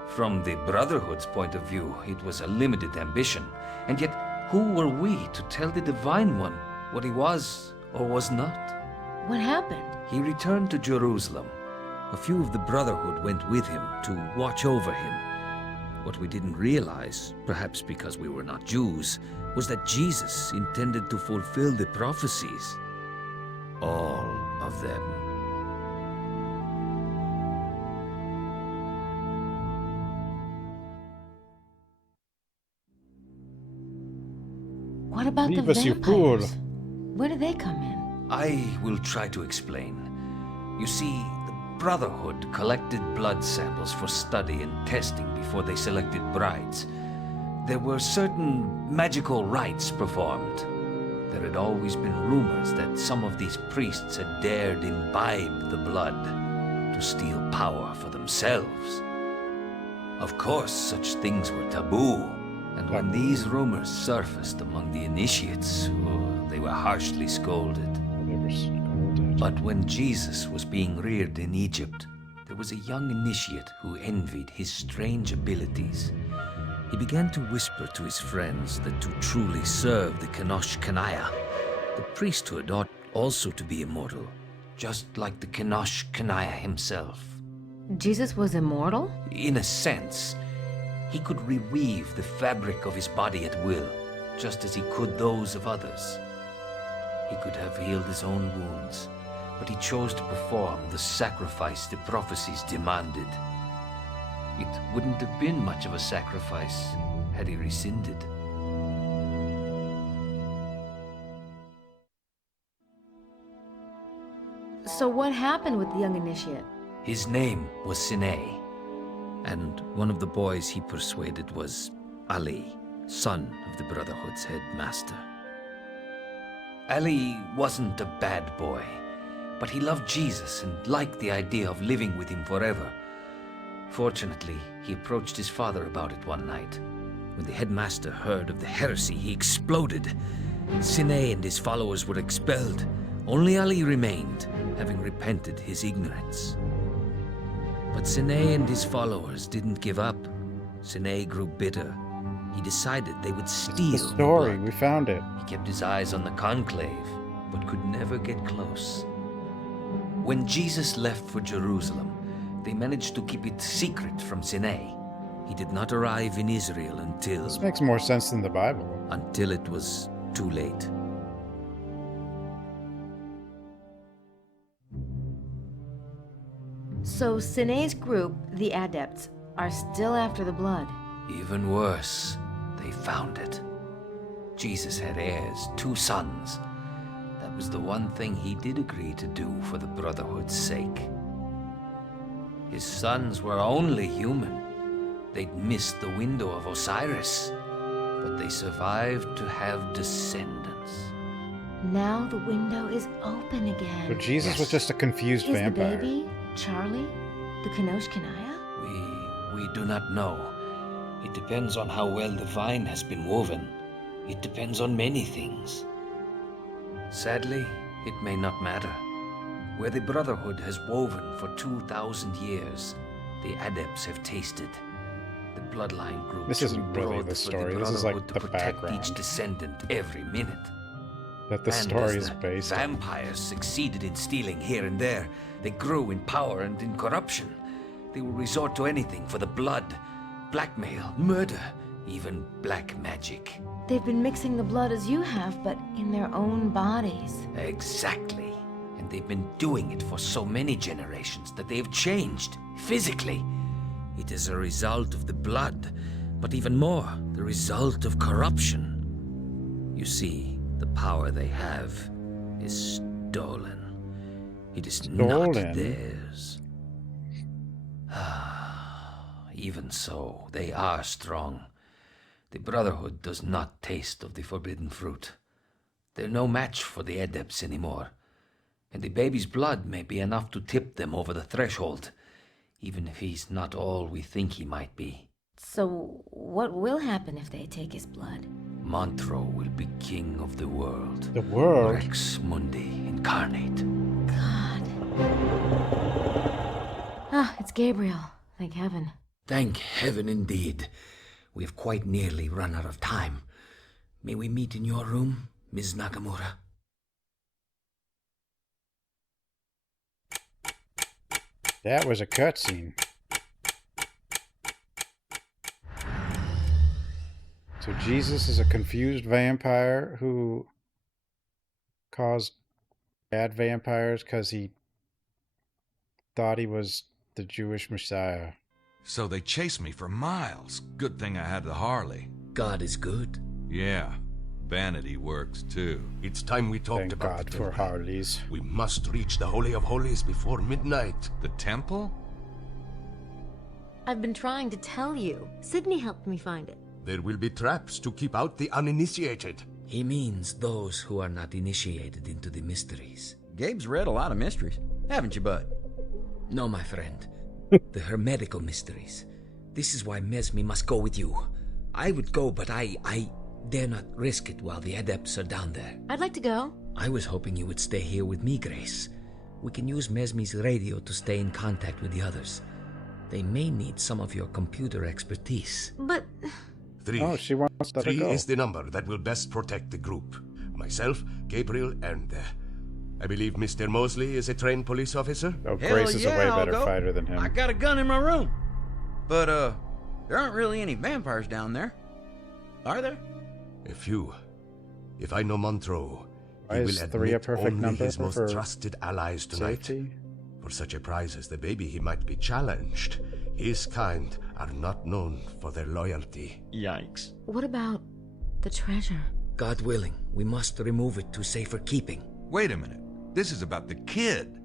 From the Brotherhood's point of view, it was a limited ambition, and yet who were we to tell the Divine One what he was or was not? What happened? He returned to Jerusalem. A few of the Brotherhood went with him to watch over him. What we didn't realize, perhaps because we were not Jews, was that Jesus intended to fulfill the prophecies. All of them. What about the Leave us, you fool. vampires? Where do they come in? I will try to explain. You see, the Brotherhood collected blood samples for study and testing before they selected brides. There were certain magical rites performed. There had always been rumors that some of these priests had dared imbibe the blood to steal power for themselves. Of course, such things were taboo, and when these rumors surfaced among the initiates, they were harshly scolded. But when Jesus was being reared in Egypt, there was a young initiate who envied his strange abilities. He began to whisper to his friends that to truly serve the Kenosh Kanaya, the priesthood ought also to be immortal, just like the Kenosh Kanaya himself. Jesus was immortal? In a sense, he could reweave the fabric of his body at will, just as he could those of others. He could have healed his own wounds, but he chose to perform the sacrifice the prophecies demanded. It wouldn't have been much of a sacrifice had he rescinded. So what happened with the young initiate? His name was Sine, and one of the boys he persuaded was Ali, son of the Brotherhood's headmaster. Ali wasn't a bad boy, but he loved Jesus and liked the idea of living with him forever. Fortunately, he approached his father about it one night. When the headmaster heard of the heresy, he exploded. Sine and his followers were expelled. Only Ali remained, having repented his ignorance. But Sine and his followers didn't give up. Sine grew bitter. He decided they would steal the story. We found it. He kept his eyes on the conclave, but could never get close. When Jesus left for Jerusalem, they managed to keep it secret from Sine. He did not arrive in Israel until... This makes more sense than the Bible. Until it was too late. So Sine's group, the Adepts, are still after the blood. Even worse, they found it. Jesus had heirs, 2 sons. That was the one thing he did agree to do for the Brotherhood's sake. His sons were only human. They'd missed the window of Osiris. but they survived to have descendants. Now the window is open again. So Jesus was just a confused vampire. Is the baby Charlie? The Kanosh Kanaya? We do not know. It depends on how well the vine has been woven. It depends on many things. Sadly, it may not matter. Where the Brotherhood has woven for 2,000 years, the adepts have tasted. The bloodline grew This isn't really the story. This is like the background. Each descendant every minute. That the story is based on. Vampires succeeded in stealing here and there. They grew in power and in corruption. They will resort to anything for the blood. Blackmail, murder, even black magic. They've been mixing the blood as you have, but in their own bodies. Exactly. And they've been doing it for so many generations that they have changed, physically. It is a result of the blood, but even more, the result of corruption. You see, the power they have is stolen. It is not theirs. Even so, they are strong. The Brotherhood does not taste of the forbidden fruit. They're no match for the adepts anymore. And the baby's blood may be enough to tip them over the threshold, even if he's not all we think he might be. So, what will happen if they take his blood? Montreux will be king of the world. The world? Rex Mundi incarnate. God. Ah, it's Gabriel. Thank heaven. Thank heaven indeed. We have quite nearly run out of time. May we meet in your room, Ms. Nakimura? That was a cutscene. So Jesus is a confused vampire who caused bad vampires because he thought he was the Jewish Messiah. So they chased me for miles. Good thing I had the Harley. God is good. Yeah, vanity works too. It's time we talked Thank about God the for temple. Harleys. We must reach the Holy of Holies before midnight. The temple? I've been trying to tell you. Sydney helped me find it. There will be traps to keep out the uninitiated. He means those who are not initiated into the mysteries. Gabe's read a lot of mysteries, haven't you, bud? No, my friend. The hermetical mysteries. This is why Mesme must go with you. I would go, but I dare not risk it while the adepts are down there. I'd like to go. I was hoping you would stay here with me, Grace. We can use Mesme's radio to stay in contact with the others. They may need some of your computer expertise. But... 3. Oh, she wants that to 3 go. is the number that will best protect the group. Myself, Gabriel, and I believe Mr. Mosley is a trained police officer. Oh, Grace is a way better fighter than him. I got a gun in my room. But, there aren't really any vampires down there. Are there? A few. If I know Montreux, Why he is will 3 a admit perfect only number his most for trusted allies tonight. safety? For such a prize as the baby, he might be challenged. His kind are not known for their loyalty. Yikes. What about the treasure? God willing, we must remove it to safer keeping. Wait a minute. This is about the kid.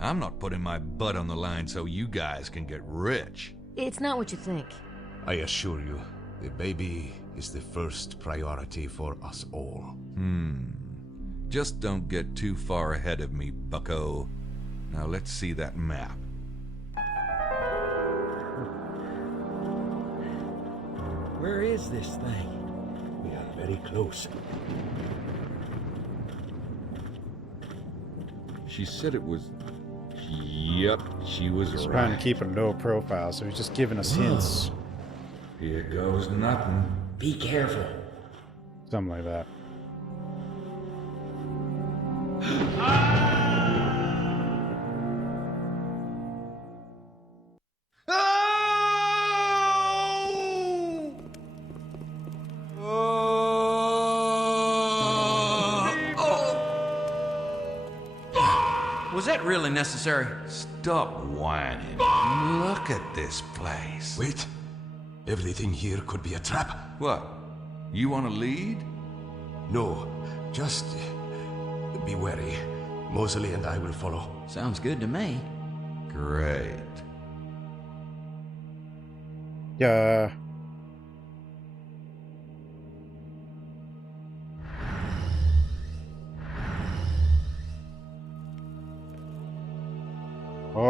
I'm not putting my butt on the line so you guys can get rich. It's not what you think. I assure you, the baby is the first priority for us all. Just don't get too far ahead of me, bucko. Now let's see that map. Where is this thing? We are very close. She said it was... Yep, she was He's right. trying to keep a low profile, so he's just giving us hints. Here goes nothing. Be careful. Something like that. Was that really necessary? Stop whining. Look at this place. Wait. Everything here could be a trap. What? You want to lead? No, just be wary. Mosley and I will follow. Sounds good to me. Great. Yeah.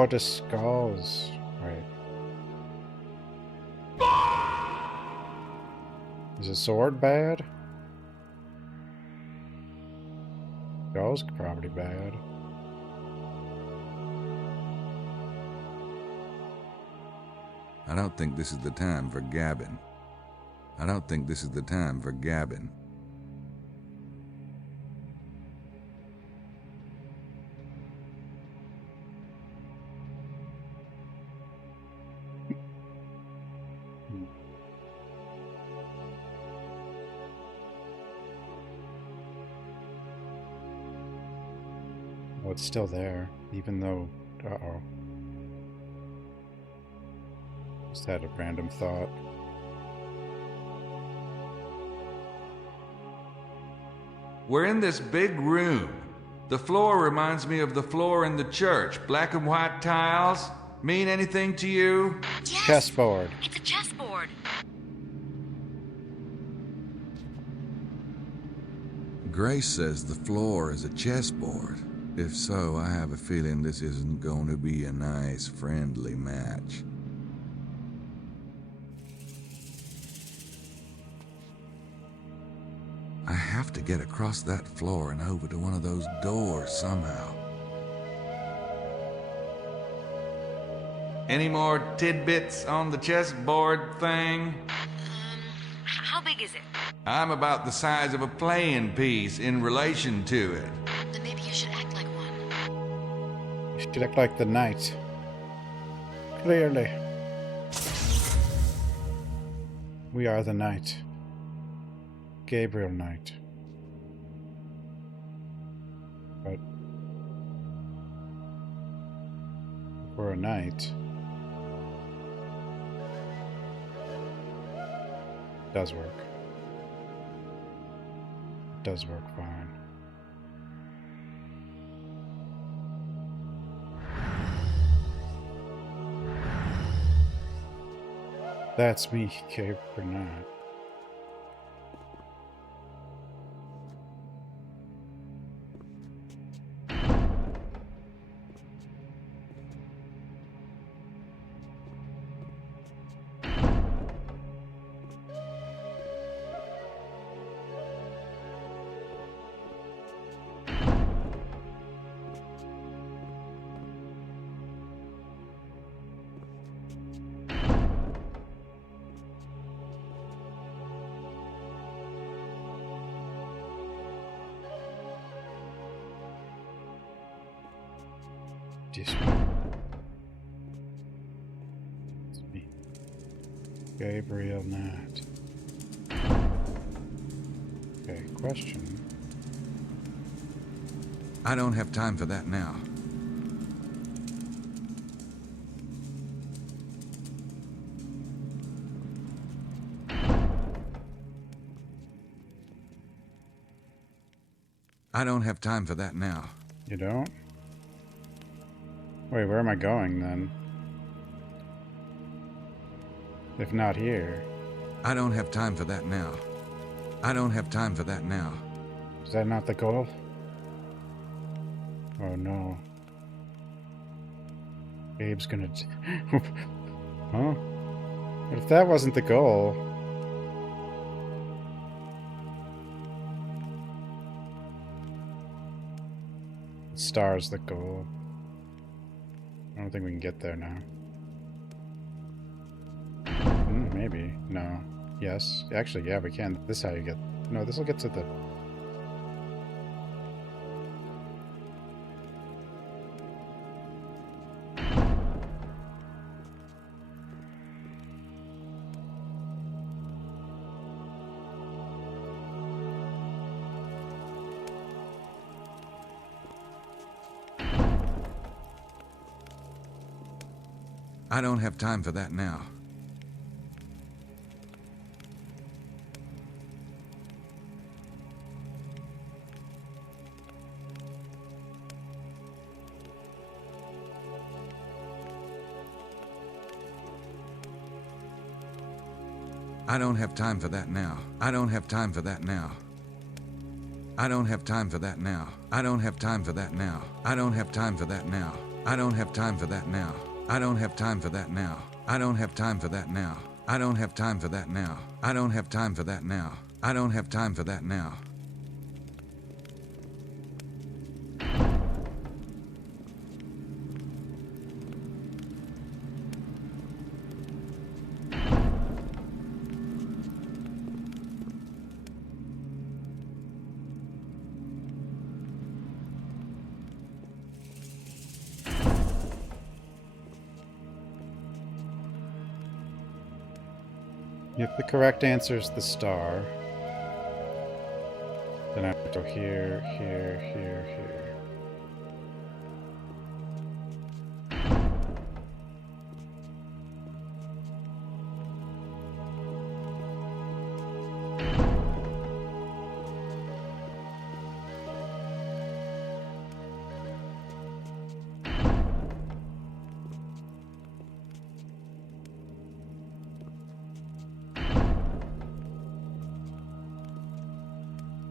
Oh, the skulls. Right. Is a sword bad? Skulls probably bad. I don't think this is the time for gabbing. I don't think this is the time for gabbing. Oh, it's still there, even though... Uh-oh. Just had a random thought. We're in this big room. The floor reminds me of the floor in the church. Black and white tiles. Mean anything to you? Yes, chessboard. It's a chessboard. Grace says the floor is a chessboard. If so, I have a feeling this isn't going to be a nice, friendly match. I have to get across that floor and over to one of those doors somehow. Any more tidbits on the chessboard thing? How big is it? I'm about the size of a playing piece in relation to it. Then maybe you should act like one. You should act like the knight. Clearly. We are the knight. Gabriel Knight. But for a knight, does work. It does work fine. That's me, Gabriel Knight. This one. It's me. Gabriel Knight. Okay, question. I don't have time for that now. I don't have time for that now. You don't? Wait, where am I going then? If not here. I don't have time for that now. I don't have time for that now. Is that not the goal? Oh no. Gabe's gonna... Huh? But if that wasn't the goal... Star's the goal. I don't think we can get there now. Maybe. No. Yes. Actually, yeah, we can. This is how you get... No, this will get to the... I don't have time for that now. I don't have time for that now. I don't have time for that now. I don't have time for that now. I don't have time for that now. I don't have time for that now. I don't have time for that now. I don't have time for that now. I don't have time for that now. I don't have time for that now. I don't have time for that now. I don't have time for that now. If the correct answer is the star, then I have to go here, here, here, here.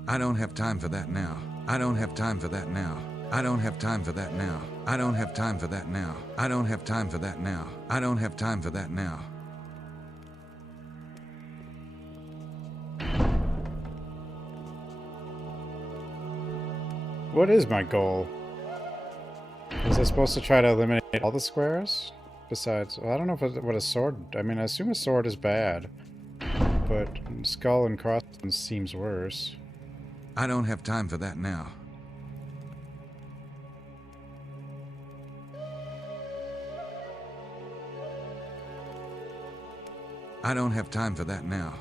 I don't have time for that now. I don't have time for that now. I don't have time for that now. I don't have time for that now. I don't have time for that now. I don't have time for that now. What is my goal? Was I supposed to try to eliminate all the squares? Besides, well, I don't know what a sword... I mean, I assume a sword is bad. But skull and crossbones seems worse. I don't have time for that now. I don't have time for that now.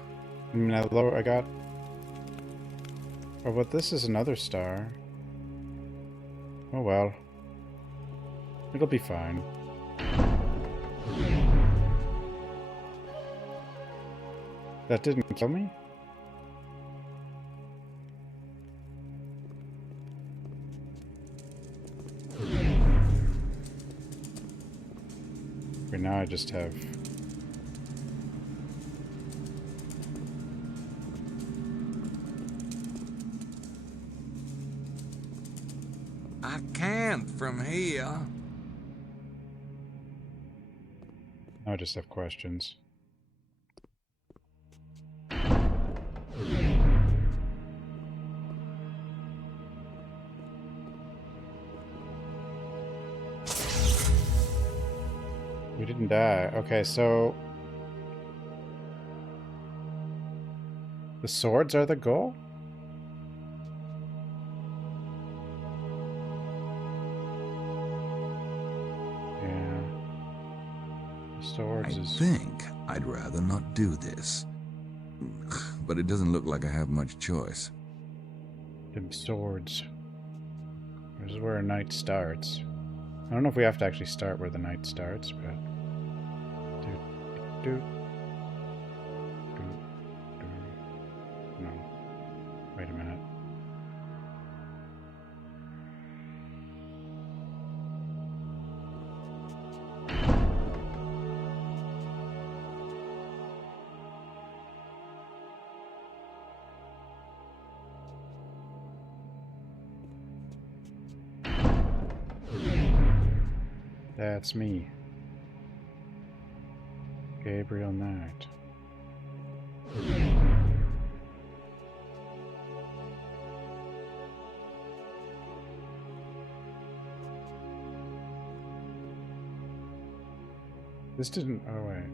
I mean, I got... Oh, but this is another star. Oh well. It'll be fine. That didn't kill me? For now I just have... I can't from here. Now I just have questions. We didn't die. Okay, so... The swords are the goal? Yeah. The swords I is... think I'd rather not do this. But it doesn't look like I have much choice. The swords. This is where a night starts. I don't know if we have to actually start where the night starts, but... No. Wait a minute. That's me. Gabriel Knight. This didn't... Oh, wait.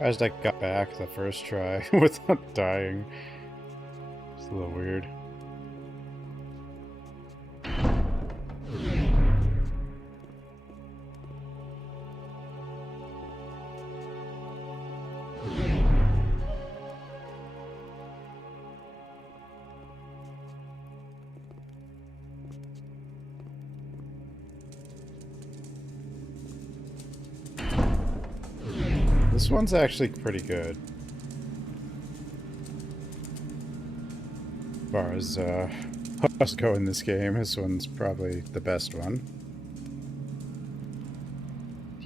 Surprised I got back the first try without dying. It's a little weird. This one's actually pretty good. As far as hooks go in this game, this one's probably the best one.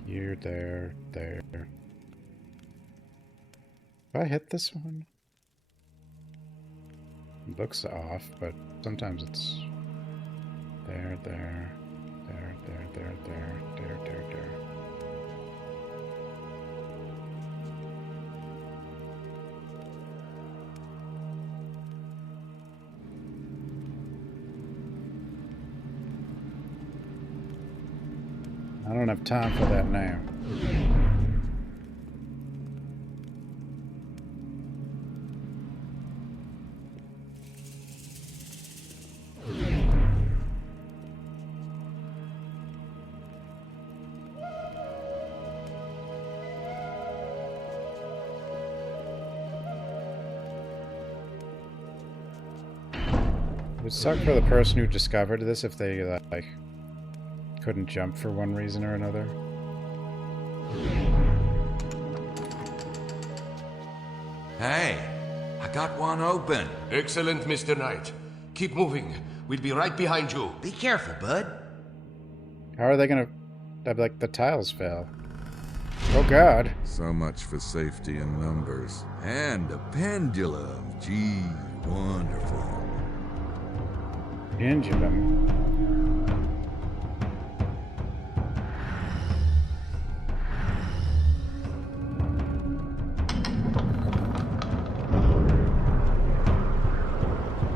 Here, there, there. If I hit this one? It looks off, but sometimes it's there, there, there, there, there, there, there, there, there. I don't have time for that now. It would suck for the person who discovered this if they, like, couldn't jump for one reason or another. Hey, I got one open. Excellent, Mr. Knight. Keep moving. We'll be right behind you. Be careful, bud. How are they gonna... like, the tiles fell. Oh god. So much for safety in numbers. And a pendulum. Gee, wonderful. Pendulum.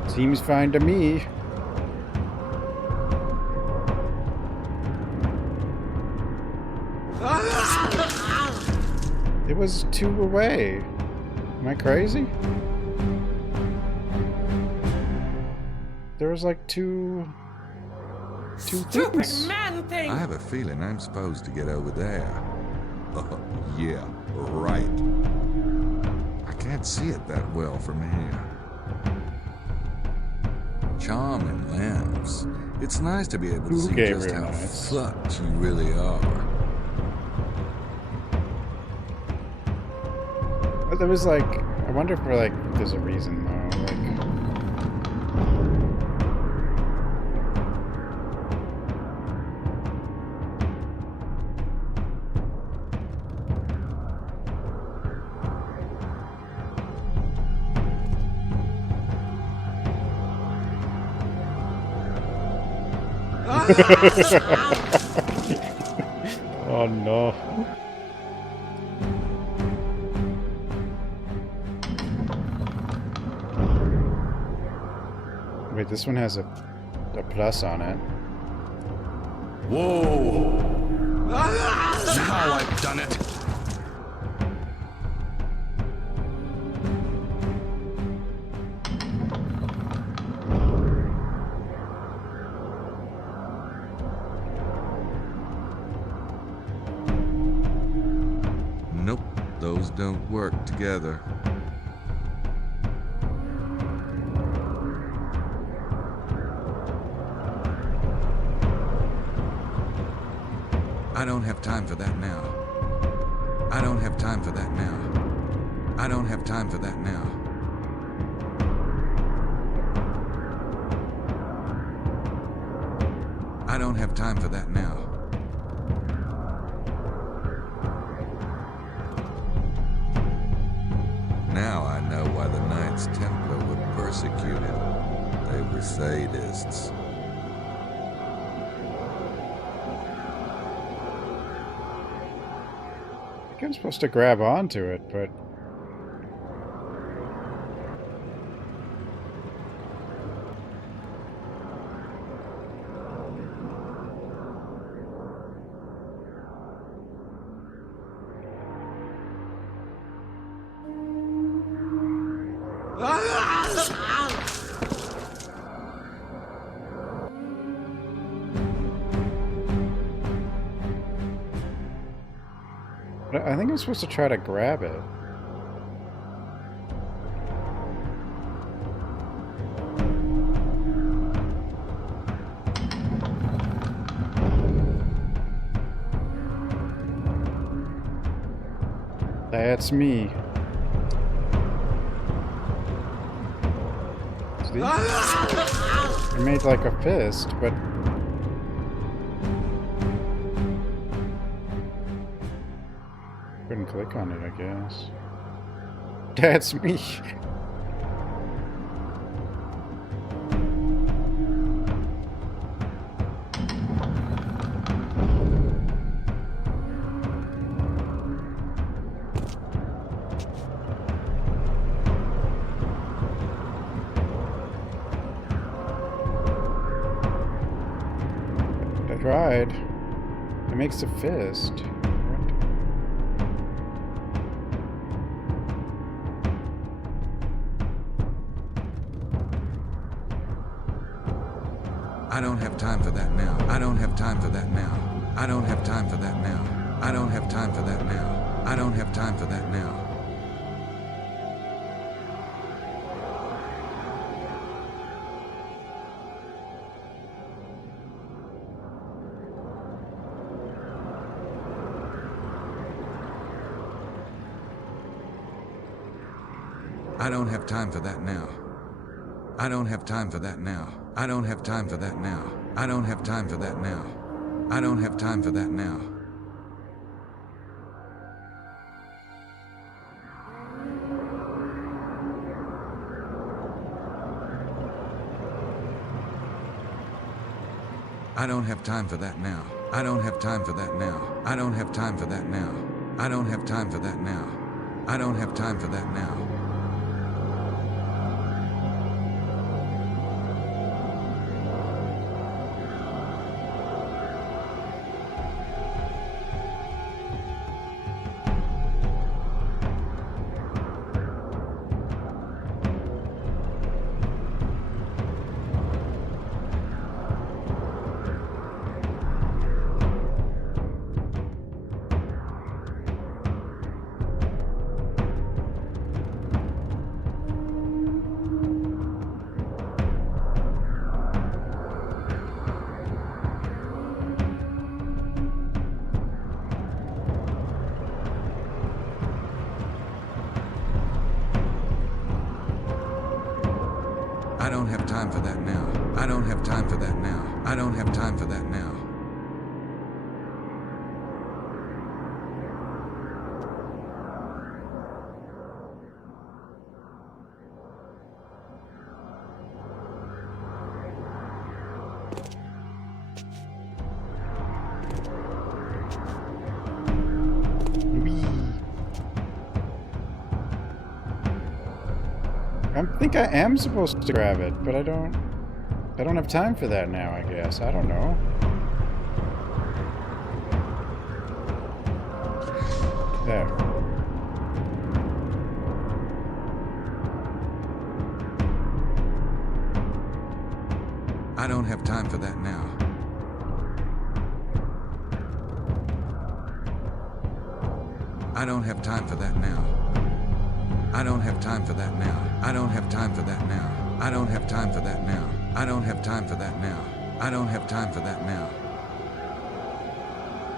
Seems fine to me. It was 2 away. Am I crazy? There was like two things. Man thing! I have a feeling I'm supposed to get over there. Yeah, right. I can't see it that well from here. Charming lamps. It's nice to be able to see just how fucked you really are. But there was like, I wonder if there's a reason though. Oh no. Wait, this one has a plus on it. Whoa! Now I've done it! Nope, those don't work together. I don't have time for that now. I don't have time for that now. I don't have time for that now. I don't have time for that now. Now I know why the Knights Templar were persecuted. They were sadists. I think I'm supposed to grab onto it, but... But I think I'm supposed to try to grab it. That's me. See? I made like a fist, but... couldn't click on it, I guess. That's me. I tried. It makes a fist. I don't have time for that now. I don't have time for that now. I don't have time for that now. I don't have time for that now. I don't have time for that now. I don't have time for that now. I don't have time for that now. I don't have time for that now. I don't have time for that now. I don't have time for that now. I don't have time for that now. I don't have time for that now. I don't have time for that now. I don't have time for that now. I don't have time for that now. I don't have time for that now. I don't have time for that now. I don't have time for that now. I think I am supposed to grab it, but I don't have time for that now, I guess. I don't know. There. I don't have time for that now. I don't have time for that now. I don't have time for that now. I don't have time for that now. I don't have time for that now. I don't have time for that now. I don't have time for that now. I don't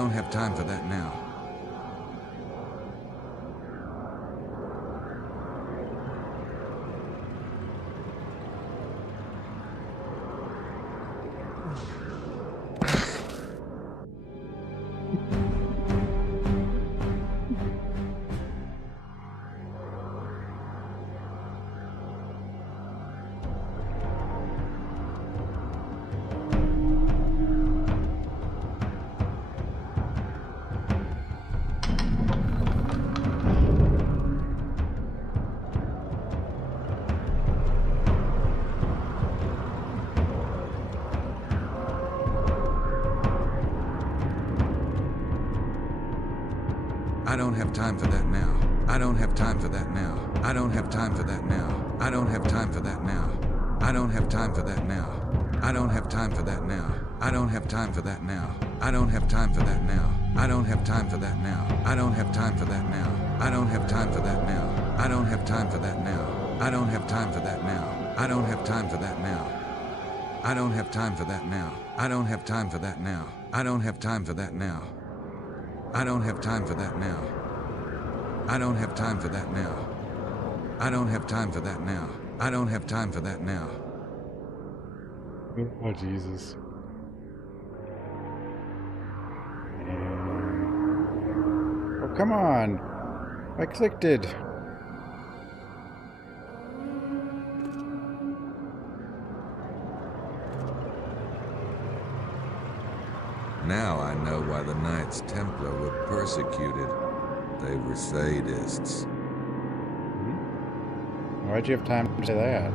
have time for that now. I don't have time for that now. I don't have time for that now. I don't have time for that now. I don't have time for that now. I don't have time for that now. I don't have time for that now. I don't have time for that now. I don't have time for that now. I don't have time for that now. I don't have time for that now. I don't have time for that now. I don't have time for that now. I don't have time for that now. I don't have time for that now. I don't have time for that now. I don't have time for that now. I don't have time for that now. I don't have time for that now. I don't have time for that now. I don't have time for that now. I don't have time for that now. Oh, Jesus. Oh, come on. I clicked it. Now I know why the Knights Templar were persecuted. They were sadists. Why'd you have time to say that?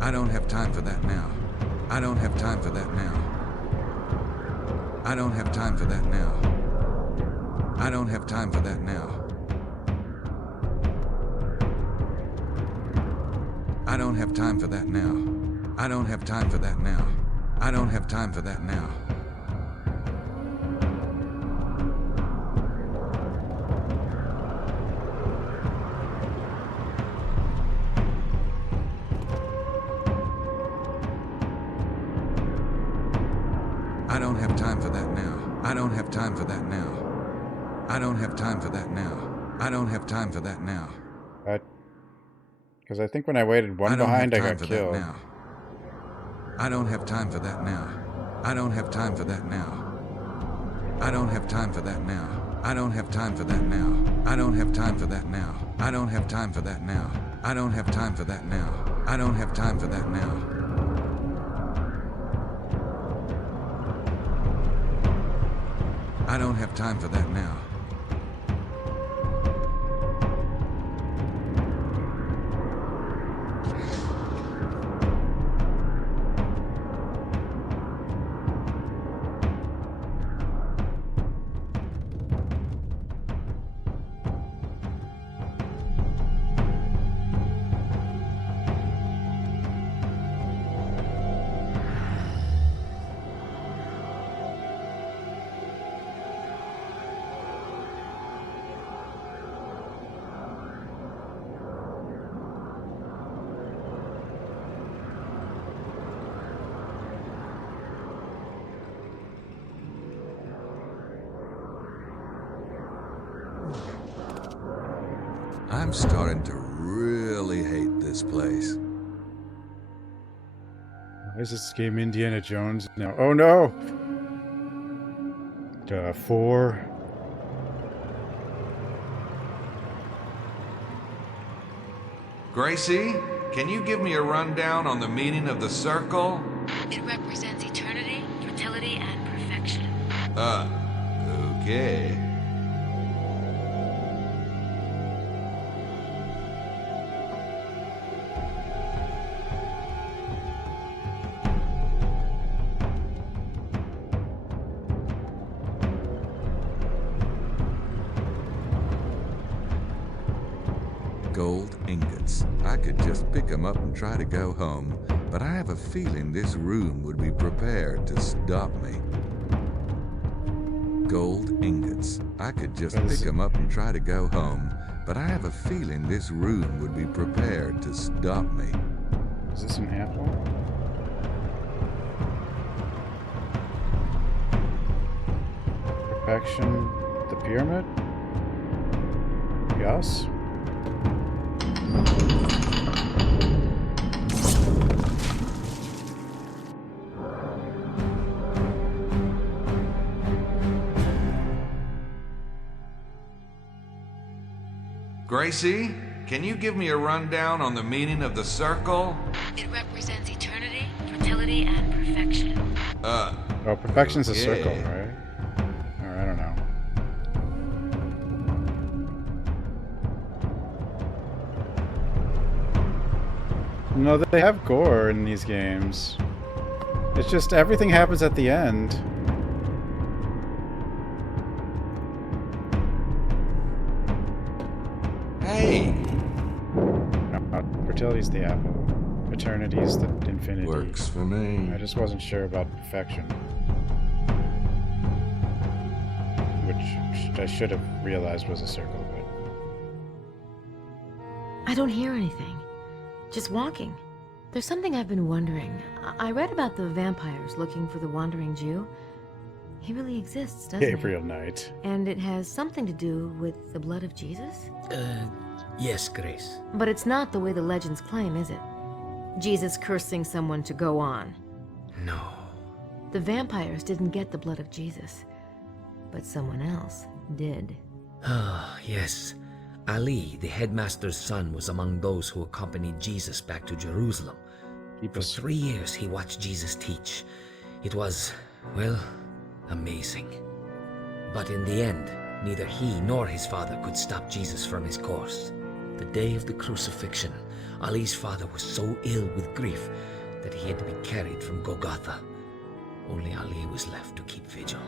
I don't have time for that now. I don't have time for that now. I don't have time for that now. I don't have time for that now. I don't have time for that now. I don't have time for that now. I don't have time for that now. I don't have time for that now. I don't have time for that now. I don't have time for that now. I don't have time for that now. Because I think when I waited one behind, I got killed. I don't have time for that now. I don't have time for that now. I don't have time for that now. I don't have time for that now. I don't have time for that now. I don't have time for that now. I don't have time for that now. I don't have time for that now. I don't have time for that now. I'm starting to really hate this place. Why is this game Indiana Jones now? Oh no! 4. Gracie, can you give me a rundown on the meaning of the circle? It represents eternity, fertility, and perfection. Okay. Gold ingots. I could just pick them up and try to go home, but I have a feeling this room would be prepared to stop me. Gold ingots. I could just pick them up and try to go home, but I have a feeling this room would be prepared to stop me. Is this an apple? Perfection. The pyramid? Yes? Gracie, can you give me a rundown on the meaning of the circle? It represents eternity, fertility, and perfection. Oh, perfection's a circle, right? Or I don't know. No, they have gore in these games. It's just everything happens at the end. Utility's the apple. Eternity's the infinity. Works for me. I just wasn't sure about perfection. Which I should have realized was a circle, but... I don't hear anything. Just walking. There's something I've been wondering. I read about the vampires looking for the wandering Jew. He really exists, doesn't Gabriel Knight. And it has something to do with the blood of Jesus? Yes, Grace. But it's not the way the legends claim, is it? Jesus cursing someone to go on. No. The vampires didn't get the blood of Jesus, but someone else did. Ah, yes. Ali, the headmaster's son, was among those who accompanied Jesus back to Jerusalem. For 3 years, he watched Jesus teach. It was, well, amazing. But in the end, neither he nor his father could stop Jesus from his course. The day of the crucifixion, Ali's father was so ill with grief that he had to be carried from Golgotha. Only Ali was left to keep vigil.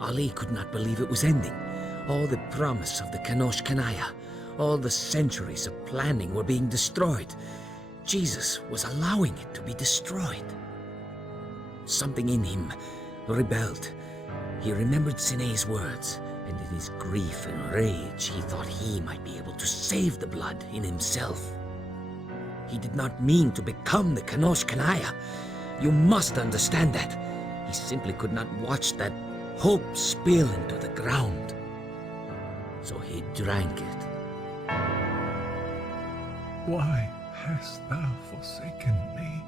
Ali could not believe it was ending. All the promise of the Kanosh Kanaya, all the centuries of planning were being destroyed. Jesus was allowing it to be destroyed. Something in him rebelled. He remembered Sine's words, and in his grief and rage, he thought he might be able to save the blood in himself. He did not mean to become the Kanosh Kanaya. You must understand that. He simply could not watch that hope spill into the ground. So he drank it. Why hast thou forsaken me?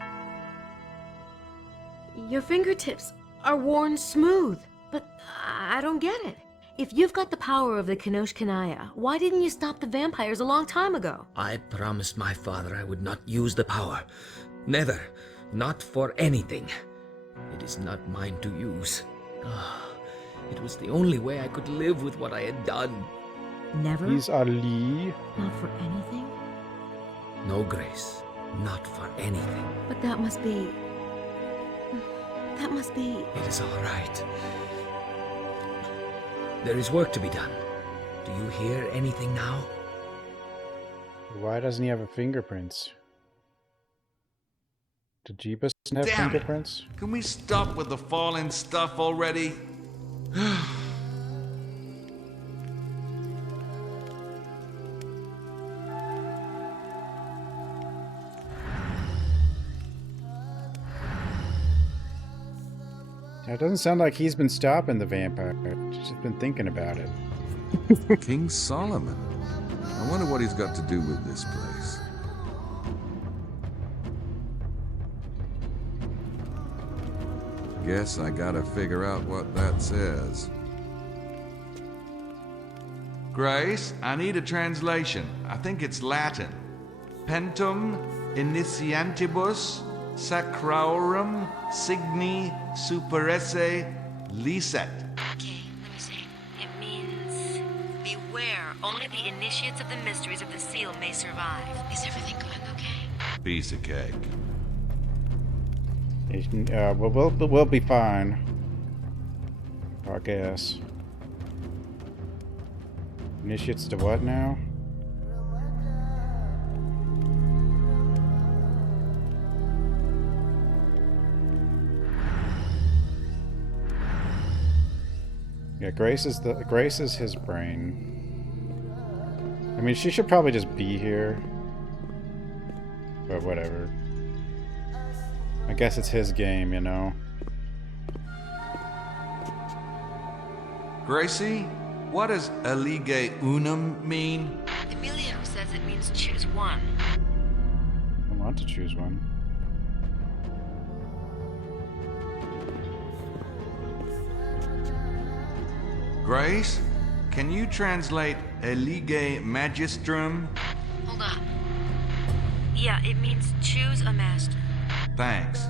Your fingertips are worn smooth, but I don't get it. If you've got the power of the Kanosh Kanaya, why didn't you stop the vampires a long time ago? I promised my father I would not use the power. Never. Not for anything. It is not mine to use. It was the only way I could live with what I had done. Never? He's Ali. Not for anything? No, Grace. Not for anything. But that must be... It is all right. There is work to be done. Do you hear anything now? Why doesn't he have fingerprints? Did Jeebus have Damn fingerprints? it. Can we stop with the falling stuff already? It doesn't sound like he's been stopping the vampire. He's just been thinking about it. King Solomon. I wonder what he's got to do with this place. Guess I gotta figure out what that says. Grace, I need a translation. I think it's Latin. Pentum initiantibus sacrarum signi superesse licet. Okay, let me see. It means... Beware, only the initiates of the mysteries of the seal may survive. Is everything going okay? Piece of cake. We'll be fine. I guess. Initiates to what now? Yeah, Grace is his brain. I mean, she should probably just be here. But whatever. I guess it's his game, you know. Gracie, what does elige unum mean? Emilio says it means choose one. I want to choose one. Grace, can you translate elige magistrum? Hold on. Yeah, it means choose a master. Thanks.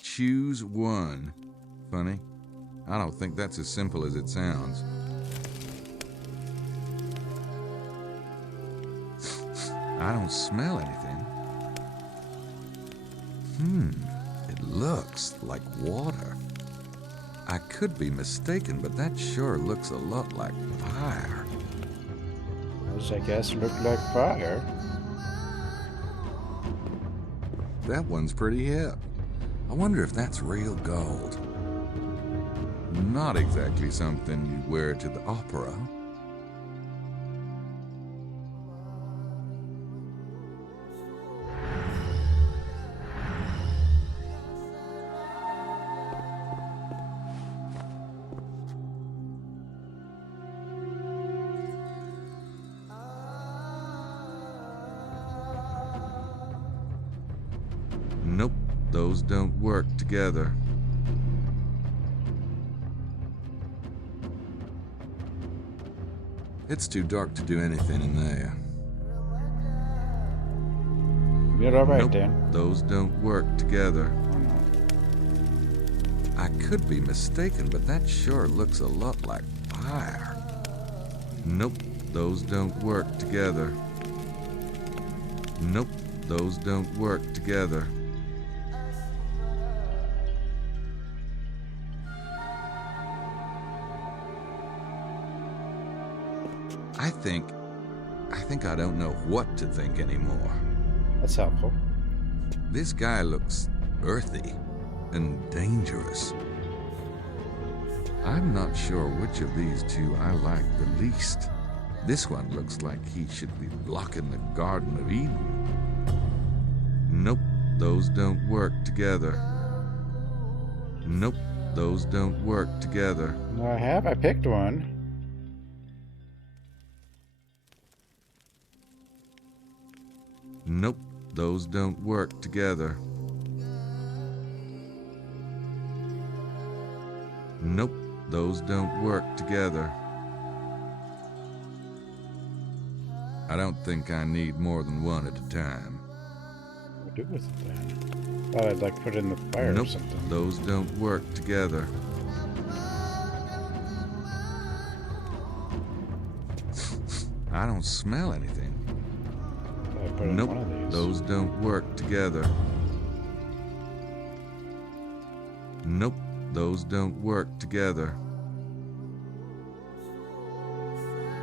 Choose one. Funny. I don't think that's as simple as it sounds. I don't smell anything. It looks like water. I could be mistaken, but that sure looks a lot like fire. Those, I guess, look like fire. That one's pretty hip. I wonder if that's real gold. Not exactly something you'd wear to the opera. Nope, those don't work together. It's too dark to do anything in there. You're alright, nope, Dan. Those don't work together. I could be mistaken, but that sure looks a lot like fire. Nope, those don't work together. Nope, those don't work together. I think I don't know what to think anymore. That's helpful. This guy looks earthy and dangerous. I'm not sure which of these two I like the least. This one looks like he should be blocking the Garden of Eden. Nope, those don't work together. Nope, those don't work together. No, I picked one. Nope, those don't work together. Nope, those don't work together. I don't think I need more than one at a time. What do with it then? Oh, I'd like put it in the fire nope, or something. Those don't work together. I don't smell anything. Put in nope, one of these. Those don't work together. Nope, those don't work together.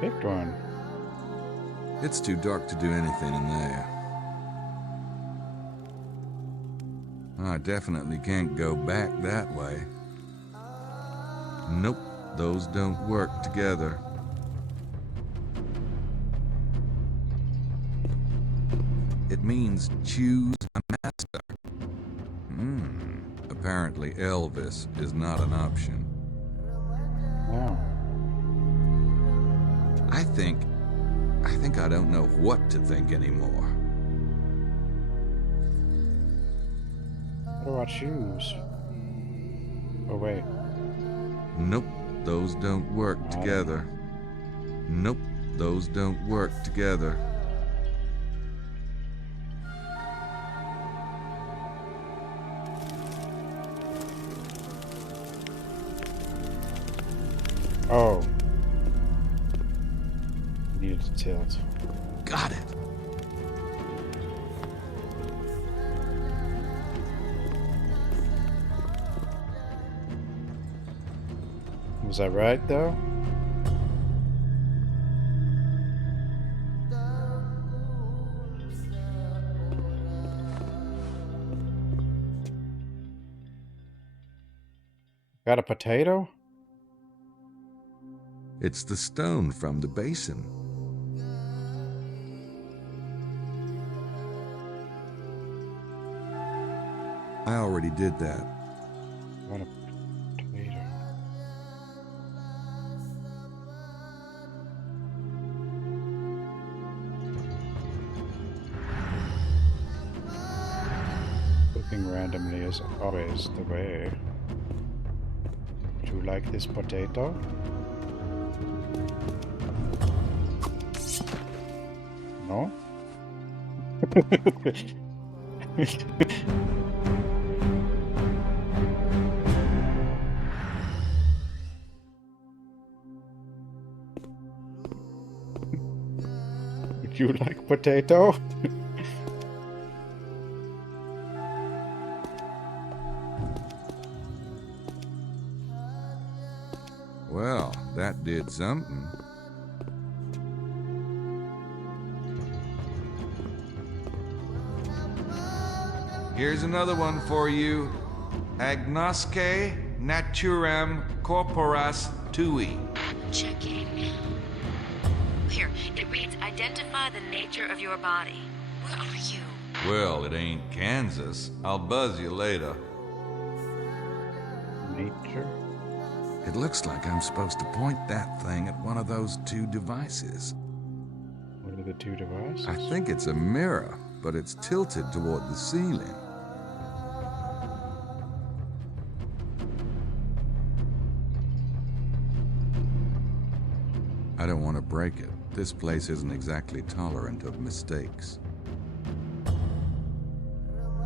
Picked one. It's too dark to do anything in there. I definitely can't go back that way. Nope, those don't work together. It means choose a master. Apparently Elvis is not an option. Wow. I think I don't know what to think anymore. What about shoes? Oh, wait. Nope, those don't work together. Nope, those don't work together. Oh. Needed to tilt. Got it. Was that right, though? Got a potato? It's the stone from the basin. I already did that. Got a potato. Cooking randomly is always the way. Do you like this potato? No? Would you like potato? that did something. Here's another one for you. Agnosce naturem corporas tui. Checking. Here, it reads, identify the nature of your body. Where are you? Well, it ain't Kansas. I'll buzz you later. Nature? It looks like I'm supposed to point that thing at one of those two devices. What are the two devices? I think it's a mirror, but it's tilted toward the ceiling. I don't want to break it. This place isn't exactly tolerant of mistakes.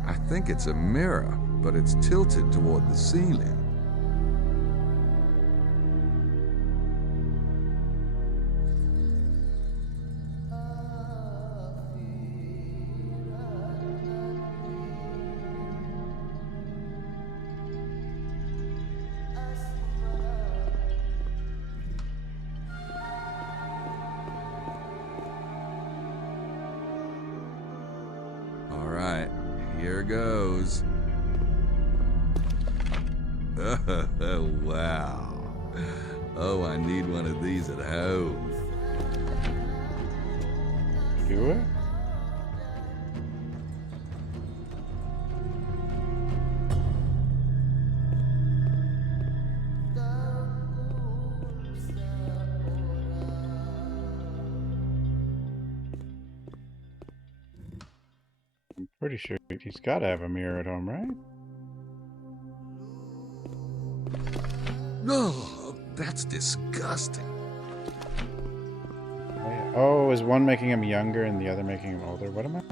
I think it's a mirror, but it's tilted toward the ceiling. All right, here goes. Oh, wow. Oh, I need one of these at home. Do it? I'm pretty sure he's got to have a mirror at home, right? No, that's disgusting. Oh, is one making him younger and the other making him older? What am I?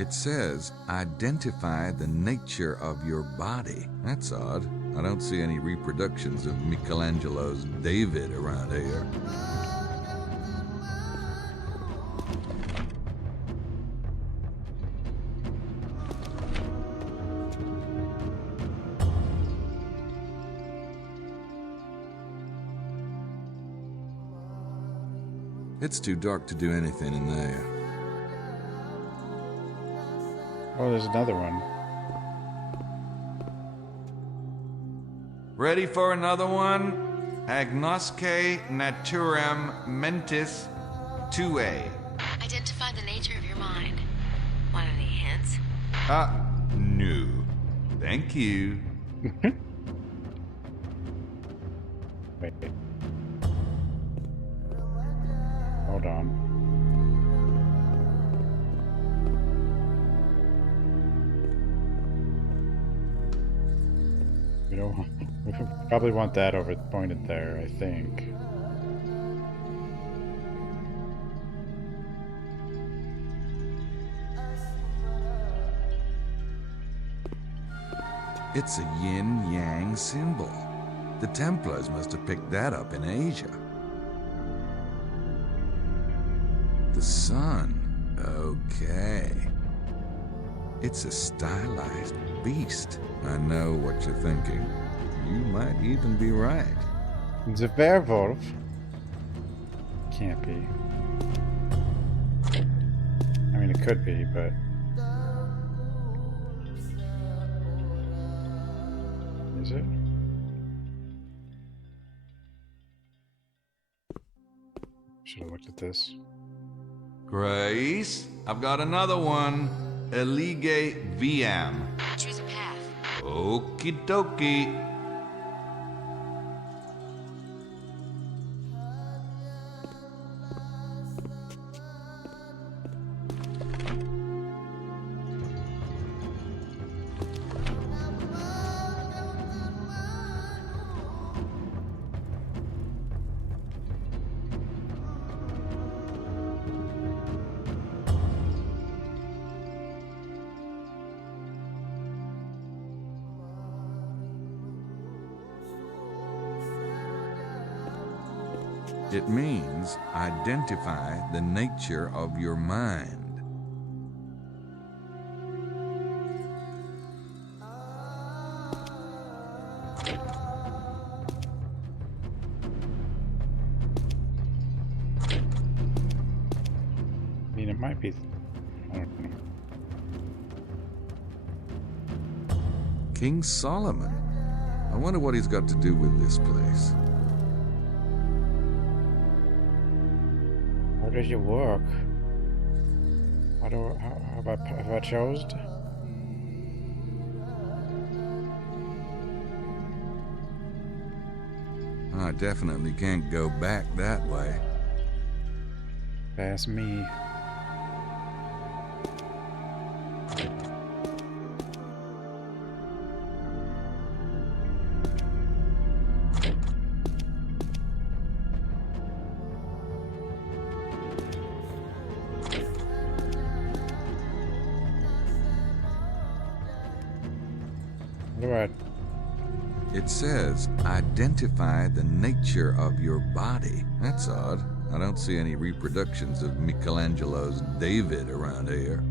It says, identify the nature of your body. That's odd. I don't see any reproductions of Michelangelo's David around here. It's too dark to do anything in there. Oh, there's another one. Ready for another one? Agnosce naturem mentis tue. Identify the nature of your mind. Want any hints? No. Thank you. Wait. Hold on. We probably want that over pointed there, I think. It's a yin-yang symbol. The Templars must have picked that up in Asia. The sun. Okay. It's a stylized beast. I know what you're thinking. You might even be right. It's a werewolf. Can't be. I mean, it could be, but... Is it? Should have looked at this. Grace, I've got another one. Elige viam. Choose a path. Okie dokie. It means identify the nature of your mind. mean, it might be... I don't know. King Solomon. I wonder what he's got to do with this place. How does you work? Have I chosen? I definitely can't go back that way. That's me. It says, identify the nature of your body. That's odd. I don't see any reproductions of Michelangelo's David around here.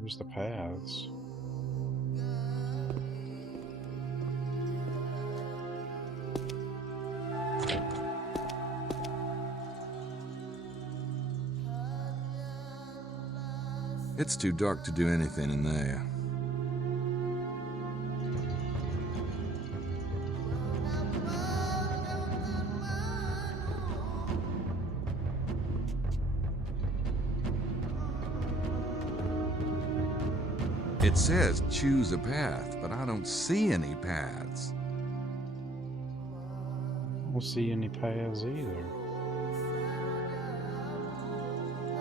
Here's the paths. It's too dark to do anything in there. It says choose a path, but I don't see any paths. I don't see any paths either.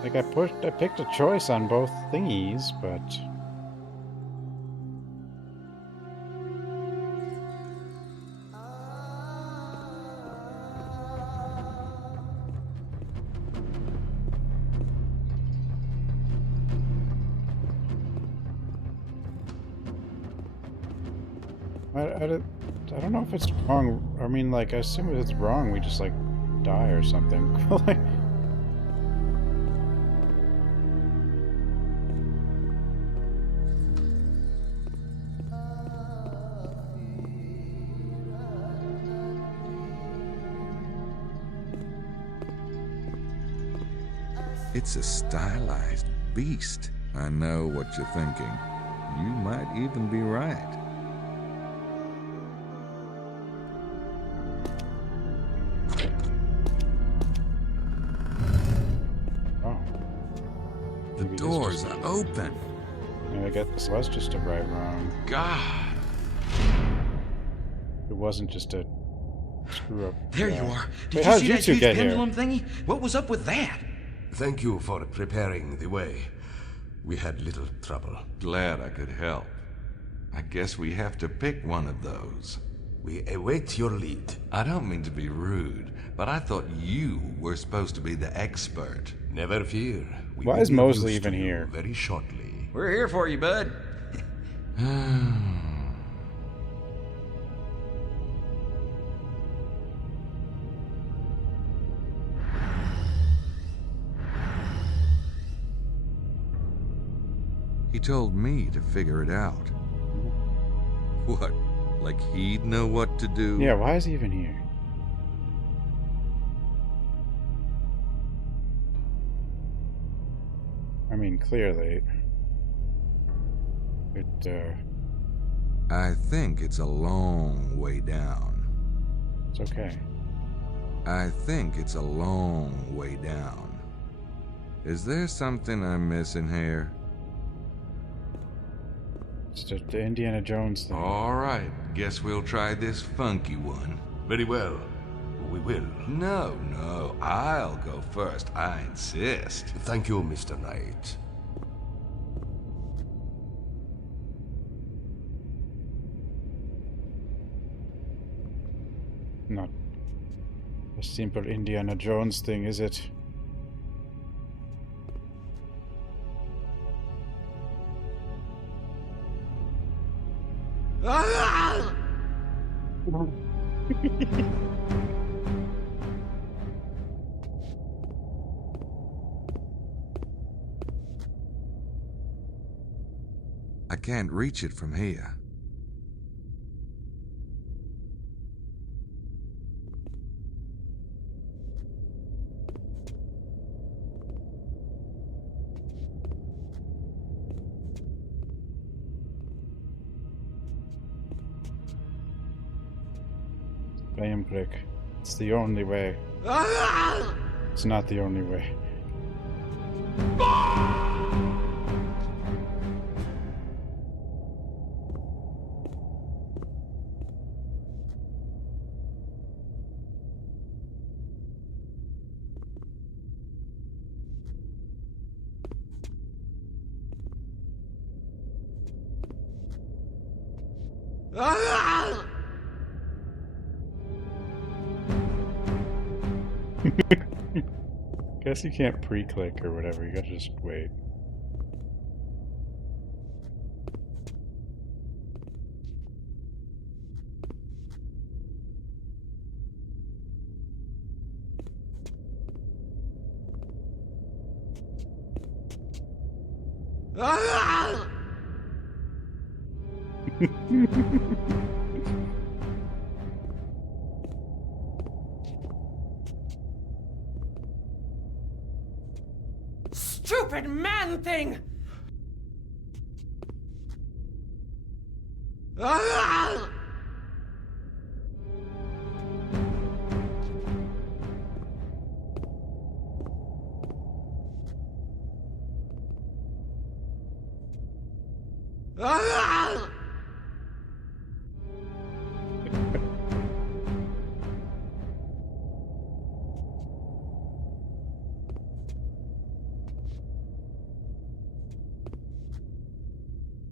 Like I picked a choice on both thingies, but I don't know if it's wrong. I mean, like, I assume if it's wrong, we just, like, die or something. Like, it's a stylized beast. I know what you're thinking. You might even be right. The doors are open. I guess this was just a right wrong. God. It wasn't just a screw up. There you are. Did Wait, you how see did you that two huge get pendulum here? thingy? What was up with that? Thank you for preparing the way. We had little trouble. Glad I could help. I guess we have to pick one of those. We await your lead. I don't mean to be rude, but I thought you were supposed to be the expert. Never fear. Why is Mosley even here? Very shortly. We're here for you, bud. He told me to figure it out. What? Like he'd know what to do? Yeah, why is he even here? I mean, clearly. I think it's a long way down. It's okay. I think it's a long way down. Is there something I'm missing here? It's just the Indiana Jones thing. All right, guess we'll try this funky one. Very well. We will. No, I'll go first. I insist. Thank you, Mr. Knight. Not a simple Indiana Jones thing, is it? I can't reach it from here. Failmore. It's the only way. It's not the only way. Guess you can't pre-click or whatever, you gotta just wait. Stupid man thing!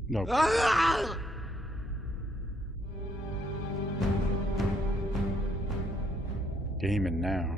No. Gaming now.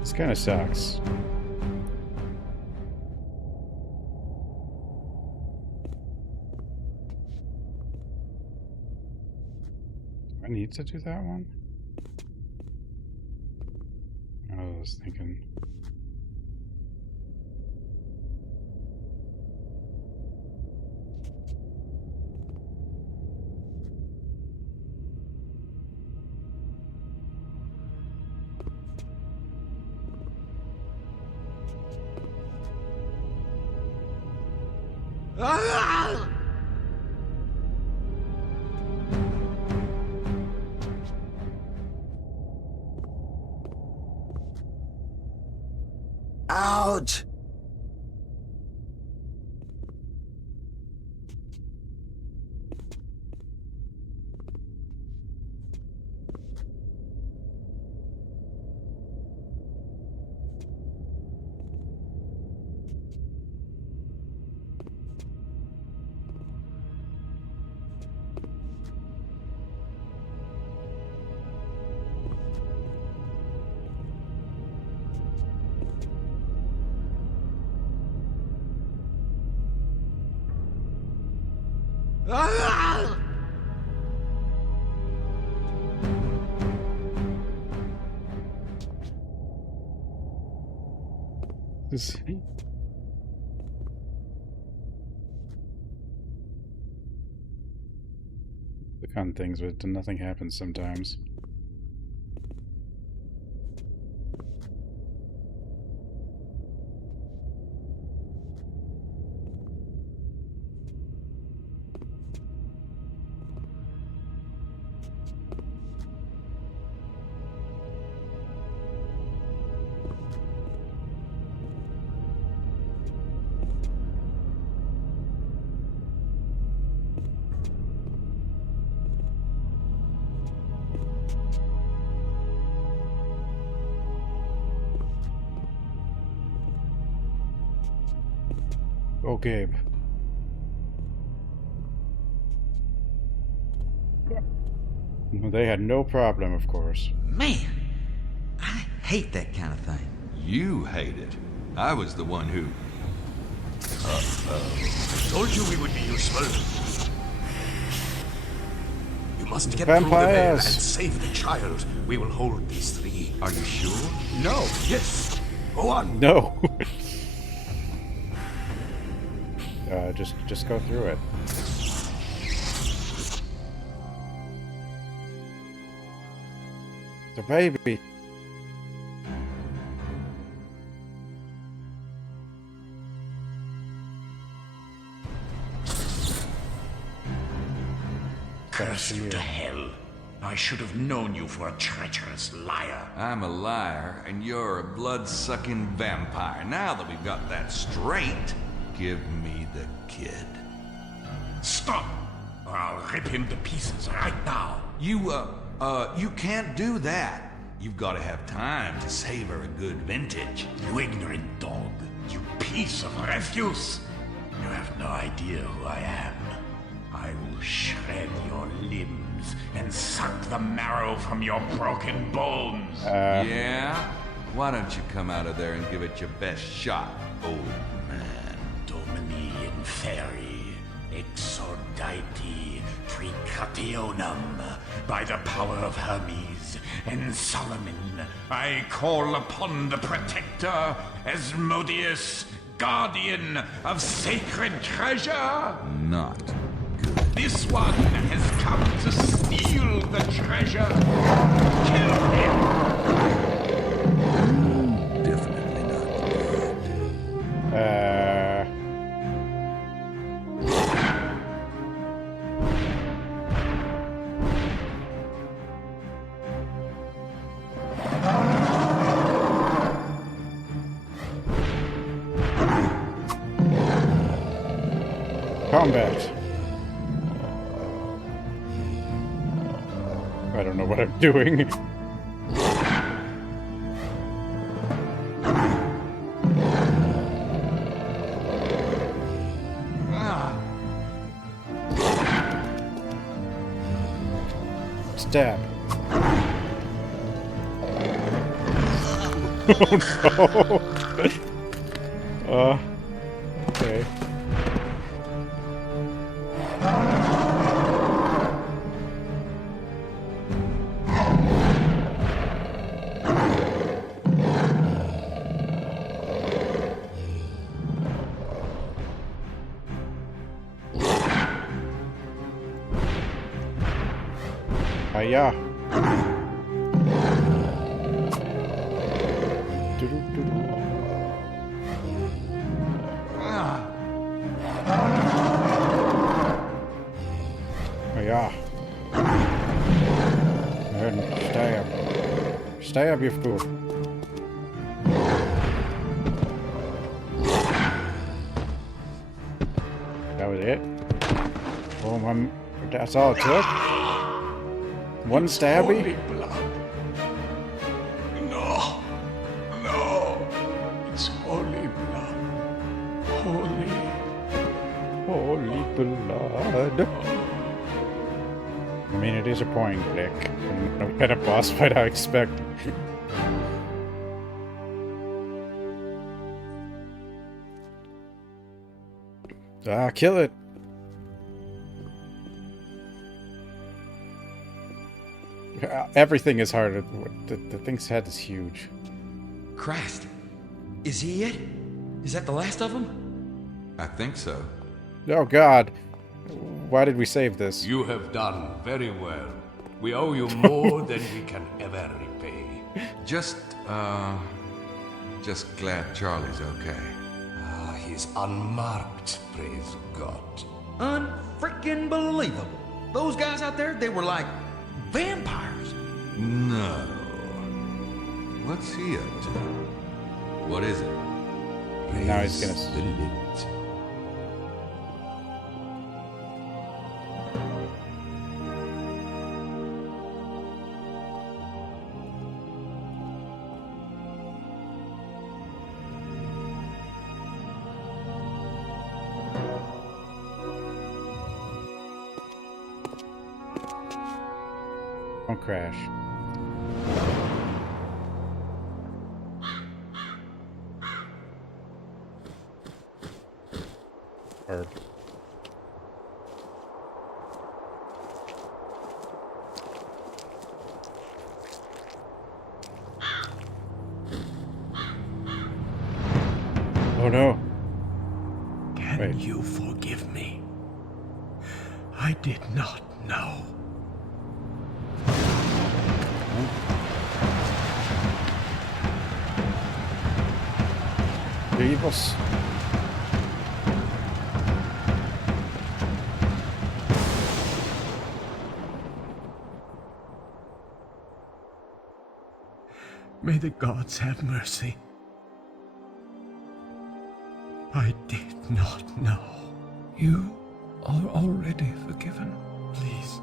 This kind of sucks. Do I need to do that one? I was thinking. Ouch! This. Click on things, but nothing happens sometimes. Oh, Gabe. They had no problem, of course. Man, I hate that kind of thing. You hate it. I was the one who... Told you we would be useful. You must get Vampires. through the veil and save the child. We will hold these three. Are you sure? No. Yes. Go on. No. Just go through it. The baby. Curse you to hell. I should have known you for a treacherous liar. I'm a liar, and you're a blood-sucking vampire. Now that we've got that straight, give me the kid. Stop, or I'll rip him to pieces right now. You can't do that. You've got to have time to savor a good vintage. You ignorant dog. You piece of refuse. You have no idea who I am. I will shred your limbs and suck the marrow from your broken bones. Yeah? Why don't you come out of there and give it your best shot, old man? Domini inferi, exorditi precationum. By the power of Hermes and Solomon, I call upon the protector, Asmodeus, guardian of sacred treasure. Not. This one has come to steal the treasure. Kill him! Definitely not. Combat. I don't know what I'm doing. Stab. Oh no. Okay. Hiya. Hiya. And stab. Stab, you fool. That was it? Oh, that's all it took? One stabby? Holy blood. No. No. It's holy blood. Holy blood. I mean, it is a point-and-click. What kind of boss fight I expect? Kill it. Everything is harder. The thing's head is huge. Christ. Is he it? Is that the last of them? I think so. Oh God. Why did we save this? You have done very well. We owe you more than we can ever repay. Just glad Charlie's okay. He's unmarked, praise God. Unfreaking believable. Those guys out there, they were like vampires. No. What's he up to? What is it? Now he's gonna... the lit. Don't crash. Or... Oh no. Can you forgive me? I did not know. Evils. May the gods have mercy. I did not know. You are already forgiven. Please,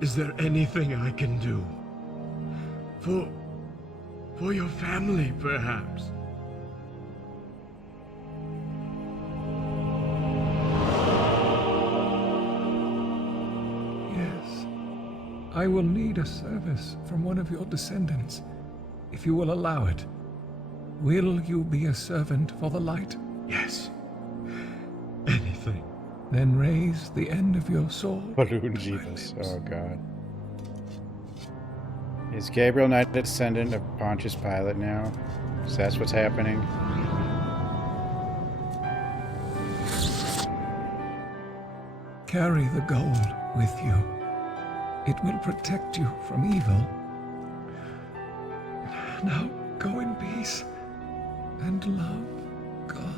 is there anything I can do? For your family, perhaps? Yes. I will need a service from one of your descendants, if you will allow it. Will you be a servant for the light? Yes. Anything. Then raise the end of your sword. Balloon Jesus. Oh god. Is Gabriel not a descendant of Pontius Pilate now? Is that what's happening? Carry the gold with you. It will protect you from evil. Now go in peace and love God.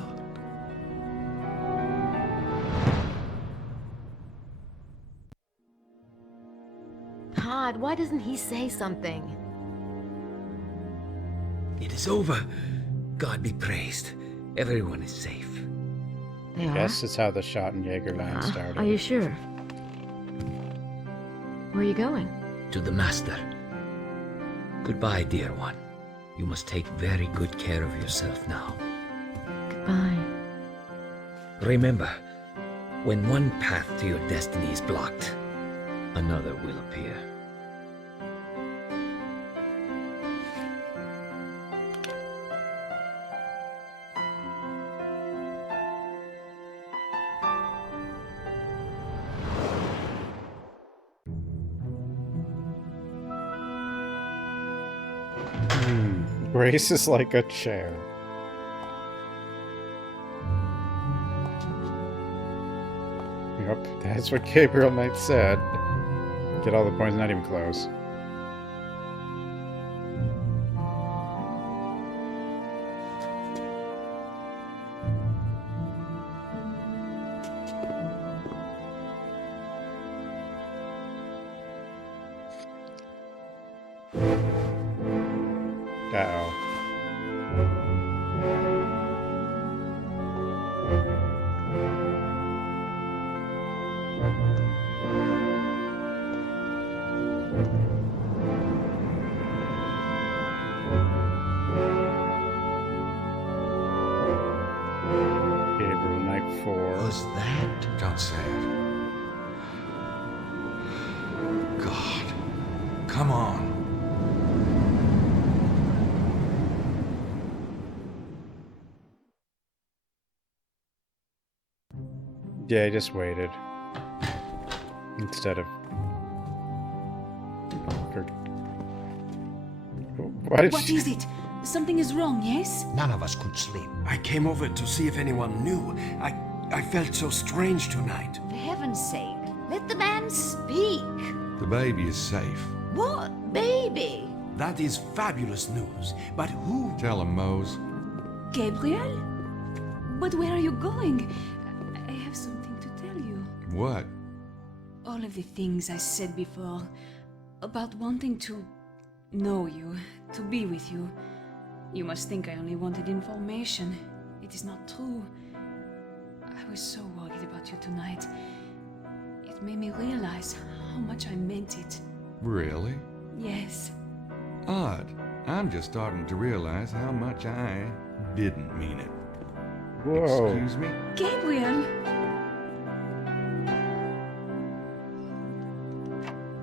Todd, why doesn't he say something? It is over. God be praised. Everyone is safe. They are? Yes, it's how the shot in Jaegerland started. Are you sure? Where are you going? To the Master. Goodbye, dear one. You must take very good care of yourself now. Goodbye. Remember, when one path to your destiny is blocked, another will appear. Grace is like a chair. Yep, that's what Gabriel Knight said. Get all the points, not even close. Uh-oh. Gabriel Knight 4. Was that? Don't say it. God. Come on. Yeah, I just waited. Instead of... What is it? Something is wrong, yes? None of us could sleep. I came over to see if anyone knew. I felt so strange tonight. For heaven's sake, let the man speak. The baby is safe. What baby? That is fabulous news. But who? Tell him, Mose. Gabriel? But where are you going? I have something to tell you. What? All of the things I said before about wanting to know you, to be with you. You must think I only wanted information. It is not true. I was so worried about you tonight. It made me realize how much I meant it. Really? Yes. Odd. I'm just starting to realize how much I didn't mean it. Whoa. Excuse me? Gabriel!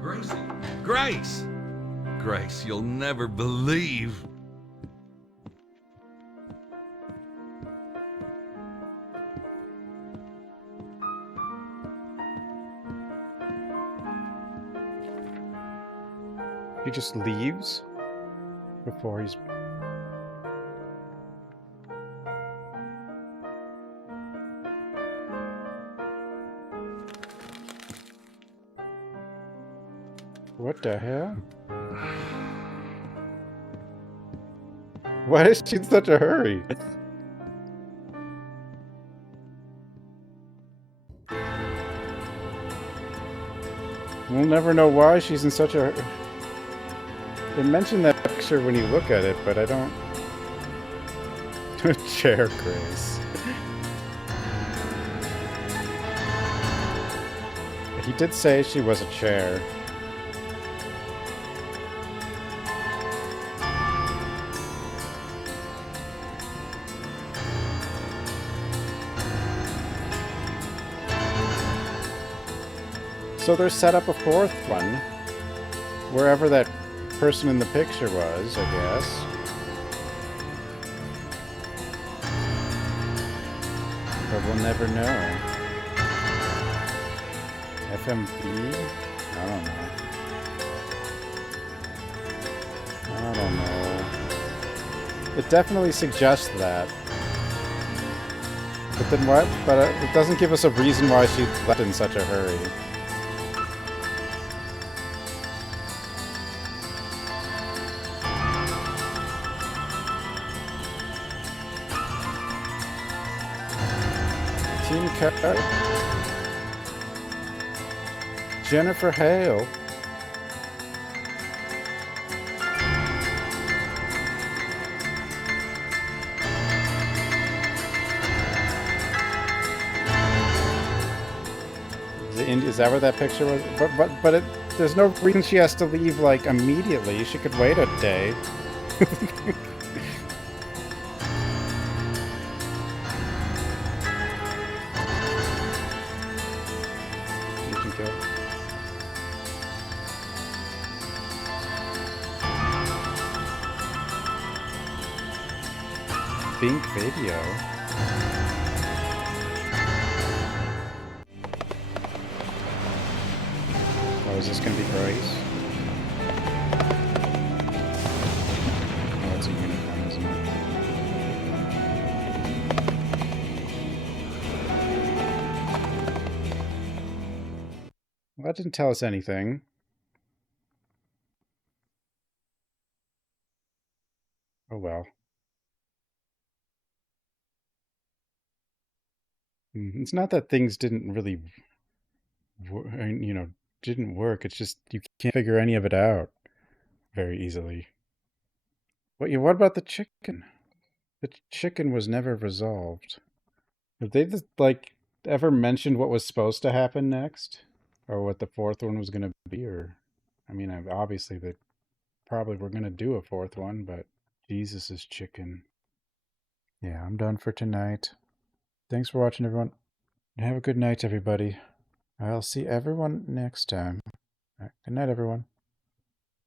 Gracie! Grace! Grace, you'll never believe. He just leaves before he's... What the hell? Why is she in such a hurry? We'll never know why she's in such a... They mentioned that picture when you look at it, but I don't... Chair Grace. He did say she was a chair. So they're set up a fourth one, wherever that person in the picture was, I guess. But we'll never know. FMV? I don't know. It definitely suggests that. But then what? But it doesn't give us a reason why she left in such a hurry. Team Cut. Jennifer Hale. Is that where that picture was? But there's no reason she has to leave like immediately. She could wait a day. Bink video. Oh, is this gonna be Grace? Oh, it's a unicorn, isn't it? Well, that didn't tell us anything. Oh well. It's not that things didn't really, didn't work. It's just you can't figure any of it out very easily. What about the chicken? The chicken was never resolved. Have they just, like, ever mentioned what was supposed to happen next? Or what the fourth one was going to be? Or, I mean, obviously they probably were going to do a fourth one, but Jesus' chicken. Yeah, I'm done for tonight. Thanks for watching, everyone. Have a good night, everybody. I'll see everyone next time. All right, good night, everyone.